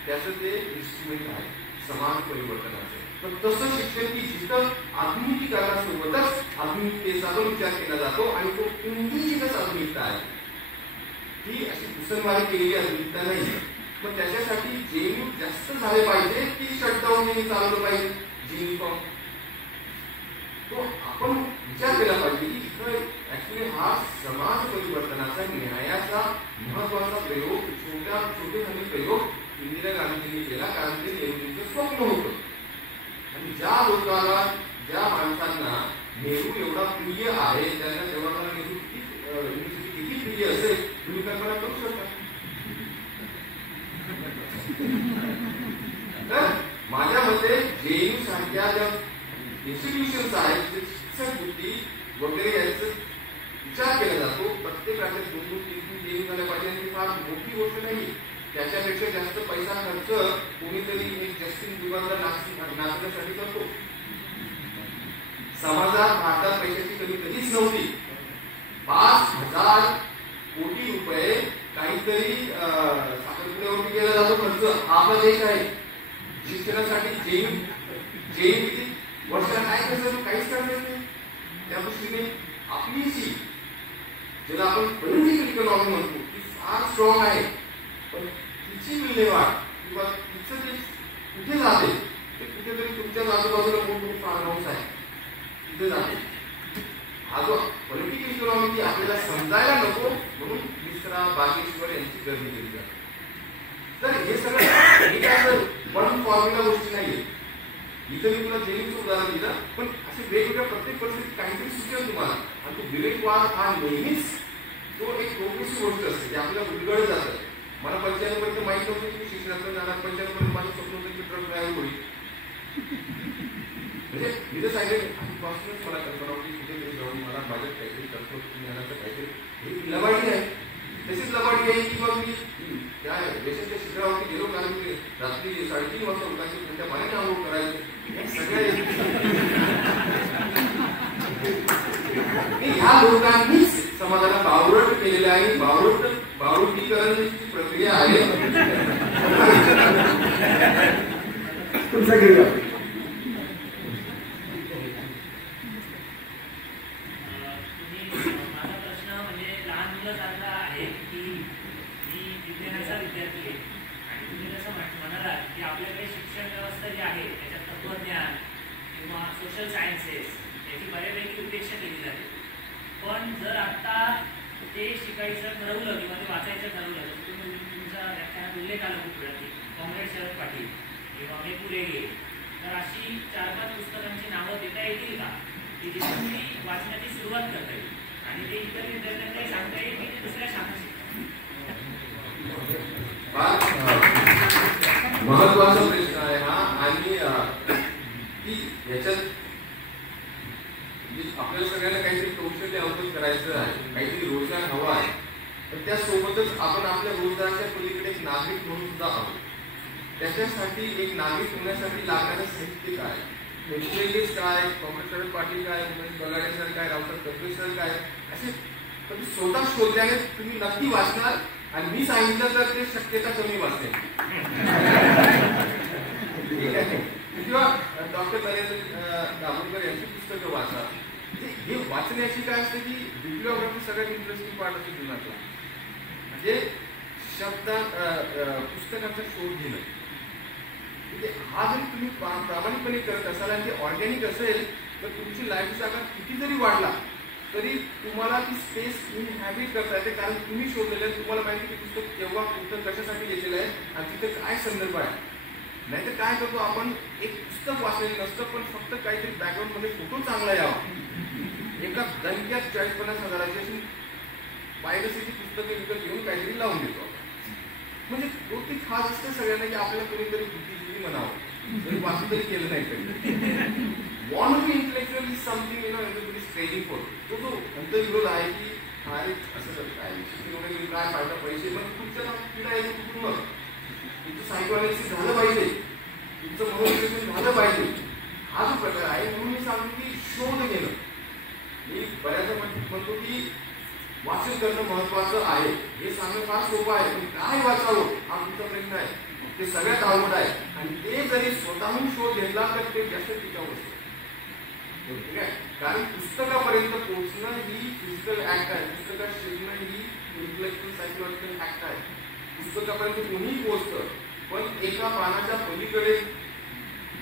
त्याचं ते इन्स्ट्रुमेंट आहे समाज परिवर्तनाचं. तर तसं शिक्षण की जिथं आधुनिकीकरणासोबतच आधुनिकतेचा जो विचार केला जातो आणि तो इंडिजिनस आधुनिकता आहे, ही अशी मुसलमानी केलेली आधुनिकता नाही. पण त्याच्यासाठी जेई जास्त झाले पाहिजे की शटडाऊन जेई चालवलं पाहिजे. जेई फॉर्म तो आपण विचार केला पाहिजे की इथं ऍक्च्युली हा समाज परिवर्तनाचा न्यायाचा महत्वाचा प्रयोग, छोटे झाले प्रयोग इंदिरा गांधींनी केला. कारण ते नेहरूंचं स्वप्न होतं आणि ज्या लोकांना ज्या माणसांना नेहरू एवढा प्रिय आहे त्यांना जवाहरलाल नेहरू किती प्रिय असेल तुम्ही कल्पना करू शकता. तर माझ्या मते जेईयू सारख्या ज्या इन्स्टिट्यूशन्स आहेत, शिक्षक वृत्ती वगैरे याचा विचार केला जातो. प्रत्येकाचे 2-3 जेईयू झाल्या पाहिजे ही फार मोठी गोष्ट नाही. त्याच्यापेक्षा जास्त पैसा खर्च कोणीतरी एक जस्टिन बिबरला नाचण्यासाठी करतो. समाजात भारतात पैशाची कमी कधीच नव्हती. 5,000 कोटी रुपये काहीतरी साखरपुड्यावरती केला जातो खर्च. हा आपला देश आहे. शिक्षणासाठी किती वर्षाला काय कसं काहीच करणार नाही. त्या दृष्टीने आपली जी ज्याला आपण पॉलिटिकल इकॉनॉमी म्हणतो ती फार स्ट्रॉंग आहे. पण तिची विल्हेवाट किंवा तिचं जे कुठे जाते ते कुठेतरी तुमच्या आजूबाजूला मोठमोठे फार्म हाऊस आहे तिथे जाते. हा जो पॉलिटिकल इकॉनॉमी ती आपल्याला समजायला नको म्हणून मिश्रा बागेश्वर यांची गर्दी केली जाते. तर हे सगळं हे काय वन फॉर्म्युला गोष्टी नाहीये. इथं मी तुला जेनीचं उदाहरण दिलं पण असे वेगवेगळ्या प्रत्येक परिस्थितीत काहीतरी सुचेल तुम्हाला. आणि तो विवेकवाद हा नेहमीच तो एक प्रोग्रेसिव्ह गोष्ट असते ते आपल्याला उलगडत जातं. मला 95 पर्यंत माहित नव्हतं की शिक्षणाचं जाणार. 95 पर्यंत माझं स्वप्न होतं की ट्रक ड्रायव्हर होईल. म्हणजे मी तर सांगितलं आधीपासूनच मला कल्पना होती कुठेतरी जाऊन मला माझ्यात काहीतरी तंत्रज्ञानाचं काहीतरी हे लबाडी आहे. तशीच लबाडी आहे की मग मी त्या देशाच्या शिखरावरती गेलो कारण मी रात्री 3:30 वाजता लोकांची थंड्या पाण्याने आंघोळ करायचं. ह्या लोकांनीच समाजाला बावरट केलेलं आहे. बावरटीकरणाची प्रक्रिया आहे. तुमचा गेला माझा प्रश्न म्हणजे लहान मुलं सारखा आहे की मी विज्ञानाचा विद्यार्थी आहे आणि तुम्ही जसं म्हणालात की आपल्याकडे शिक्षण व्यवस्था जी आहे त्याच्यात तत्वज्ञान किंवा सोशल सायन्सेस याची बऱ्यापैकी उपेक्षा केली जाते. पण जर आता ते शिकायचं ठरवलं किंवा ते वाचायचं ठरवलं तर तुम्ही तुमच्या व्याख्यानात उल्लेख आला खूप वेळा की कॉम्रेड शरद पाटील किंवा मेपूर हेगे तर अशी 4-5 पुस्तकांची नावं देता येतील का की जी तुम्ही वाचण्याची सुरुवात करता येईल आणि ते इतर विद्यार्थ्यांना सांगता येईल की ते दुसऱ्या शाखा महत्वाचा प्रश्न आहे हा. आणि याच्यात आपल्याला सगळ्यांना काहीतरी कौशल्य अवगत करायचं आहे. काहीतरी रोजगार हवा आहे. पण त्यासोबतच आपण आपल्या रोजगाराच्या पलीकडे एक नागरिक म्हणून सुद्धा आहोत. त्याच्यासाठी एक नागरिक होण्यासाठी लागणारं साहित्य काय मेट्रेलिस्ट काय कॉम्रेड शरद पाटील काय उमेश बगाडे सर काय रावसाहेब कपडे सर काय असे तुम्ही स्वतः शोधल्याने तुम्ही नक्की वाचणार. आणि मी सांगितलं तर ते शक्यता कमी वाचते. ठीक आहे. किंवा डॉक्टर नरेंद्र दाभोळकर यांची पुस्तकं वाचा. हे वाचण्याची काय असते की बिब्लिओग्राफी सगळ्यात इंटरेस्टिंग पार्ट असते जीवनातला. म्हणजे पुस्तकांचा शोध घेणं. म्हणजे हा जरी तुम्ही प्रामाणिकपणे करत असाल आणि ते ऑर्गॅनिक असेल तर तुमची लाईफचा आकार किती जरी वाढला तरी तुम्हाला ती स्पेस इनहॅबिट करता येते. कारण तुम्ही शोधलेलं आहे. तुम्हाला माहिती की पुस्तक केव्हा कुठं कशासाठी लिहिलेलं आहे आणि तिथे काय संदर्भ आहे. नाहीतर काय करतो आपण एक पुस्तक वाचलेलं नसतं पण फक्त काहीतरी बॅकग्राऊंड मध्ये फोटो चांगला यावा. एका दणक्यात 40-50 हजाराची अशी पायरसीची पुस्तकं विकत घेऊन काहीतरी लावून देतो. म्हणजे गोष्टी खास असते सगळ्यांना की आपल्याला कोणीतरी बुद्धिजीवी म्हणावं वाचून तरी केलं नाही तरी. Want to be intellectual is something everybody is training for. तो जो अंतर्विरोध आहे की अरे असं काय काय फायदा पैसे पण तुमच्या पिढा येतो कुटुंब तुमचं सायकोअनालिसिस झालं पाहिजे तुमचं मनोविश्लेषण झालं पाहिजे. हा जो प्रकार आहे म्हणून मी सांगतो की शोध घेणं. मी बऱ्याचदा म्हणतो की वाचन करणं महत्वाचं आहे. हे सांगणं फार सोपं आहे पण काय वाचावं हा तुमचा प्रश्न आहे. ते सगळ्यात अवघड आहे आणि ते जरी स्वतःहून शोध घेतला तर ते जास्त टिकाऊ असतं. ठीक आहे. कारण पुस्तकापर्यंत पोहोचणं ही फिजिकल ऍक्ट आहे. पुस्तकात शिकणं ही इंटेलेक्च्युअल सायकोलॉजिकल ऍक्ट आहे. पुस्तकापर्यंत कोणीही पोहोचतं पण एका पानाच्या पलीकडे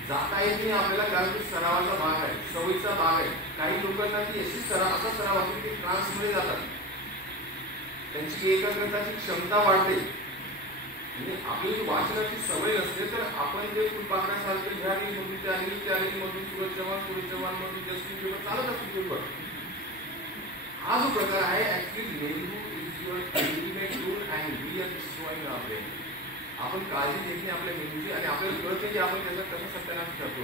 जाता येत नाही आपल्याला कारण तो सरावाचा भाग आहे सवयीचा भाग आहे. काही लोकांना ती अशी असा सराव असतो की ट्रान्समध्ये जातात त्यांची एकाग्रताची क्षमता वाढते. म्हणजे आपली जी वाचनाची सवय नसते तर आपण जे फुलपाखरासारखं ह्या रीलमधून त्या रीलमधून सूरज चव्हाण मधून जस्टिन बिबर चालत असतो पेपर. हा जो प्रकार आहे ऍक्च्युअली मेंदू is your ultimate tool and we are destroying our brain. आपण काळजी घेतली आपल्या मेंदूची आणि आपल्याला कळतं की आपण त्याचा कसं सत्यानाश करतो.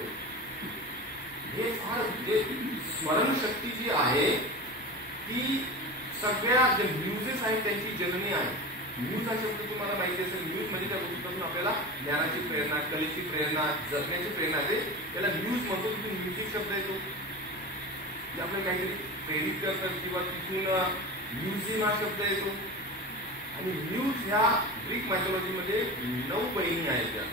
हे फार म्हणजे स्मरणशक्ती जी आहे ती सगळ्या जे न्यूजेस आहेत त्यांची जननी आहे. न्यूज हा शब्द तुम्हाला माहिती असेल. न्यूज म्हणजे कलेची प्रेरणा, जगण्याची प्रेरणा आहे. त्याला न्यूज म्हणतो, तिथून म्युझिक शब्द येतो, ते आपल्याला काहीतरी प्रेरित करतात, किंवा तिथून म्युझियम हा शब्द येतो. आणि न्यूज ह्या ग्रीक मायथॉलॉजीमध्ये 9 बहिणी आहेत त्या,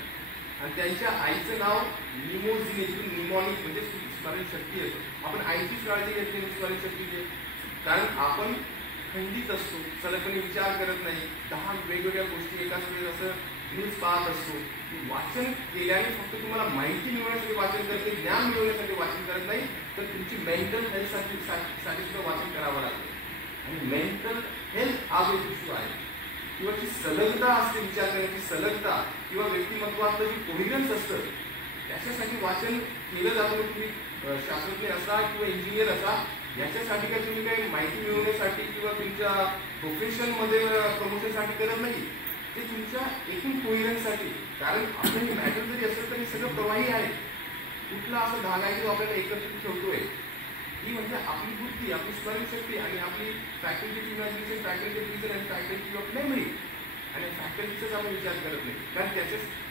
आणि त्यांच्या आईचं नाव निमोझिनी, निमॉनिक म्हणजे स्मरण शक्ती येतो. आपण आईचीच काळजी घेतली स्मरण शक्तीची, कारण आपण खंडित असतो, सलगपणे विचार करत नाही, 10 वेगवेगळ्या गोष्टी एकाच वेळेस असं न्यूज पाहत असतो. वाचन केल्याने फक्त तुम्हाला माहिती मिळवण्यासाठी वाचन करते, ज्ञान मिळवण्यासाठी वाचन करत नाही, तर तुमची मेंटल हेल्थसाठी सुद्धा वाचन करावं लागतं. आणि मेंटल हेल्थ हा जो इश्यू आहे, किंवा जी सलगता असते, विचार करण्याची सलगता, किंवा व्यक्तिमत्वातलं जे कोहिरन्स असतं, त्याच्यासाठी वाचन केलं जातं. तुम्ही शास्त्रज्ञ असा किंवा इंजिनियर असा, याच्यासाठी काय तुम्ही काही माहिती मिळवण्यासाठी किंवा तुमच्या प्रोफेशनमध्ये प्रमोशनसाठी करत नाही, ते तुमच्या एकूण कोहिरन्ससाठी. कारण आपण मॅटर जरी असेल तरी सगळं प्रवाही आहे, कुठला असं धागा आहे जो आपल्याला एकत्रित ठेवतोय, ही म्हणजे आपली बुद्धी, आपली स्मरणशक्ती आणि आपली faculty of imagination, faculty of reason आणि फॅकल्टी ऑफ मेमरी. आणि फॅकल्टीचाच आपण विचार करत नाही, कारण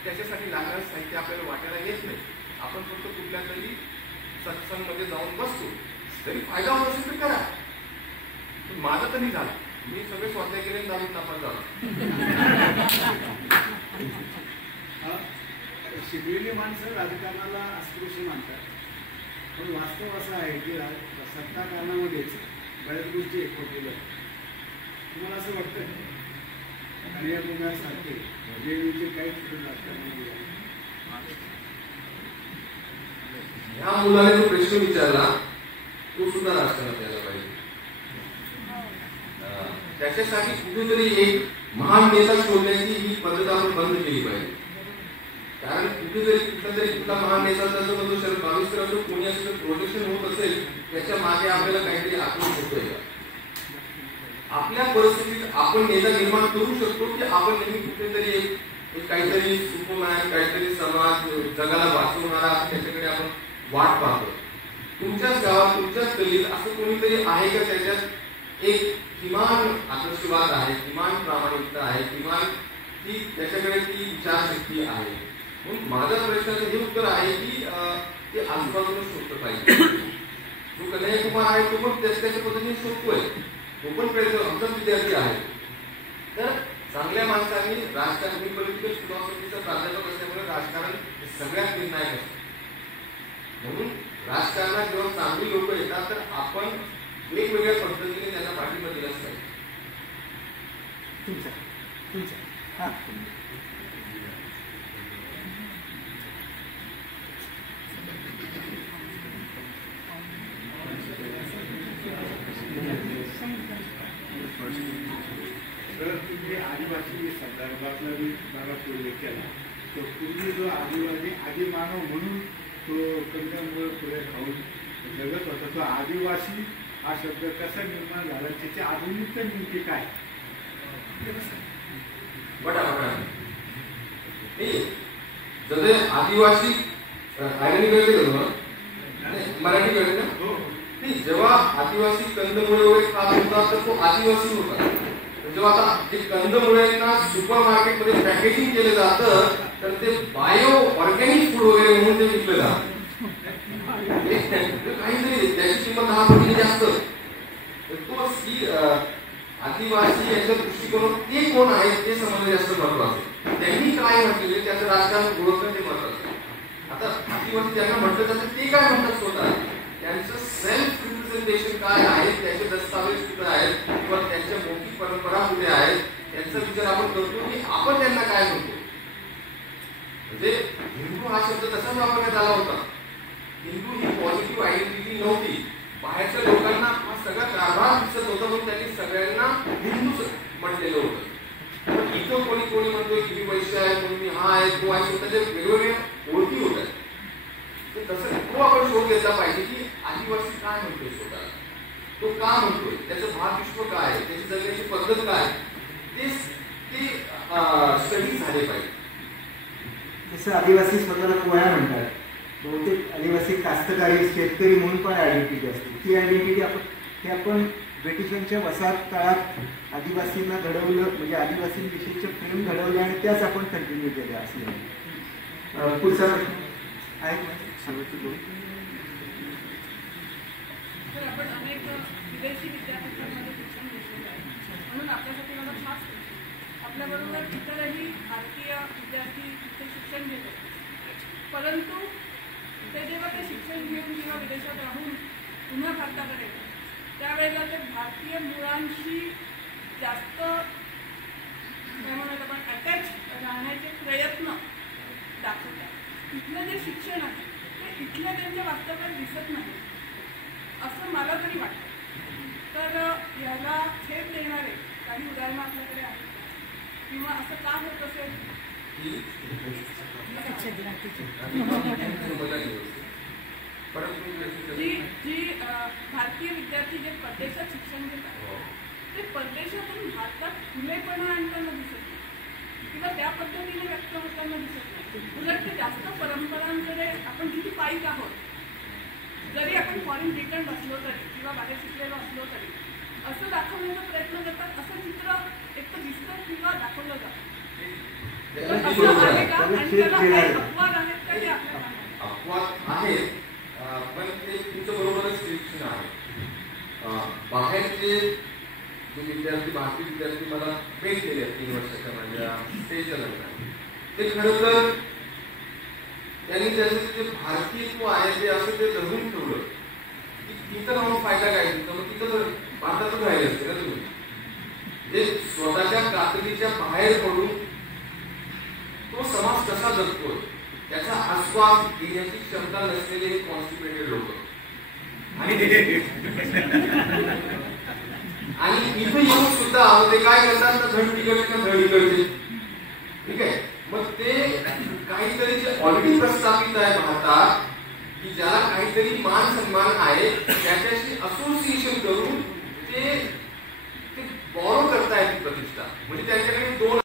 त्याच्यासाठी लागणारं साहित्य आपल्याला वाटायला येत नाही. आपण फक्त कुठल्या तरी सत्संगमध्ये जाऊन बसतो, तरी फायदा होत असेल तर करा. पण माझं तरी झालं, मी सगळे स्वाध्याय केले, दारू नापास झाला. शिकलेली माणसं राजकारणाला अस्पृश्य मानतात, पण वास्तव असं आहे की सत्ता कारणामध्येच बऱ्याच गोष्टी एकवटलेल्या आहेत. तुम्हाला असं वाटतं आणि या गुन्ह्यासारखे वेगवेगळे काही सुद्धा राजकारणामध्ये ह्या मुलाने जो प्रश्न विचारला तो सुद्धा राजकारणात यायला पाहिजे. त्याच्यासाठी कुठेतरी एक महान नेता शोधण्याची ही पद्धत आपण बंद केली पाहिजे. कारण कुठेतरी कुठला महान नेता असो, तो शरद बावीसकर असो, कोणी असो, प्रोटेक्शन होत असेल, त्याच्या मागे आपल्याला काहीतरी आक्रोश होतोय का? आपल्या परिस्थितीत आपण नेता निर्माण करू शकतो की आपण नेहमी कुठेतरी एक काहीतरी सुपरमॅन, काहीतरी समाज जगाला वाचवणारा, त्याच्याकडे आपण वाट पाहतो. तुमच्याच गावात, तुमच्याच गल्लीत असं कोणीतरी आहे का त्याच्यात एक किमान आदर्शवाद आहे, किमान प्रामाणिकता आहे, किमान ती त्याच्याकडे ती विचारशक्ती आहे? म्हणून माझ्या प्रश्नाचं हे उत्तर आहे की ते आजूबाजूला शोधलं पाहिजे. जो कन्हैया कुमार आहे तो पण त्याच्या पद्धतीने शोधतोय, तो पण प्रयत्न, आमचाच विद्यार्थी आहे. तर चांगल्या माणसांनी राजकारण, पॉलिटिकल फिलॉसॉफीचा प्राध्यापक असल्यामुळे राजकारण सगळ्यात निर्णायक असतं. म्हणून राजकारणात जेव्हा चांगली लोक येतात तर आपण वेगवेगळ्या पद्धतीने त्यांना पाठिंबा दिलाच पाहिजे. तर तुम्ही आदिवासी संदर्भातला भागात उल्लेख केला, तो पूर्वी जो आदिवासी मानव म्हणून तो कंदमुळे पुढे खाऊन जगत होता, तो आदिवासी हा शब्द कसा निर्माण झाला, त्याची आधुनिकता नेमकी काय? जसे आदिवासी मराठी कळते ना, जेव्हा आदिवासी कंदमुळे वगैरे खात होता तर तो आदिवासी होता. जेव्हा आता ते कंदमुळेंना सुपर मार्केटमध्ये पॅकेजिंग केलं जातं तर ते बायो ऑर्गॅनिक फूड वगैरे म्हणून ते विकलं जातं. काहीतरी त्याची किंमत 10 पटीने जास्त. तो आदिवासी याच्या दृष्टिकोन ते कोण आहेत ते समजणं जास्त महत्वाचं. त्यांनी काय म्हटलेले त्याचं राजकारण ओळखणं ते महत्वाचं. आता आदिवासी ज्यांना म्हटलं जातं ते काय म्हणतात स्वतः, त्यांचं सेल्फ रिप्रेझेंटेशन काय आहे, त्याचे दस्तावेज कुठे आहेत किंवा त्यांच्या मौखिक परंपरा कुठे आहेत, त्यांचा विचार आपण करतो की आपण त्यांना काय म्हणतो. म्हणजे हिंदू हा शब्द तसाच वापरण्यात आला होता. हिंदू ही पॉझिटिव्ह आयडेंटिटी नव्हती. बाहेरच्या लोकांना हा सगळा कारभार दिसत होता म्हणून त्यांनी सगळ्यांना हिंदूच म्हटलेलं होतं. पण इथं कोणी कोणी म्हणतोय की मी वैश्य आहे, कोणी मी हा आहे, तो आहे, त्याच्या वेगवेगळ्या ओळखी होत आहेत. तसं तो आपण शोध घेतला पाहिजे की आदिवासी काय म्हणतोय स्वतःला, तो का म्हणतोय, त्याचं भावविश्व काय आहे, त्याची जगण्याची पद्धत काय, ते स्टडी झाले पाहिजे. जसं आदिवासी स्वतःला कोळ्या म्हणतात, बहुतेक आदिवासी कास्तकारी शेतकरी म्हणून पण आयडेंटिटी असते. ती आयडेंटिटी आपण ब्रिटिशांच्या वसाहत काळात आदिवासींना घडवलं, म्हणजे आदिवासींविषयीचे फिल्म घडवले आणि त्याच आपण कंटिन्यू केल्या असले. पुढचा आहे शेवटचं दोन. तर आपण अनेक विदेशी विद्यापीठांमध्ये शिक्षण घेतलेलं आहे म्हणून आपल्यासाठी मला खास आपल्याबरोबर इतरही भारतीय विद्यार्थी इथे शिक्षण घेत असतात. परंतु ते जेव्हा ते शिक्षण घेऊन किंवा विदेशात राहून पुन्हा भारताकडे येतात त्यावेळेला ते भारतीय मुळांशी जास्त काय म्हणत आपण अटॅच राहण्याचे प्रयत्न दाखवतात. इथलं जे शिक्षण आहे ते इथल्या त्यांच्या वास्तव्यात दिसत नाही असं मला तरी वाटतं. तर याला छेद देणारे काही उदाहरणं आपल्याकडे आहेत किंवा असं का होत असेल? जी भारतीय विद्यार्थी जे परदेशात शिक्षण घेतात ते परदेशातून भारतात खुलेपणा आणताना दिसत नाही किंवा त्या पद्धतीने व्यक्त होताना दिसत नाही. उलट ते जास्त परंपरांकडे आपण किती पायीक आहोत. जरी आपण फॉरेन रिटर्न असलो तरी किंवा बाहेर शिकलेलो असलो तरी असं दाखवण्याचा प्रयत्न करतात. असं चित्र एक तर दिसतं किंवा दाखवलं जातं. असं आहे का आणि त्याला काही अपवाद आहेत का ते आपल्याला अपवाद आहेत पण ते तुमच्या बरोबरच शिक्षण आहे. बाहेरचे जे विद्यार्थी भारतीय विद्यार्थी मला भेटलेले आहेत 3 वर्षाच्या माझ्या स्टेजच्या लग्नात ते खरं तर त्यांनी त्याचं जे भारतीयत्व आहे ते असं ते धरून ठेवलं की तिथं राहून फायदा काय तिथं मग तिथं भारतातच राहिले असते ना तुम्ही. जे स्वतःच्या कातडीच्या बाहेर पडून तो समाज कसा जगतोय त्याचा आस्वाद घेण्याची क्षमता नसलेले कॉन्स्टिपेटेड लोक आणि इथे येऊन सुद्धा ते काय करतात तर धड तिकडचे धड इकडचे. ठीक आहे. मग ते काहीतरी जे ऑलरेडी प्रस्थापित आहे भारतात की ज्याला काहीतरी मान सन्मान आहे त्याच्याशी असोसिएशन करून ते बॉरो करतायत प्रतिष्ठा. म्हणजे त्यांच्याकडे 2